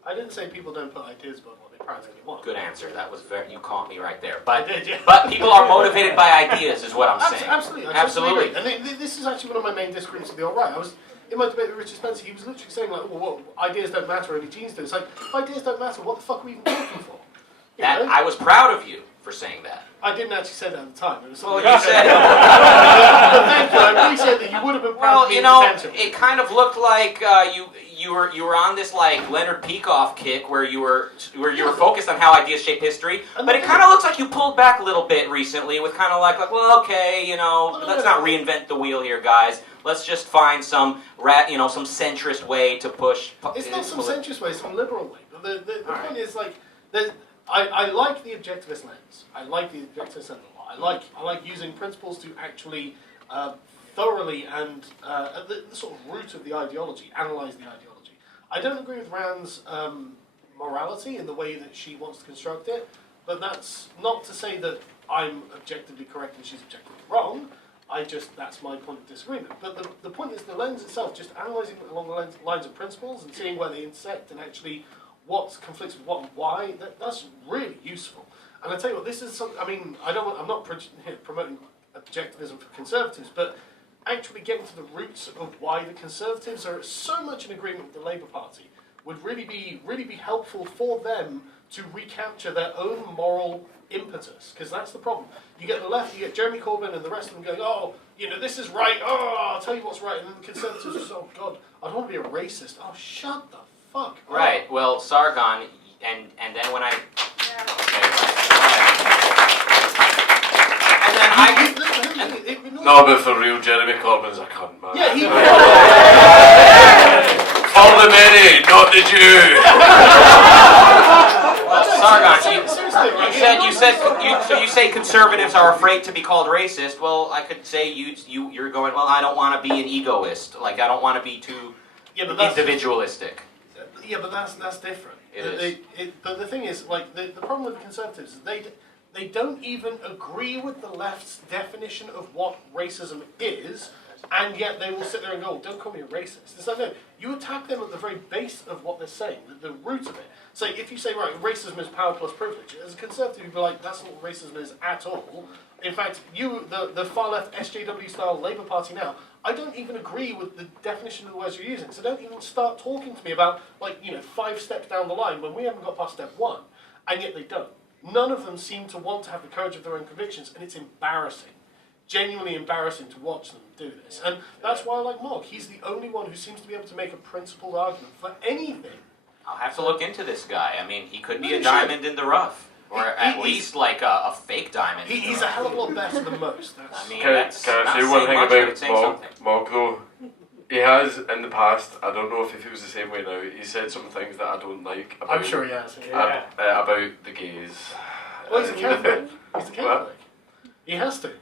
I didn't say people don't put ideas above what they practically want. Good answer. That was you caught me right there. But, I did, yeah. But people are motivated by ideas is what I'm saying. Absolutely. I totally agree. And this is actually one of my main disagreements with the alt-right. I was in my debate with Richard Spencer, he was literally saying ideas don't matter, only genes do. It's like, if ideas don't matter, what the fuck are we even talking for? I was proud of you for saying that. I didn't actually say that at the time. It was Well, you said it. But thank you. I appreciate that you would have been proud of me it kind of looked like you were on this like Leonard Peikoff kick where you were focused on how ideas shape history, but it kind of looks like you pulled back a little bit recently with kind of like well, okay, let's not reinvent the wheel here, guys. Let's just find some some centrist way to push. It's not some centrist way; it's some liberal way. But the point is like I like the objectivist lens. I like the objectivist lens a lot. I like using principles to actually thoroughly and at the sort of root of the ideology, analyze the ideology. I don't agree with Rand's morality in the way that she wants to construct it, but that's not to say that I'm objectively correct and she's objectively wrong. That's my point of disagreement. But the point is the lens itself, just analysing it along the lines of principles and seeing where they intersect and actually what conflicts with what and why, that's really useful. And I tell you what, this is something, I'm not promoting objectivism for conservatives, but actually getting to the roots of why the conservatives are so much in agreement with the Labour Party would really be helpful for them to recapture their own moral impetus, because that's the problem. You get the left, you get Jeremy Corbyn and the rest of them going, this is right, I'll tell you what's right, and then the conservatives are oh God, I don't want to be a racist. Oh, shut the fuck up. Right, well, Sargon, and then when I... No, but for real, Jeremy Corbyn's a cunt, man. Yeah, he... Call the many, not the Jew. Well, Sargon, you say conservatives are afraid to be called racist. Well, I could say you're going, well, I don't want to be an egoist. Like, I don't want to be too individualistic. Yeah, but that's different. But the thing is, like, the problem with the conservatives is they don't even agree with the left's definition of what racism is, and yet they will sit there and go, don't call me a racist. It's like, no, you attack them at the very base of what they're saying, the root of it. So if you say, right, racism is power plus privilege, as a conservative, you'd be like, that's not what racism is at all. In fact, the far-left SJW-style Labour Party now, I don't even agree with the definition of the words you're using. So don't even start talking to me about, 5 steps down the line when we haven't got past step 1. And yet they don't. None of them seem to want to have the courage of their own convictions, and it's embarrassing. Genuinely embarrassing to watch them do this. And that's why I like Mark. He's the only one who seems to be able to make a principled argument for anything. I'll have to look into this guy. I mean, he could be a diamond in the rough. Or at least like a fake diamond. He's a hell of a lot better than most. Can I say one thing about Mog though? He has, in the past, I don't know if he feels the same way now, he said some things that I don't like about, I'm sure he has. About the gays. Well, he's a Catholic. He's a Catholic. He has to.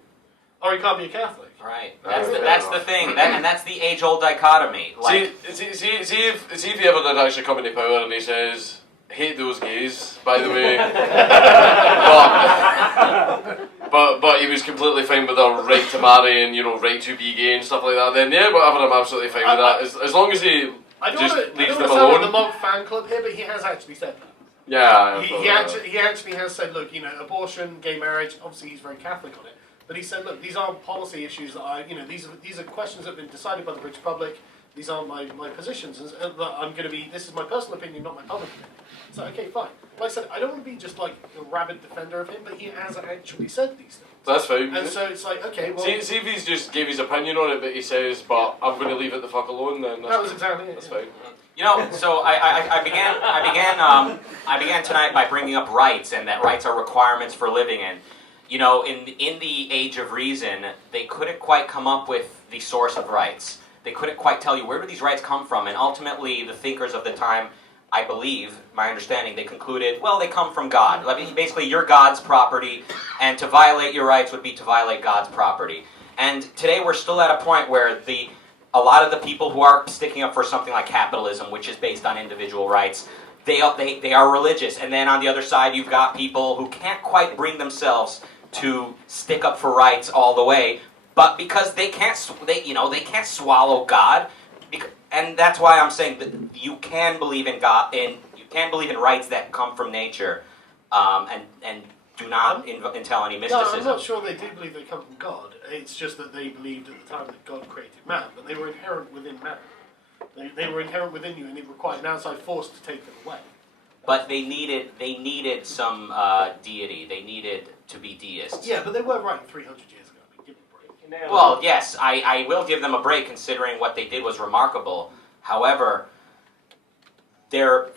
Or he can't be a Catholic. Right. That's the thing. And that's the age-old dichotomy. Like, see if he ever did actually come into power and he says, hate those gays, by the way. but he was completely fine with their right to marry and, right to be gay and stuff like that, then yeah, whatever, I'm absolutely fine with that. As long as he just leaves them alone. I don't know the Mog fan club here, but he has actually said that. Yeah. He actually has said, look, abortion, gay marriage, obviously he's very Catholic on it, but he said, look, these aren't policy issues that these are questions that have been decided by the British public. These aren't my positions, and this is my personal opinion, not my public opinion. So, okay, fine. Like I said, I don't want to be just like a rabid defender of him, but he has actually said these things. That's fine. And so it's like, okay, well... See if he's just gave his opinion on it, but he says, but I'm going to leave it the fuck alone, then that was exactly it. That's fine. So I began tonight by bringing up rights, and that rights are requirements for living. And, in the age of reason, they couldn't quite come up with the source of rights. They couldn't quite tell you where do these rights come from, and ultimately the thinkers of the time, I believe, my understanding, they concluded, well, they come from God. I mean, basically, you're God's property, and to violate your rights would be to violate God's property. And today we're still at a point where a lot of the people who are sticking up for something like capitalism, which is based on individual rights, they are religious. And then on the other side, you've got people who can't quite bring themselves to stick up for rights all the way, but because they can't swallow God. And that's why I'm saying that you can believe in God, and you can believe in rights that come from nature, and do not entail any mysticism. I'm not sure they do believe they come from God. It's just that they believed at the time that God created man, but they were inherent within man. They were inherent within you, and it required an outside force to take them away. But they needed some deity. They needed to be deists. Yeah, but they were writing 300 years ago. I mean, give them a break. Well, yes, I will give them a break considering what they did was remarkable. However, the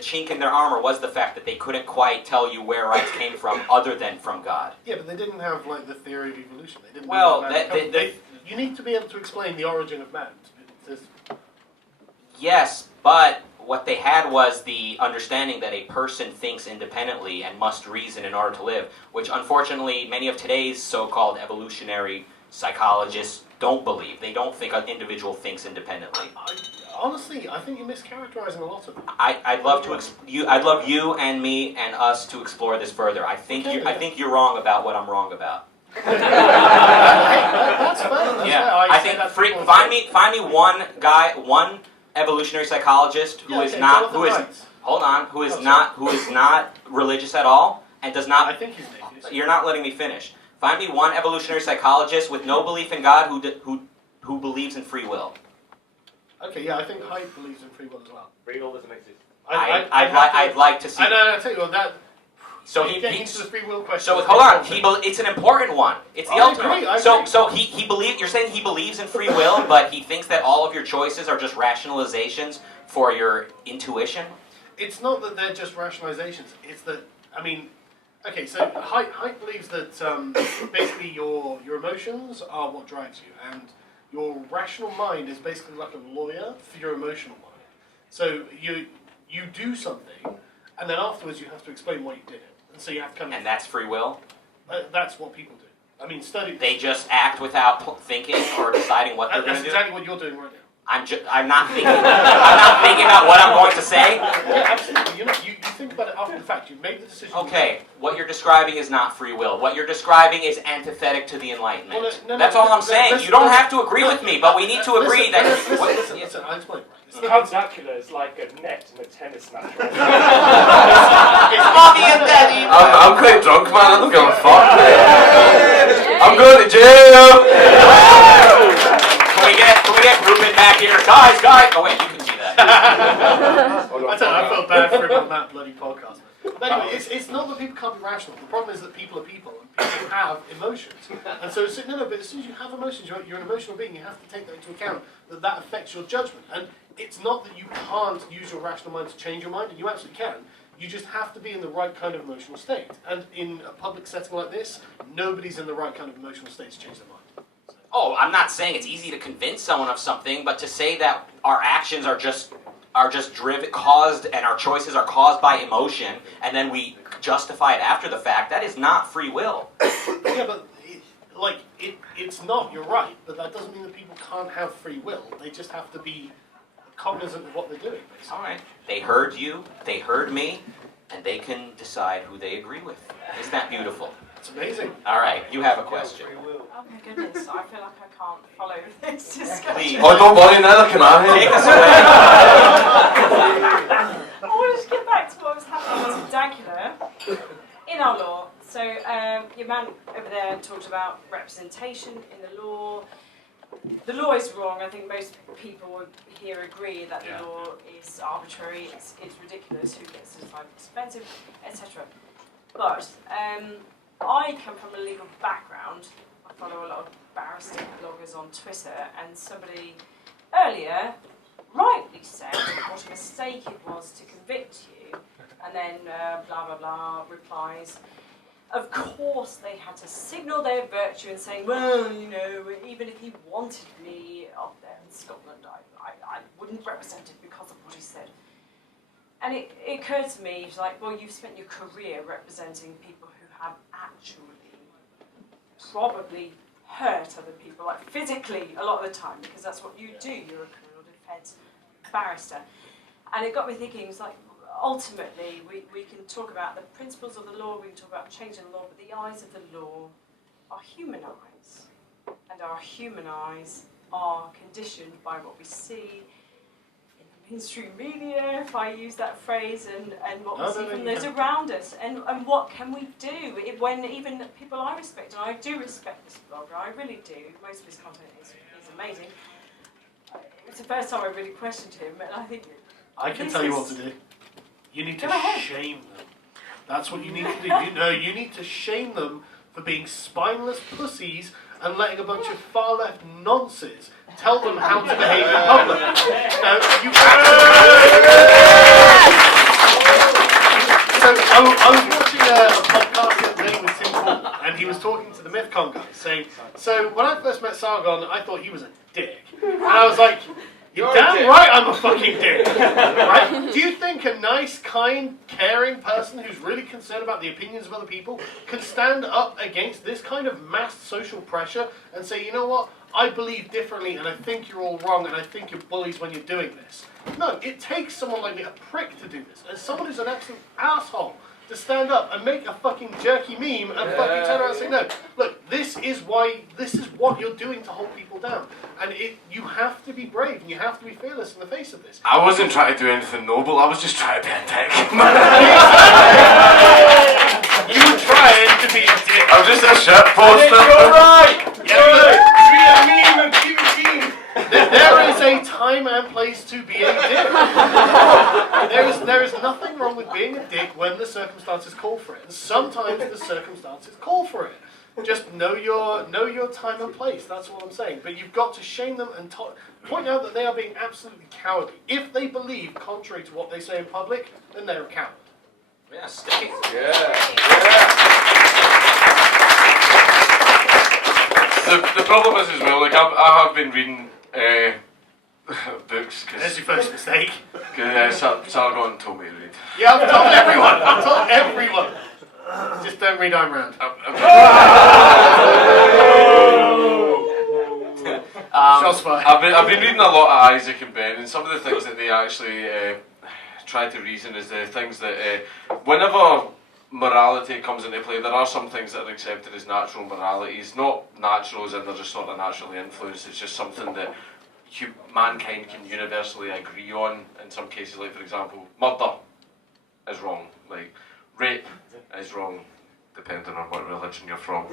chink in their armor was the fact that they couldn't quite tell you where rights came from other than from God. Yeah, but they didn't have the theory of evolution. They didn't. Well, you need to be able to explain the origin of man. Yes, but what they had was the understanding that a person thinks independently and must reason in order to live, which unfortunately many of today's so-called evolutionary psychologists don't believe. They don't think an individual thinks independently. Honestly, I think you're mischaracterizing a lot of them. I'd love you and me and us to explore this further. I think you're wrong about what I'm wrong about. That's fair. Yeah, I think find me one evolutionary psychologist who is not religious at all and does not. I think he's atheist. You're not letting me finish. Find me one evolutionary psychologist with no belief in God who believes in free will. Okay, yeah, I think Hyde believes in free will as well. Free will doesn't exist. I'd like to see. I tell you what, that. So he into the free will question. So hold on, it's an important one. It's the ultimate. I agree. So he believes. You're saying he believes in free will, but he thinks that all of your choices are just rationalizations for your intuition. It's not that they're just rationalizations. It's that okay. So Hyde believes that basically your emotions are what drives you, and your rational mind is basically like a lawyer for your emotional mind. So you do something, and then afterwards you have to explain why you did it. And so you have to kind of... And that's free will? That's what people do. I mean, study... They just act without thinking or deciding what they're going to do? That's exactly what you're doing right now. I'm not thinking. I'm not thinking about what I'm going to say. Yeah, absolutely. You think about it after the fact. You make the decision. Okay, what you're describing is not free will. What you're describing is antithetic to the Enlightenment. Well, That's all I'm saying. You don't have to agree with me, but we need to agree that... Listen, I'll explain. Count Dankula is like a net and a tennis match. Mommy and Daddy. I'm quite drunk, man. I don't give a fuck. I'm going to jail. Can we get Ruben back here? Guys! Oh wait, you can see that. I felt bad for him on that bloody podcast. But anyway, it's not that people can't be rational. The problem is that people are people, and people have emotions. And so, but as soon as you have emotions, you're an emotional being, you have to take that into account, that affects your judgment. And it's not that you can't use your rational mind to change your mind, and you absolutely can. You just have to be in the right kind of emotional state. And in a public setting like this, nobody's in the right kind of emotional state to change their mind. Oh, I'm not saying it's easy to convince someone of something, but to say that our actions are just caused, and our choices are caused by emotion, and then we justify it after the fact, that is not free will. Yeah, but it's not, you're right, but that doesn't mean that people can't have free will. They just have to be cognizant of what they're doing, basically. All right. They heard you, they heard me, and they can decide who they agree with. Isn't that beautiful? It's amazing. All right, you have a question. Oh my goodness, I feel like I can't follow this discussion. Please. Oh, don't worry, neither can I. Take us I want to just get back to what was happening to Dankula in our law. So your man over there talked about representation in the law. The law is wrong. I think most people here agree that the law is arbitrary, it's ridiculous, who gets to decide what's expensive, etc. But I come from a legal background. I follow a lot of barrister bloggers on Twitter, and somebody earlier rightly said what a mistake it was to convict you, and then blah blah blah replies. Of course they had to signal their virtue and saying, well, you know, even if he wanted me up there in Scotland, I wouldn't represent it because of what he said. And it occurred to me, it's like, well, you've spent your career representing people who have actually probably hurt other people, like physically a lot of the time, because that's what you do, you're a criminal defence barrister. And it got me thinking, it's like, ultimately, we can talk about the principles of the law, we can talk about changing the law, but the eyes of the law are human eyes. And our human eyes are conditioned by what we see in the mainstream media, if I use that phrase, and what we see from those around us. And what can we do when even people I respect, and I do respect this blogger, I really do, most of his content is amazing. It's the first time I really questioned him, and I think... I can tell you what to do. You need to shame them. That's what you need to do. You need to shame them for being spineless pussies and letting a bunch of far left nonsense tell them how to behave in public. You So I was watching a podcast the other day with Tim Paul, and he was talking to the MythCon guys, saying, so when I first met Sargon, I thought he was a dick. And I was like, you're damn right I'm a fucking dick. Right? Do you think a nice, kind, caring person who's really concerned about the opinions of other people can stand up against this kind of mass social pressure and say, you know what, I believe differently and I think you're all wrong and I think you're bullies when you're doing this? No, it takes someone like me, a prick, to do this. And someone who's an absolute asshole to stand up and make a fucking jerky meme and fucking turn around and say, no, look, this is what you're doing to hold people down. And you have to be brave and you have to be fearless in the face of this. I wasn't trying to do anything noble, I was just trying to be a dick. You were trying to be a dick. I'm just a shit poster. You're right. Be a meme and keep a team. There is a time and place to be a dick. There is nothing wrong with being a dick when the circumstances call for it. And sometimes the circumstances call for it. Just know your time and place. That's what I'm saying. But you've got to shame them and point out that they are being absolutely cowardly. If they believe contrary to what they say in public, then they're a coward. Yeah, stick it. the problem is as well, like I have been reading books. There's your first mistake. Sargon told me to read. Yeah, I've told everyone. I've told everyone. Just don't read Ayn Rand. Shots fired. I've been reading a lot of Isaac and Ben, and some of the things that they actually try to reason is the things that whenever morality comes into play, there are some things that are accepted as natural moralities. Not natural as in they're just sort of naturally influenced, it's just something that mankind can universally agree on. In some cases, like for example, murder is wrong, like rape is wrong, depending on what religion you're from.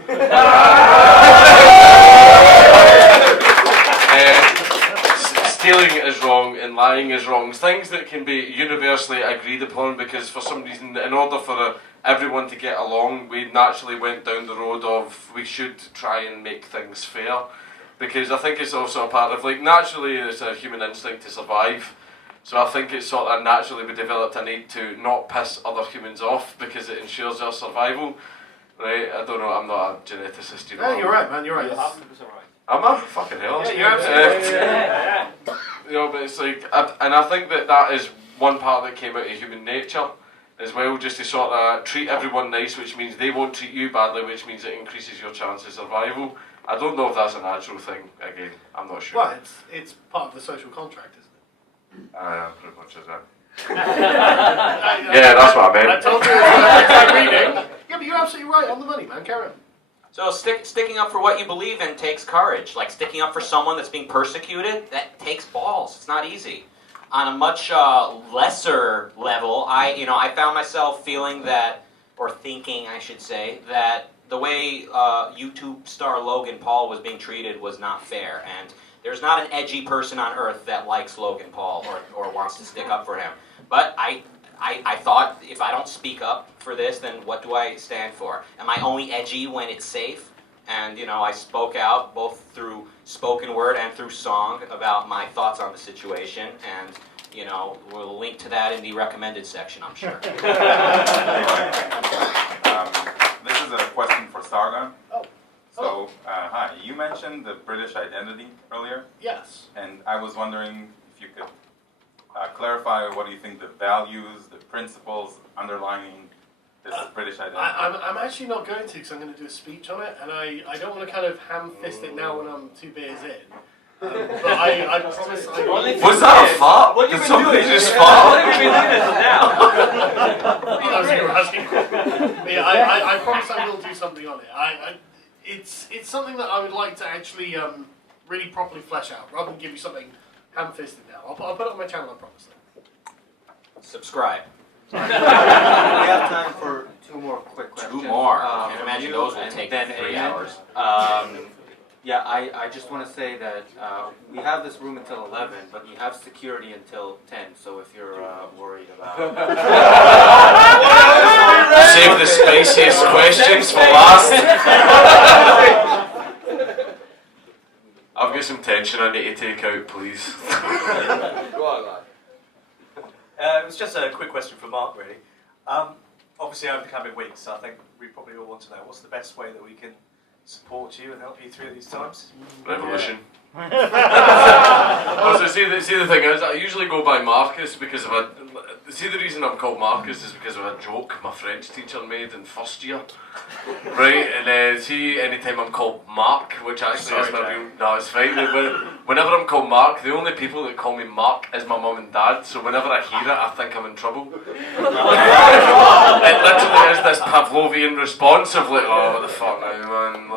Stealing is wrong and lying is wrong. Things that can be universally agreed upon, because for some reason, in order for everyone to get along, we naturally went down the road of we should try and make things fair. Because I think it's also a part of, like, naturally it's a human instinct to survive. So I think it's sort of naturally we developed a need to not piss other humans off because it ensures our survival. Right? I don't know, I'm not a geneticist, you know. Yeah, you're right, man, you're right. You're 100% right. Am I? Fucking hell. Yeah, you're absolutely right. You know, but it's like, and I think that is one part that came out of human nature as well, just to sort of treat everyone nice, which means they won't treat you badly, which means it increases your chance of survival. I don't know if that's a natural thing, again, I'm not sure. Well, it's part of the social contract, isn't it? Pretty much is that. Yeah, that's what I meant. I told you it's reading. Yeah, but you're absolutely right, on the money, man, carry on. So sticking up for what you believe in takes courage. Like sticking up for someone that's being persecuted, that takes balls. It's not easy. On a much lesser level, I found myself feeling that, or thinking, I should say, that the way YouTube star Logan Paul was being treated was not fair. And there's not an edgy person on earth that likes Logan Paul or wants to stick up for him. But I thought, if I don't speak up for this, then what do I stand for? Am I only edgy when it's safe? And, I spoke out both through spoken word and through song about my thoughts on the situation. And, we'll link to that in the recommended section, I'm sure. This is a question for Sargon. Oh. So, hi. You mentioned the British identity earlier. Yes. And I was wondering if you could clarify what do you think the values, the principles underlying this British identity. I'm actually not going to, because I'm going to do a speech on it, and I don't want to kind of ham-fist it now when I'm 2 beers in. But I promise I will. Was that a fart? What have Did you been somebody doing? just fart? What have you been doing until now? That was you were asking. But yeah, I promise I will do something on it. It's something that I would like to actually really properly flesh out, rather than give you something ham-fisted now. I'll put it on my channel, I promise. Subscribe. We have time for 2 more quick questions. 2 more. I can imagine those will take 3 hours. Yeah, I just want to say that we have this room until 11, but we have security until 10, so if you're worried about Save the spiciest questions for last. I've got some tension I need to take out, please. Go on, lad. It was just a quick question for Mark, really. Obviously, I'm becoming weak, so I think we probably all want to know what's the best way that we can support you and help you through these times. Revolution. Also, see the thing is, I usually go by Marcus because of the reason I'm called Marcus is because of a joke my French teacher made in first year. Right, and anytime I'm called Mark, which actually is my real, no, it's fine. Whenever I'm called Mark, the only people that call me Mark is my mum and dad, so whenever I hear it, I think I'm in trouble. It literally is this Pavlovian response of like, oh, what the fuck now, man.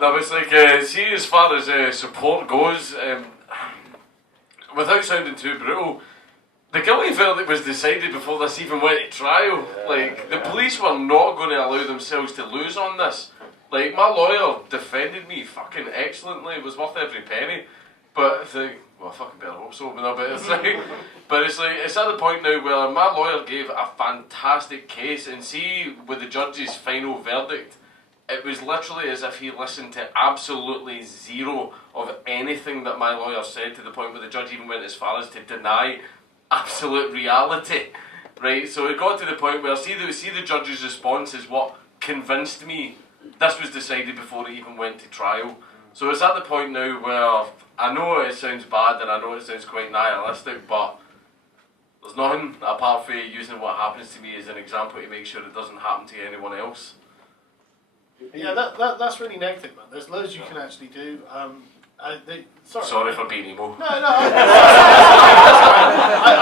No, but it's like, see, as far as support goes, without sounding too brutal, the guilty verdict was decided before this even went to trial. Like, the police were not going to allow themselves to lose on this. Like, my lawyer defended me fucking excellently. It was worth every penny. But it's like, well, I fucking better hope so. But it's like, it's at the point now where my lawyer gave a fantastic case, and see, with the judge's final verdict, it was literally as if he listened to absolutely zero of anything that my lawyer said, to the point where the judge even went as far as to deny absolute reality, right? So it got to the point where see the judge's response is what convinced me this was decided before it even went to trial. So it's at the point now where I know it sounds bad and I know it sounds quite nihilistic, but there's nothing apart from using what happens to me as an example to make sure it doesn't happen to anyone else. Yeah, that's really negative, man. There's loads you can actually do. Sorry for being emo. No, I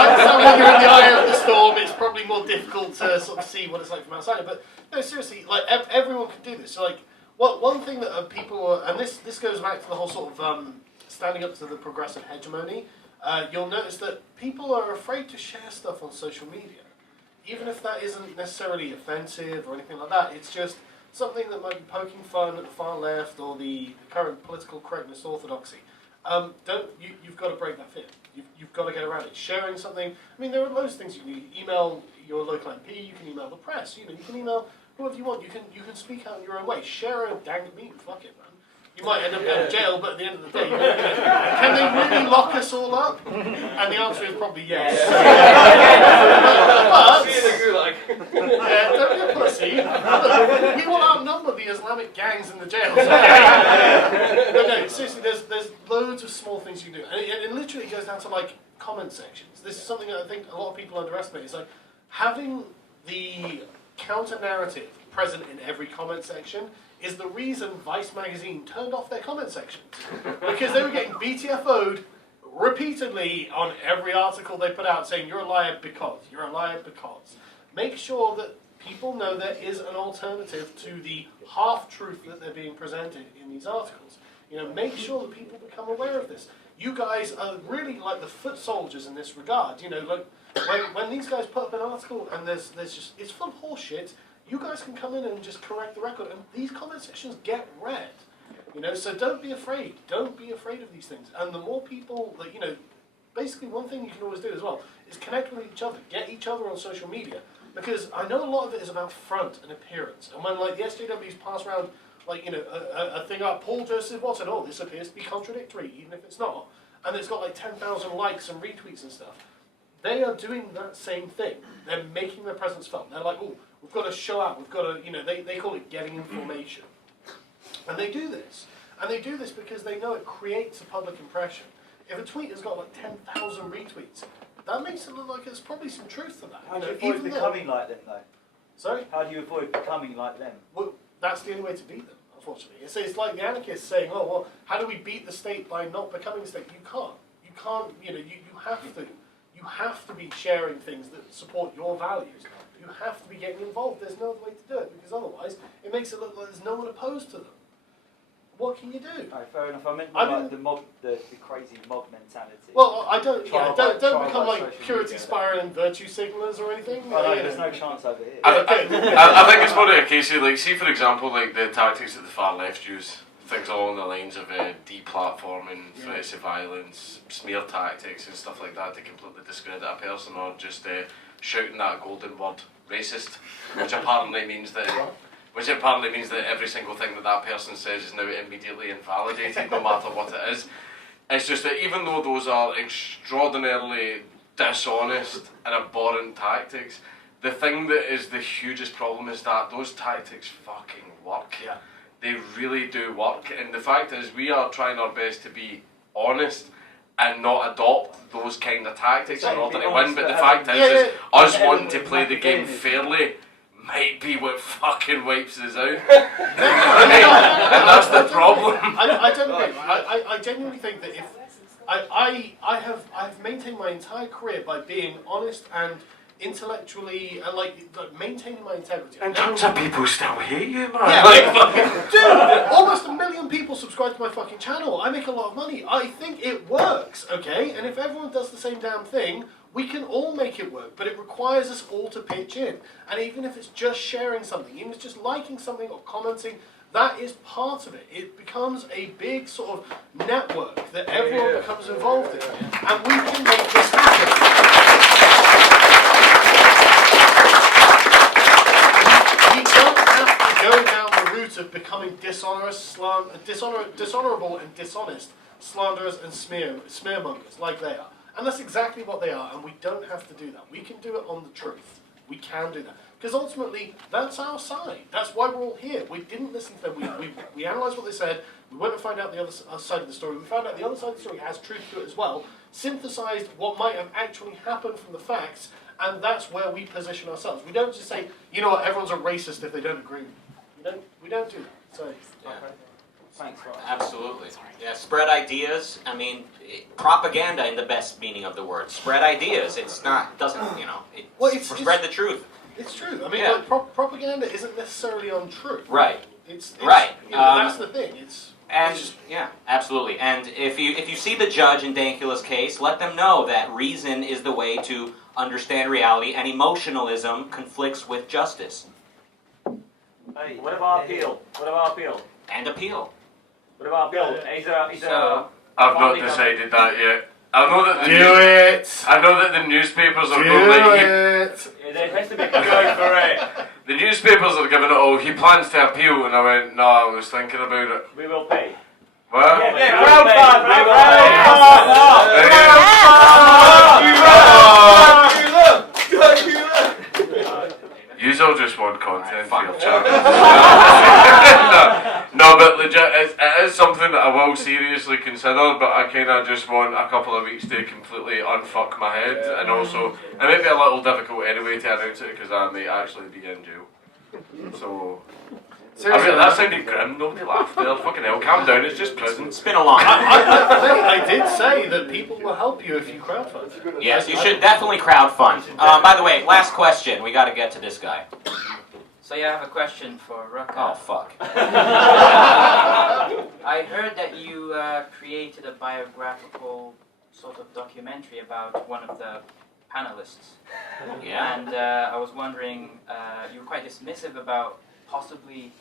understand when you're in the eye of the storm, it's probably more difficult to sort of see what it's like from outside. But no, seriously, like everyone can do this. So, like, one thing that people are, and this goes back to the whole sort of standing up to the progressive hegemony. You'll notice that people are afraid to share stuff on social media, even if that isn't necessarily offensive or anything like that. It's just something that might be poking fun at the far left or the current political correctness orthodoxy. You've got to break that fear. You've got to get around it. Sharing something. I mean, there are loads of things you can do. Email your local MP. You can email the press. You can email whoever you want. You can speak out in your own way. Share a dank meme. Fuck it, man. You might end up going to jail, but at the end of the day, can they really lock us all up? And the answer is probably yes. But don't be a pussy. Look, we will outnumber the Islamic gangs in the jails. But no, seriously, there's loads of small things you can do, and it literally goes down to like comment sections. This is something that I think a lot of people underestimate. It's like having the counter narrative present in every comment section is the reason Vice magazine turned off their comment sections, because they were getting BTFO'd repeatedly on every article they put out saying you're a liar because, you're a liar because. Make sure that people know there is an alternative to the half-truth that they're being presented in these articles. Make sure that people become aware of this. You guys are really like the foot soldiers in this regard. Like when these guys put up an article and there's just, it's full of horse shit, you guys can come in and just correct the record, and these comment sections get read. So don't be afraid. Don't be afraid of these things. And the more people that, basically one thing you can always do as well is connect with each other. Get each other on social media. Because I know a lot of it is about front and appearance. And when like the SJWs pass around a thing about Paul Joseph Watson, oh, this appears to be contradictory, even if it's not. And it's got like 10,000 likes and retweets and stuff. They are doing that same thing. They're making their presence felt. They're like, oh, we've got to show out. We've got to, they call it getting information. And they do this. And they do this because they know it creates a public impression. If a tweet has got like 10,000 retweets, that makes it look like there's probably some truth to that. How do you avoid becoming like them, though? Sorry? How do you avoid becoming like them? Well, that's the only way to beat them, unfortunately. It's like the anarchists saying, oh, well, how do we beat the state by not becoming a state? You can't. You can't, you have to. You have to be sharing things that support your values. You have to be getting involved. There's no other way to do it, because otherwise it makes it look like there's no one opposed to them. What can you do? Right, fair enough. I meant like the mob, the crazy mob mentality. Well, don't become like purity spiral and virtue signalers or anything. Oh, no, there's no chance over here. I think it's more of a case of like, see for example, like the tactics that the far left use, things along the lines of deplatforming, threats of violence, smear tactics and stuff like that to completely discredit a person, or just shouting that golden word, racist, which apparently means that every single thing that person says is now immediately invalidated, no matter what it is. It's just that even though those are extraordinarily dishonest and abhorrent tactics, the thing that is the hugest problem is that those tactics fucking work. Yeah. They really do work, and the fact is we are trying our best to be honest and not adopt those kind of tactics in order to win, but the fact is us wanting to play the game fairly might be what fucking wipes us out. And that's the problem. I don't agree. I genuinely think that if I've maintained my entire career by being honest and intellectually and like maintaining my integrity. And tons of people still hate you, man. Yeah, dude, almost 1 million people subscribe to my fucking channel. I make a lot of money. I think it works, okay? And if everyone does the same damn thing, we can all make it work, but it requires us all to pitch in. And even if it's just sharing something, even if it's just liking something or commenting, that is part of it. It becomes a big sort of network that everyone becomes involved in. And we can make this happen. We don't have to go down the route of becoming dishonourable and dishonest slanderers and smearmongers like they are. And that's exactly what they are, and we don't have to do that. We can do it on the truth. We can do that. Because ultimately, that's our side. That's why we're all here. We didn't listen to them. We analysed what they said. We went and found out the other side of the story. We found out the other side of the story has truth to it as well. Synthesised what might have actually happened from the facts, and that's where we position ourselves. We don't just say, you know what, everyone's a racist if they don't agree. We don't do that. So. Yeah. Absolutely. Yeah, spread ideas. I mean, propaganda in the best meaning of the word. Spread ideas. It's not, doesn't, you know, spread the truth. It's true. I mean, like, propaganda isn't necessarily untrue. Right. It's right. You know, that's the thing. Yeah, absolutely. And if you see the judge in Dankula's case, let them know that reason is the way to understand reality, and emotionalism conflicts with justice. Hey, what about appeal? What about appeal? And appeal. What about appeal? I've not decided that yet. I know that I know that the newspapers are going There has to be a going for it. The newspapers are giving it, oh, he plans to appeal, and I went, no, I was thinking about it. We will pay. What? You all just want content for your channel. no, but legit, it is something that I will seriously consider, but I kind of just want a couple of weeks to completely unfuck my head, and also, it might be a little difficult anyway to announce it, because I may actually be in jail. So... that sounded grim, nobody laughed there, fucking hell, calm down, it's just prison. It's been a long time. I did say that people will help you if you crowdfund. Yes, you should definitely crowdfund. By the way, last question, we got to get to this guy. So yeah, I have a question for Rucka. Oh, fuck. I heard that you created a biographical sort of documentary about one of the panelists. Yeah. And I was wondering, you were quite dismissive about possibly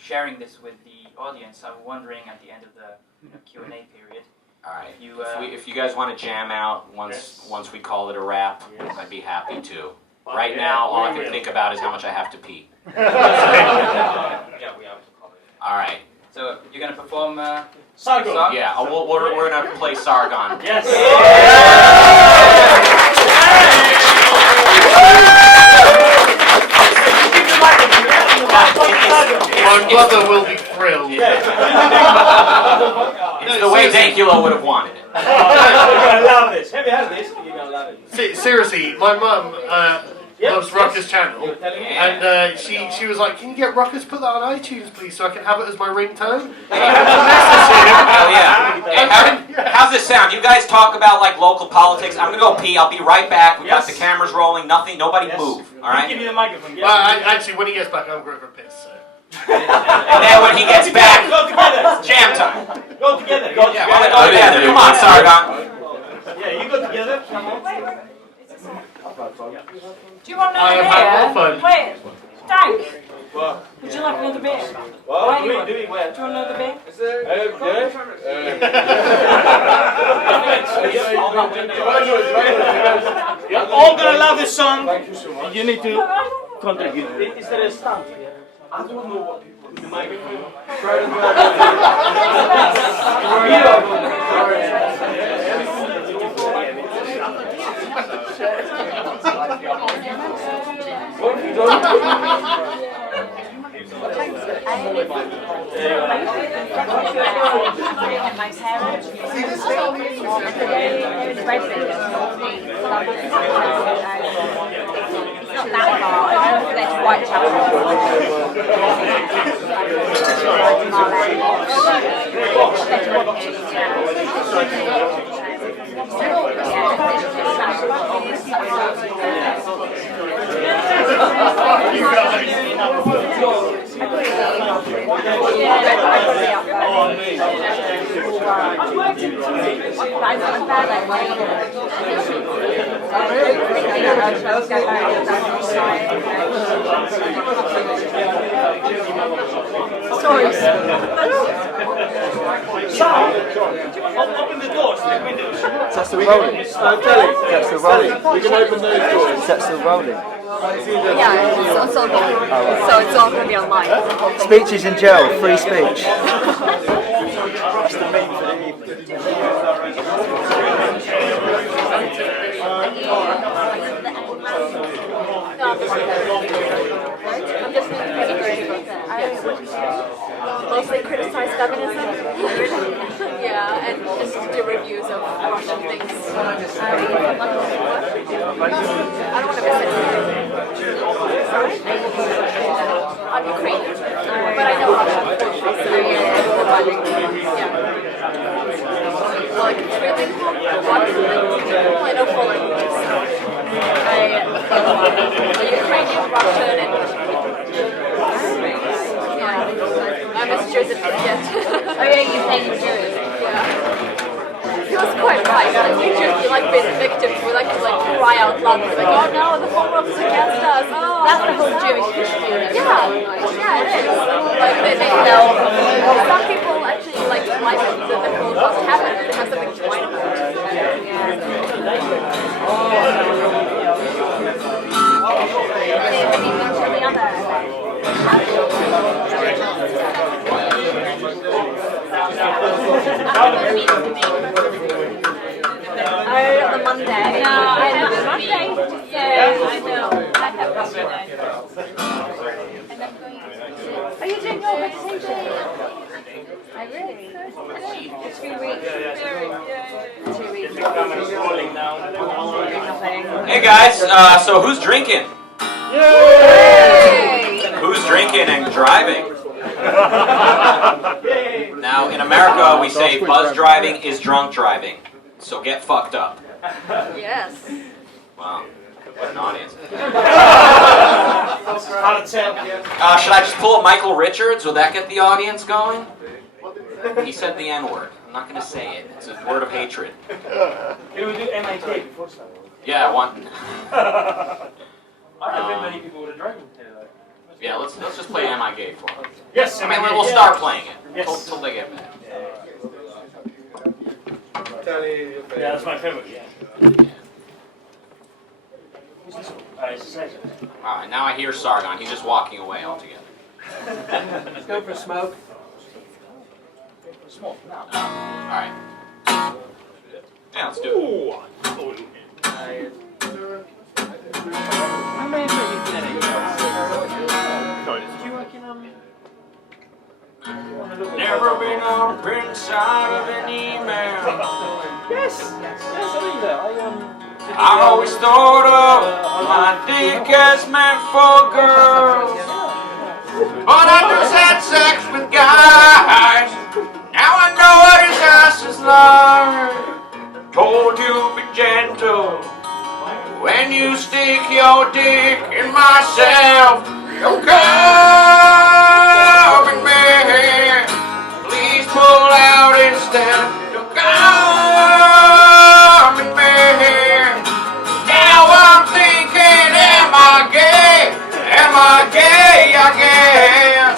sharing this with the audience. I'm wondering at the end of the Q&A period. All right. If you guys want to jam out once we call it a wrap, I'd be happy to. Right now, all I can think about is how much I have to pee. Yeah, we have to call it. All right. So you're gonna perform Sargon. Yeah, we're gonna play Sargon. Yes. My mother will be thrilled. It's the way Dankula would have wanted it. You're gonna love this. Have you had this? You're gonna love it. Seriously, my mum loves Rucka's channel, and she was like, "Can you get Rucka's put that on iTunes, please, so I can have it as my ringtone?" Hell yeah. Hey, how's this sound? You guys talk about like local politics. I'm gonna go pee. I'll be right back. We got the cameras rolling. Nothing. Nobody move. All right. Give you the microphone. Well, actually, when he gets back, I'm going for a piss. So. And then when he gets back, go together. Jam time. Go together. Go together. Come on, Sargon. Yeah, you go together. Come on. Do you want I another have had beer? more fun. Wait, Dank. What? Would you like another beer? What? Do you want Doing well. another beer? Is there? You're all gonna love this song. Thank you so much. You need to contribute. Is there a stamp here? I don't know what the microphone. What have you done? My parents. See, this is how not that far. I know there's Whitechapel. Stories. Open the doors, the windows. That's still rolling. That's still rolling. We can open those doors. That's still rolling. Yeah, it's all going. So it's all going to be online. Speeches in jail, free speech. criticize feminism. Yeah, and just do reviews of Russian things. I don't want to miss anything. I'm Ukrainian, but I know Russian. Like, it's really cool. I know full languages. A Ukrainian, Russian, and yeah. I'm a Joseph yet. Oh yeah, you played in Jewish. Yeah. He was quite right. Like, we Jews, we like being victims. We like to cry out loud. We're like, oh no, the whole world is against us. Oh, that's the whole Jewish feeling. Yeah, it is. Like they know. Some people actually like the Holocaust happened. They have something to whine about. Oh, the Monday. No, I have a Monday. Yeah, I know. I have a Monday. Are you doing your vacation? I really could. 2 weeks. 2 weeks. Hey guys, so who's drinking? Yay! Who's drinking and driving? Now, in America, we say buzz driving is drunk driving. So get fucked up. Yes. Wow. What an audience. Hard to tell. Should I just pull a Michael Richards? Will that get the audience going? He said the N-word. I'm not going to say it. It's a word of hatred. Can we do MIT before that? Yeah, one. I don't think many people would have driven here though. Yeah, let's just play Am I Gay for them. Yes, I mean, we'll start playing it Yes. till they get back. Yeah, that's my favorite. Yeah. Alright, now I hear Sargon. He's just walking away altogether. Let's go for a smoke. Smoke. Alright. Yeah, let's do it. Never been on the print side of an email. Yes, I mean that. I always thought of my dick as meant for girls, but I just had sex with guys. Now I know what his ass is like. Told you be gentle when you stick your dick in myself. Don't come in me. Please pull out instead. Don't come in me. Now I'm thinking, am I gay? Am I gay? I guess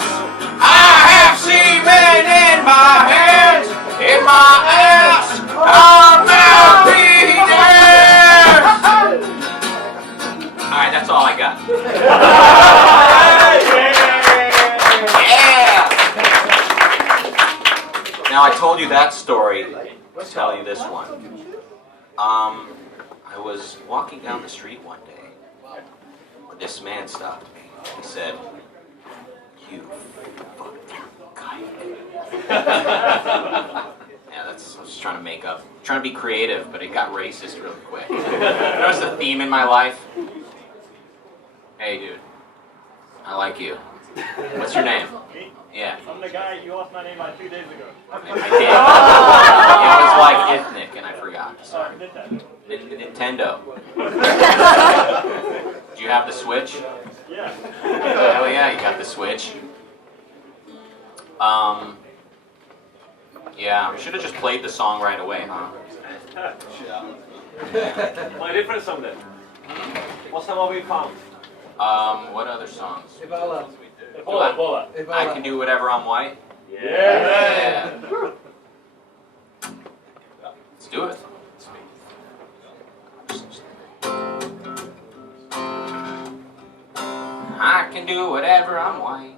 I have semen in my hands, in my ass. I'm a penis. Alright, that's all I got. Yeah! Now I told you that story. Let's tell you this one. I was walking down the street one day when this man stopped me. He said, "You fucked guy." Yeah, I was just trying to make up, trying to be creative, but it got racist really quick. Notice the theme in my life. Hey, dude, I like you. What's your name? Yeah. I'm the guy you asked my name like 2 days ago. I did. It was like ethnic, and I forgot. Sorry. Nintendo. Do you have the Switch? Yeah. Hell yeah, you got the Switch. Yeah, we should have just played the song right away, huh? My different song then. What's the one we found? What other songs? Ebola. I can do whatever I'm white. Yeah. Let's do it. I can do whatever I'm white.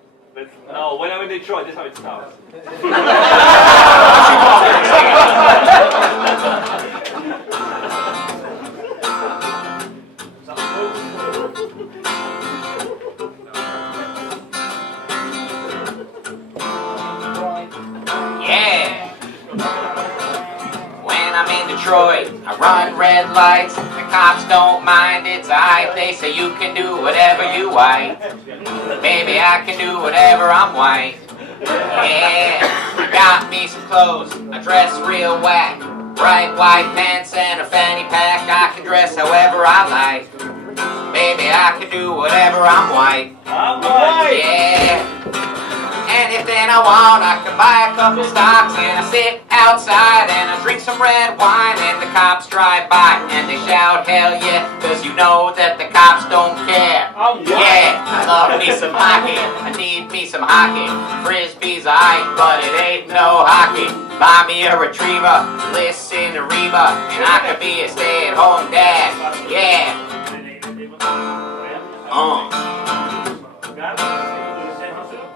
No, when I'm in Detroit, this is how it starts. Detroit. I run red lights, the cops don't mind, it's aight. They say you can do whatever you white. Baby, I can do whatever, I'm white. Yeah, I got me some clothes, I dress real whack. Bright white pants and a fanny pack, I can dress however I like. Baby, I can do whatever, I'm white. I'm white. Yeah. Anything I want, I can buy a couple stocks and I sit outside and I drink some red wine and the cops drive by and they shout hell yeah, cause you know that the cops don't care. Yeah, I love me some hockey, I need me some hockey. Frisbee's aight, but it ain't no hockey. Buy me a retriever, listen to Reba, and I could be a stay-at-home dad. Yeah.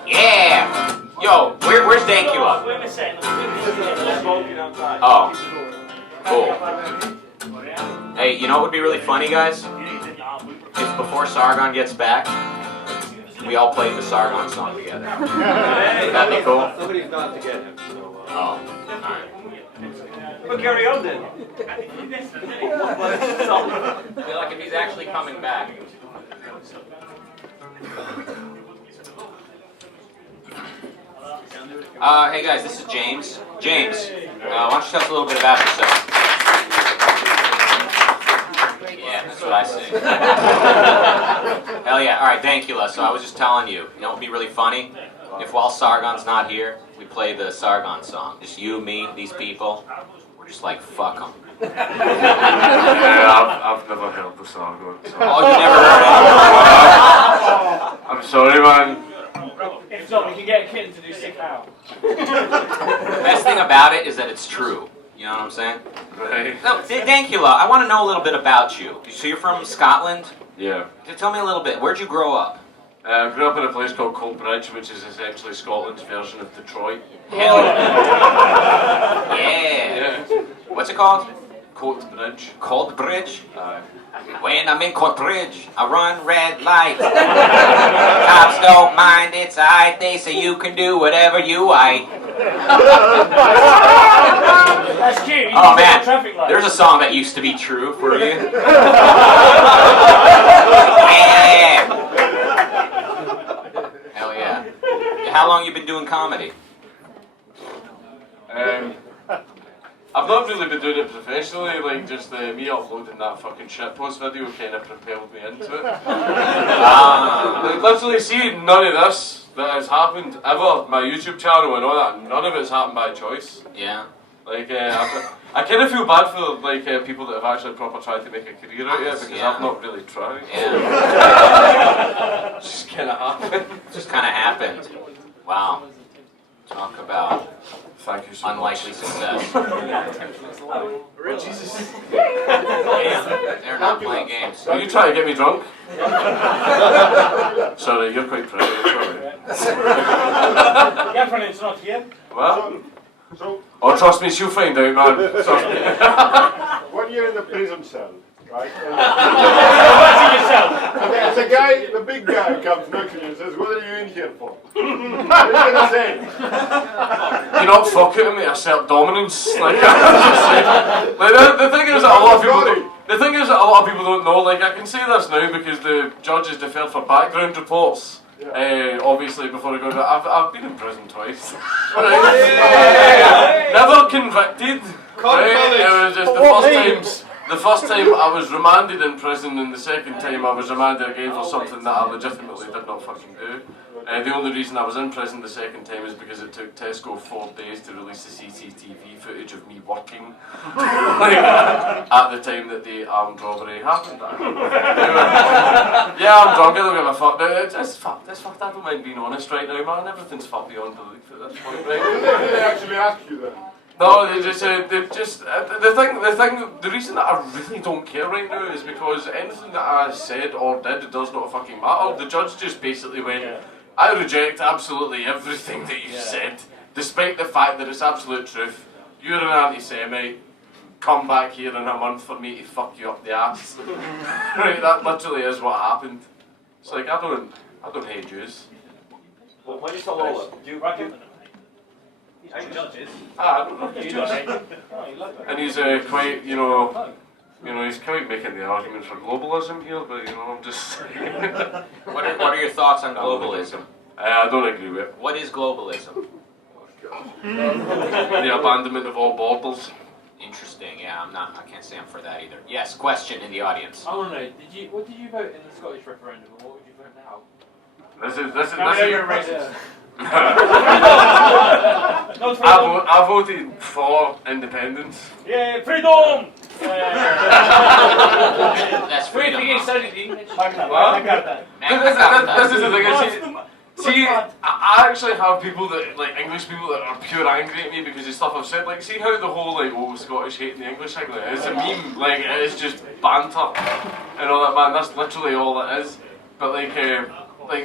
Yeah! Yo, where's Dankula? Oh. Cool. Hey, you know what would be really funny, guys? If before Sargon gets back, we all played the Sargon song together. That'd be cool? Somebody's got to get him. Oh, alright. Well, carry on then. Like if he's actually coming back. Hey guys, this is James. James, why don't you tell us a little bit about yourself? Yeah, that's what I say. Hell yeah. Alright, Dankula, so I was just telling you, you know what would be really funny? If while Sargon's not here, we play the Sargon song. Just you, me, these people. We're just like, fuck them. Yeah, I've never heard the Sargon song. Oh, you never heard it? I'm sorry, man. If not, we can get a kitten to do sick out. The best thing about it is that it's true. You know what I'm saying? Right. So, Dankula, I want to know a little bit about you. So you're from Scotland? Yeah. Tell me a little bit. Where'd you grow up? I grew up in a place called Coldbridge, which is essentially Scotland's version of Detroit. Hell yeah. Yeah. What's it called? Coldbridge. Coldbridge? When I'm in Coldbridge, I run red lights. Cops don't mind, it's aight. They say you can do whatever you like. That's cute. Oh man, there's a song that used to be true for you. Yeah. Hell yeah. How long you been doing comedy? I've not really been doing it professionally, like just me uploading that fucking shitpost video kind of propelled me into it. Like, literally, see, none of this that has happened ever, my YouTube channel and all that, none of it's happened by choice. Yeah. Like, I kind of feel bad for like people that have actually proper tried to make a career out of it because I've not really tried. Yeah. It's just kind of happened. Just kind of happened. Wow. Talk about thank you so unlikely much. success. Oh, Jesus. They're not playing games. Are you trying to get me drunk? Sorry, you're quite pretty. Sorry. Girlfriend's not here. What? Oh, trust me, she'll find out, man. Trust me. When you're in the prison cell, right? yourself. And there's a guy, the big guy comes next to you and says, "What are you in here for?" What are you gonna say? You're not fucking with me, assert dominance. Like, like the thing is that a lot of people don't. The thing is that a lot of people don't know. Like, I can say this now because the judge is deferred for background reports. Obviously, before I go to I've been in prison twice. Right? Never convicted. Right? It was just the first time I was remanded in prison, and the second time I was remanded again for something that I legitimately did not fucking do. The only reason I was in prison the second time is because it took Tesco 4 days to release the CCTV footage of me working like, at the time that the armed robbery happened. Yeah, I'm drunk, I don't give a fuck. It's fucked, I don't mind being honest right now, man. Everything's fucked beyond belief at this point, right? What did they actually ask you then? No, the reason that I really don't care right now is because anything that I said or did does not fucking matter. The judge just basically went, I reject absolutely everything that you've said, despite the fact that it's absolute truth. You're an anti-Semite. Come back here in a month for me to fuck you up the ass. Right, that literally is what happened. It's like, I don't hate Jews. Well, when you tell Lola, do you reckon? Hey, judges. I don't know. You don't hate him. Oh, you love him. And he's quite, he's quite making the argument for globalism here, but I'm just. What are your thoughts on globalism? I don't agree with it. What is globalism? The abandonment of all borders. Interesting. Yeah, I can't say I'm for that either. Yes. Question in the audience. I want to know. What did you vote in the Scottish referendum, and what would you vote now? I voted for independence. Yeah, freedom! That's Free freedom. to study English. This is the thing. See, I actually have people that, like, English people that are pure angry at me because of stuff I've said. Like, see how the whole, Scottish hating the English thing, it's a meme, it is just banter and all that, man, that's literally all it is. But,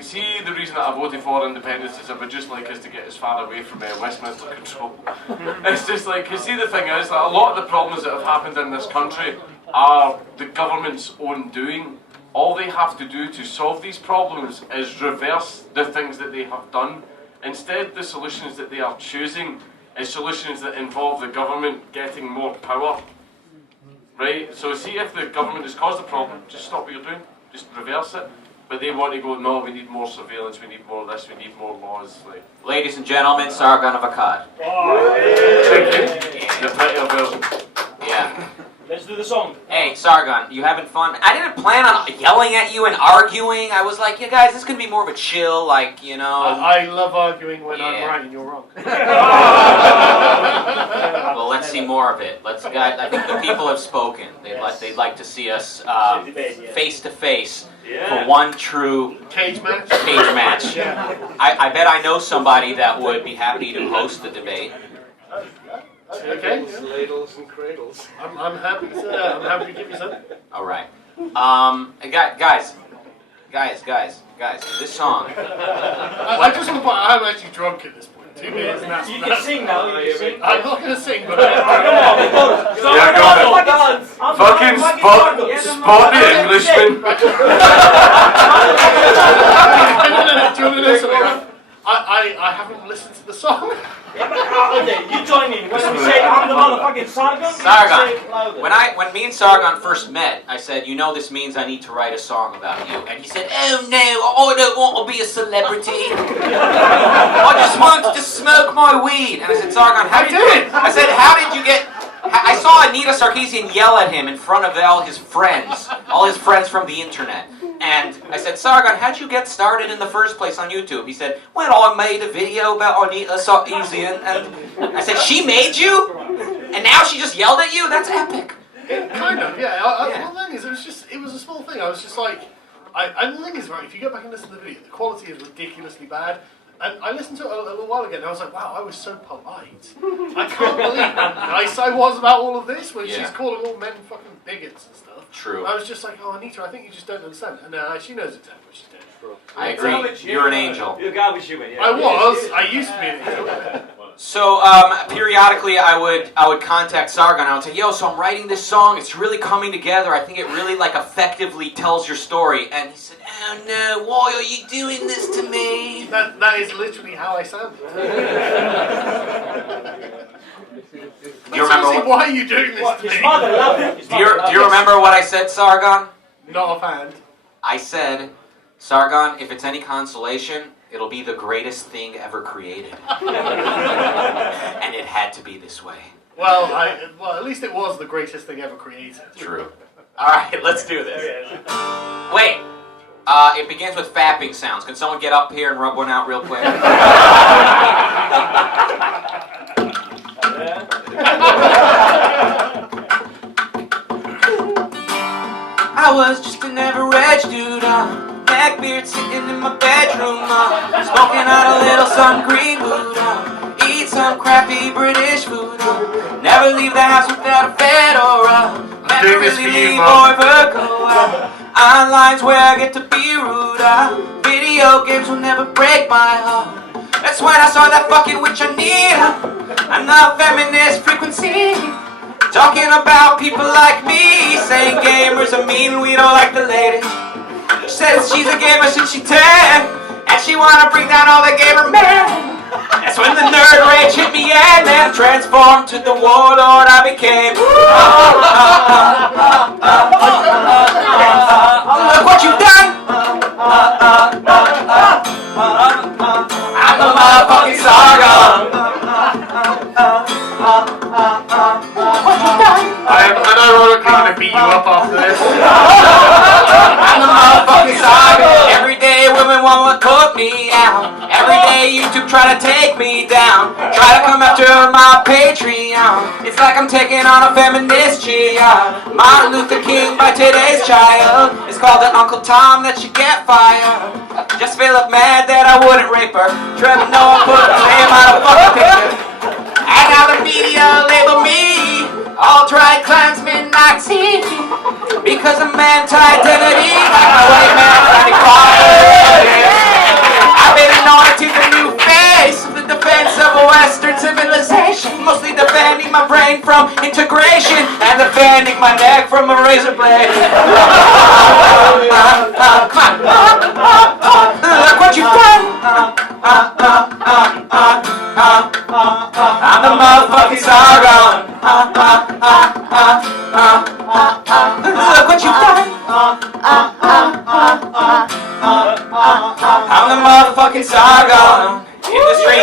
see, the reason that I voted for independence is I would just like us to get as far away from Westminster control. It's just cause see, the thing is that a lot of the problems that have happened in this country are the government's own doing. All they have to do to solve these problems is reverse the things that they have done. Instead, the solutions that they are choosing is solutions that involve the government getting more power. Right? So see, if the government has caused the problem, just stop what you're doing. Just reverse it. But they want to go, no, we need more surveillance, we need more this, we need more laws. Ladies and gentlemen, Sargon of Akkad. The prettier version. Yeah. Let's do the song. Hey, Sargon, you having fun? I didn't plan on yelling at you and arguing. I was like, yeah, guys, this is going to be more of a chill, I love arguing when I'm right and you're wrong. Well, let's see more of it. Guys, I think the people have spoken. They'd like to see us face to face for one true cage match. Yeah. I bet I know somebody that would be happy to host the debate. Okay. Ladles and cradles. I'm happy to give you some. All right. Guys, this song. I just want to point out I'm actually drunk at this point. 2 beers and that's... You can sing now, you can sing. I'm not going to sing, but... Fucking spot the Englishman. Do you want to know something? I haven't listened to the song. Okay, you join in. When we say I'm the motherfucking Sargon, Sargon. When me and Sargon first met, I said, this means I need to write a song about you. And he said, oh no, I don't want to be a celebrity. I just want to smoke my weed. And I said, Sargon, how did you get... I saw Anita Sarkeesian yell at him in front of all his friends from the internet. And I said, Sargon, how'd you get started in the first place on YouTube? He said, well, I made a video about Anita Sarkeesian. And I said, she made you? And now she just yelled at you? That's epic. Kind of, yeah. Well, the thing is, it was a small thing. I was just like, and the thing is, right, if you go back and listen to the video, the quality is ridiculously bad. And I listened to it a little while ago, and I was like, wow, I was so polite. I can't believe how nice I was about all of this when she's calling all men fucking bigots and stuff. True. I was just like, oh, Anita, I think you just don't understand. And she knows exactly what she's doing. I agree. You're an angel. You're a garbage human. Yeah. I used to be an angel. So periodically I would contact Sargon. I would say, yo, so I'm writing this song. It's really coming together. I think it really effectively tells your story. And he said, oh no, why are you doing this to me? That is literally how I sound. Do you remember why are you doing this to me? His mother loved it. Do you remember what I said, Sargon? Not offhand. I said, Sargon, if it's any consolation, it'll be the greatest thing ever created. And it had to be this way. Well, at least it was the greatest thing ever created. True. All right, let's do this. Wait. It begins with fapping sounds. Can someone get up here and rub one out real quick? I was just an average dude, neckbeard sitting in my bedroom, smoking out a little sun green wood, eat some crappy British food, never leave the house without a fedora, never really leave or ever go out. Online's where I get to be rude, video games will never break my heart. That's when I saw that fucking witch Anita, and the feminist frequency, talking about people like me, saying gamers are mean, we don't like the ladies. She says she's a gamer since she's 10, and she wanna bring down all the gamer men. That's when the nerd rage hit me and then transformed to the warlord I became. Look what you've done! I'm the motherfucking Sargon! I'm ironically gonna beat you up after this. I'm the motherfucking Sargon! Every day women wanna cook me out. Every day YouTube try to take me down. Try to come after my Patreon. It's like I'm taking on a feminist jihad. Martin Luther King by today's child. It's called an Uncle Tom that should get fired. Just feel up mad that I wouldn't rape her. Trevor Noah put a name on a fucking picture. And now the media label me alt-right clansman Nazi because I'm anti-identity like my white man Frank I've been anointed the new face of the defense of Western civilization, mostly defending my brain from integration and defending my neck from a razor blade. Come on. Look what you've done. I'm the motherfucking Sargon. Look what you've done. I'm the motherfucking Sargon. Industry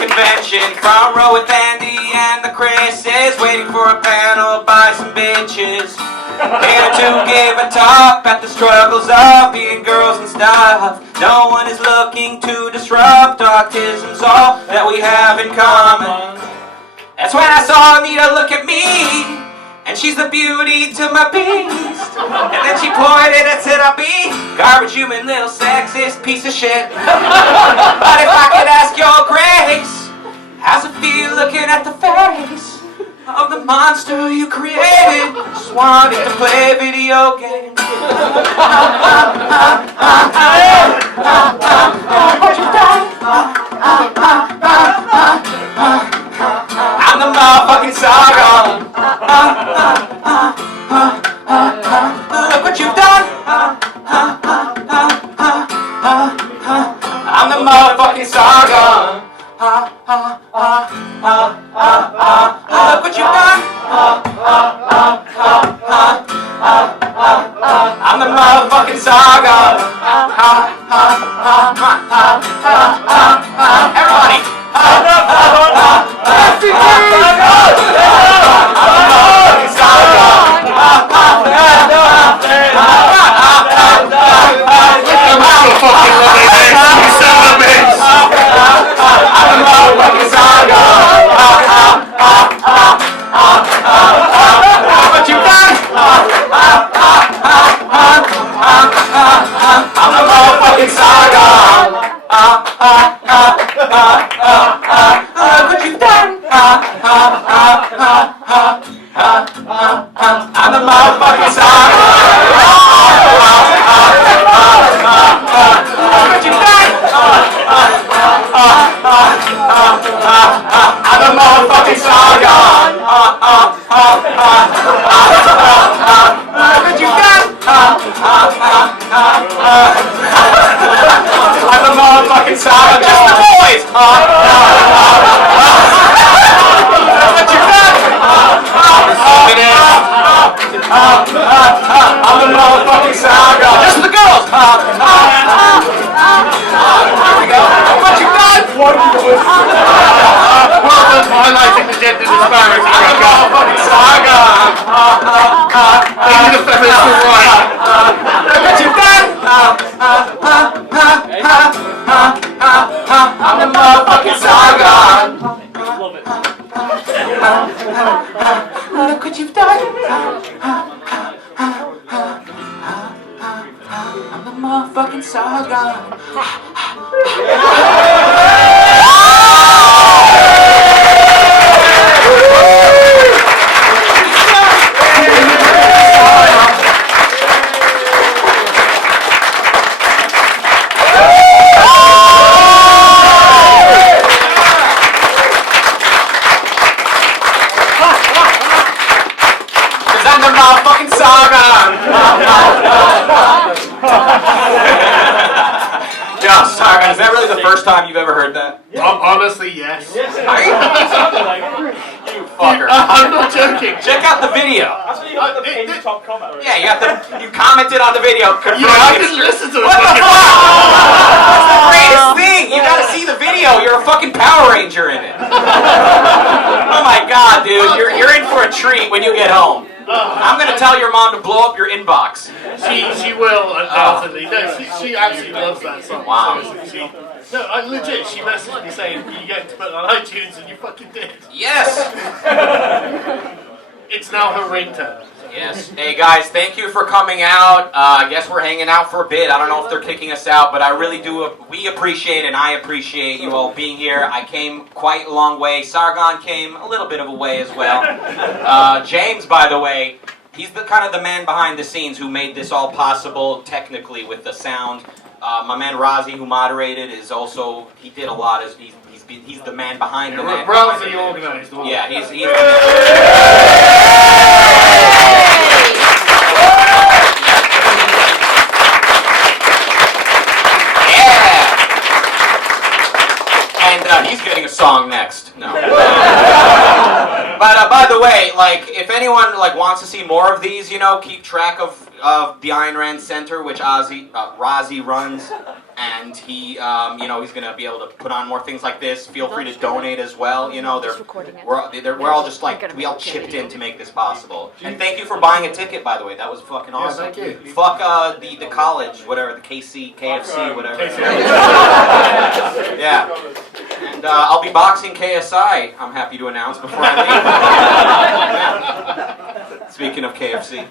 convention, front row with Andy and the Chris's, waiting for a panel by some bitches. Here to give a talk about the struggles of being girls and stuff. No one is looking to disrupt. Autism's all that we have in common. That's when I saw Anita look at me, and she's the beauty to my beast. And then she pointed and said, I'll be garbage human, little sexist piece of shit. But if I could ask your grace, how's it feel looking at the face of the monster you created? Just wanted to play video games. What you done? I'm the motherfucking Sargon. Look what you've done. I'm the motherfucking Sargon. Look what you've done. I'm the motherfucking Sargon. Everybody. I'm the motherfucking Sargon. What you done? I'm the motherfucking Sargon. What you done? I'm the motherfucking Sargon. What you done? I'm the motherfucking Sargon. What you done? I'm the motherfucking Sargon. Just the boys. What you done? I'm the motherfucking Sargon. Just the girls. What you done? Well done, highlighting the gender disparity. I'm the motherfucking Sargon. Even the feminists are right. What you done? I'm the motherfucking Sargon. Love it. Look what you've done. I'm the motherfucking Sargon. I'm the motherfucking Sargon. Yes. voice. Yes. You fucker. I'm not joking. Check out the video. That's when you got the pinned top comment. Yeah, you commented on the video. I didn't listen to it. What the fuck? That's the greatest thing. You gotta see the video. You're a fucking Power Ranger in it. Oh my god, dude. You're in for a treat when you get home. I'm gonna tell your mom to blow up your inbox. She will, undoubtedly. No, she actually loves that song. Wow. So I legit, she messaged me saying, you get to put it on iTunes, and you fucking did. Yes. It's now her ringtone. Yes. Hey guys, thank you for coming out. I guess we're hanging out for a bit. I don't know if they're kicking us out, but I really do. We appreciate and I appreciate you all being here. I came quite a long way. Sargon came a little bit of a way as well. James, by the way, he's the kind of the man behind the scenes who made this all possible technically with the sound. My man Razi, who moderated, is also he did a lot. He's the man behind the man. Razi organized. Yeah, he's he's getting a song next. No. But by the way, like, if anyone like wants to see more of these, keep track of the Ayn Rand Center, which Razi runs, and he, he's gonna be able to put on more things like this. Feel free to donate as well. We're all just like we all chipped in to make this possible. And thank you for buying a ticket, by the way. That was fucking awesome. Yeah, thank you. Fuck the college, whatever, the KFC, whatever. Yeah. And I'll be boxing KSI, I'm happy to announce, before I leave. Yeah. Speaking of KFC.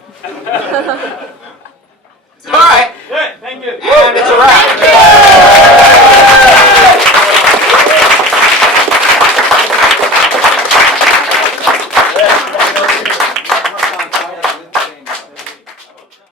All right. Good, thank you. And it's a wrap.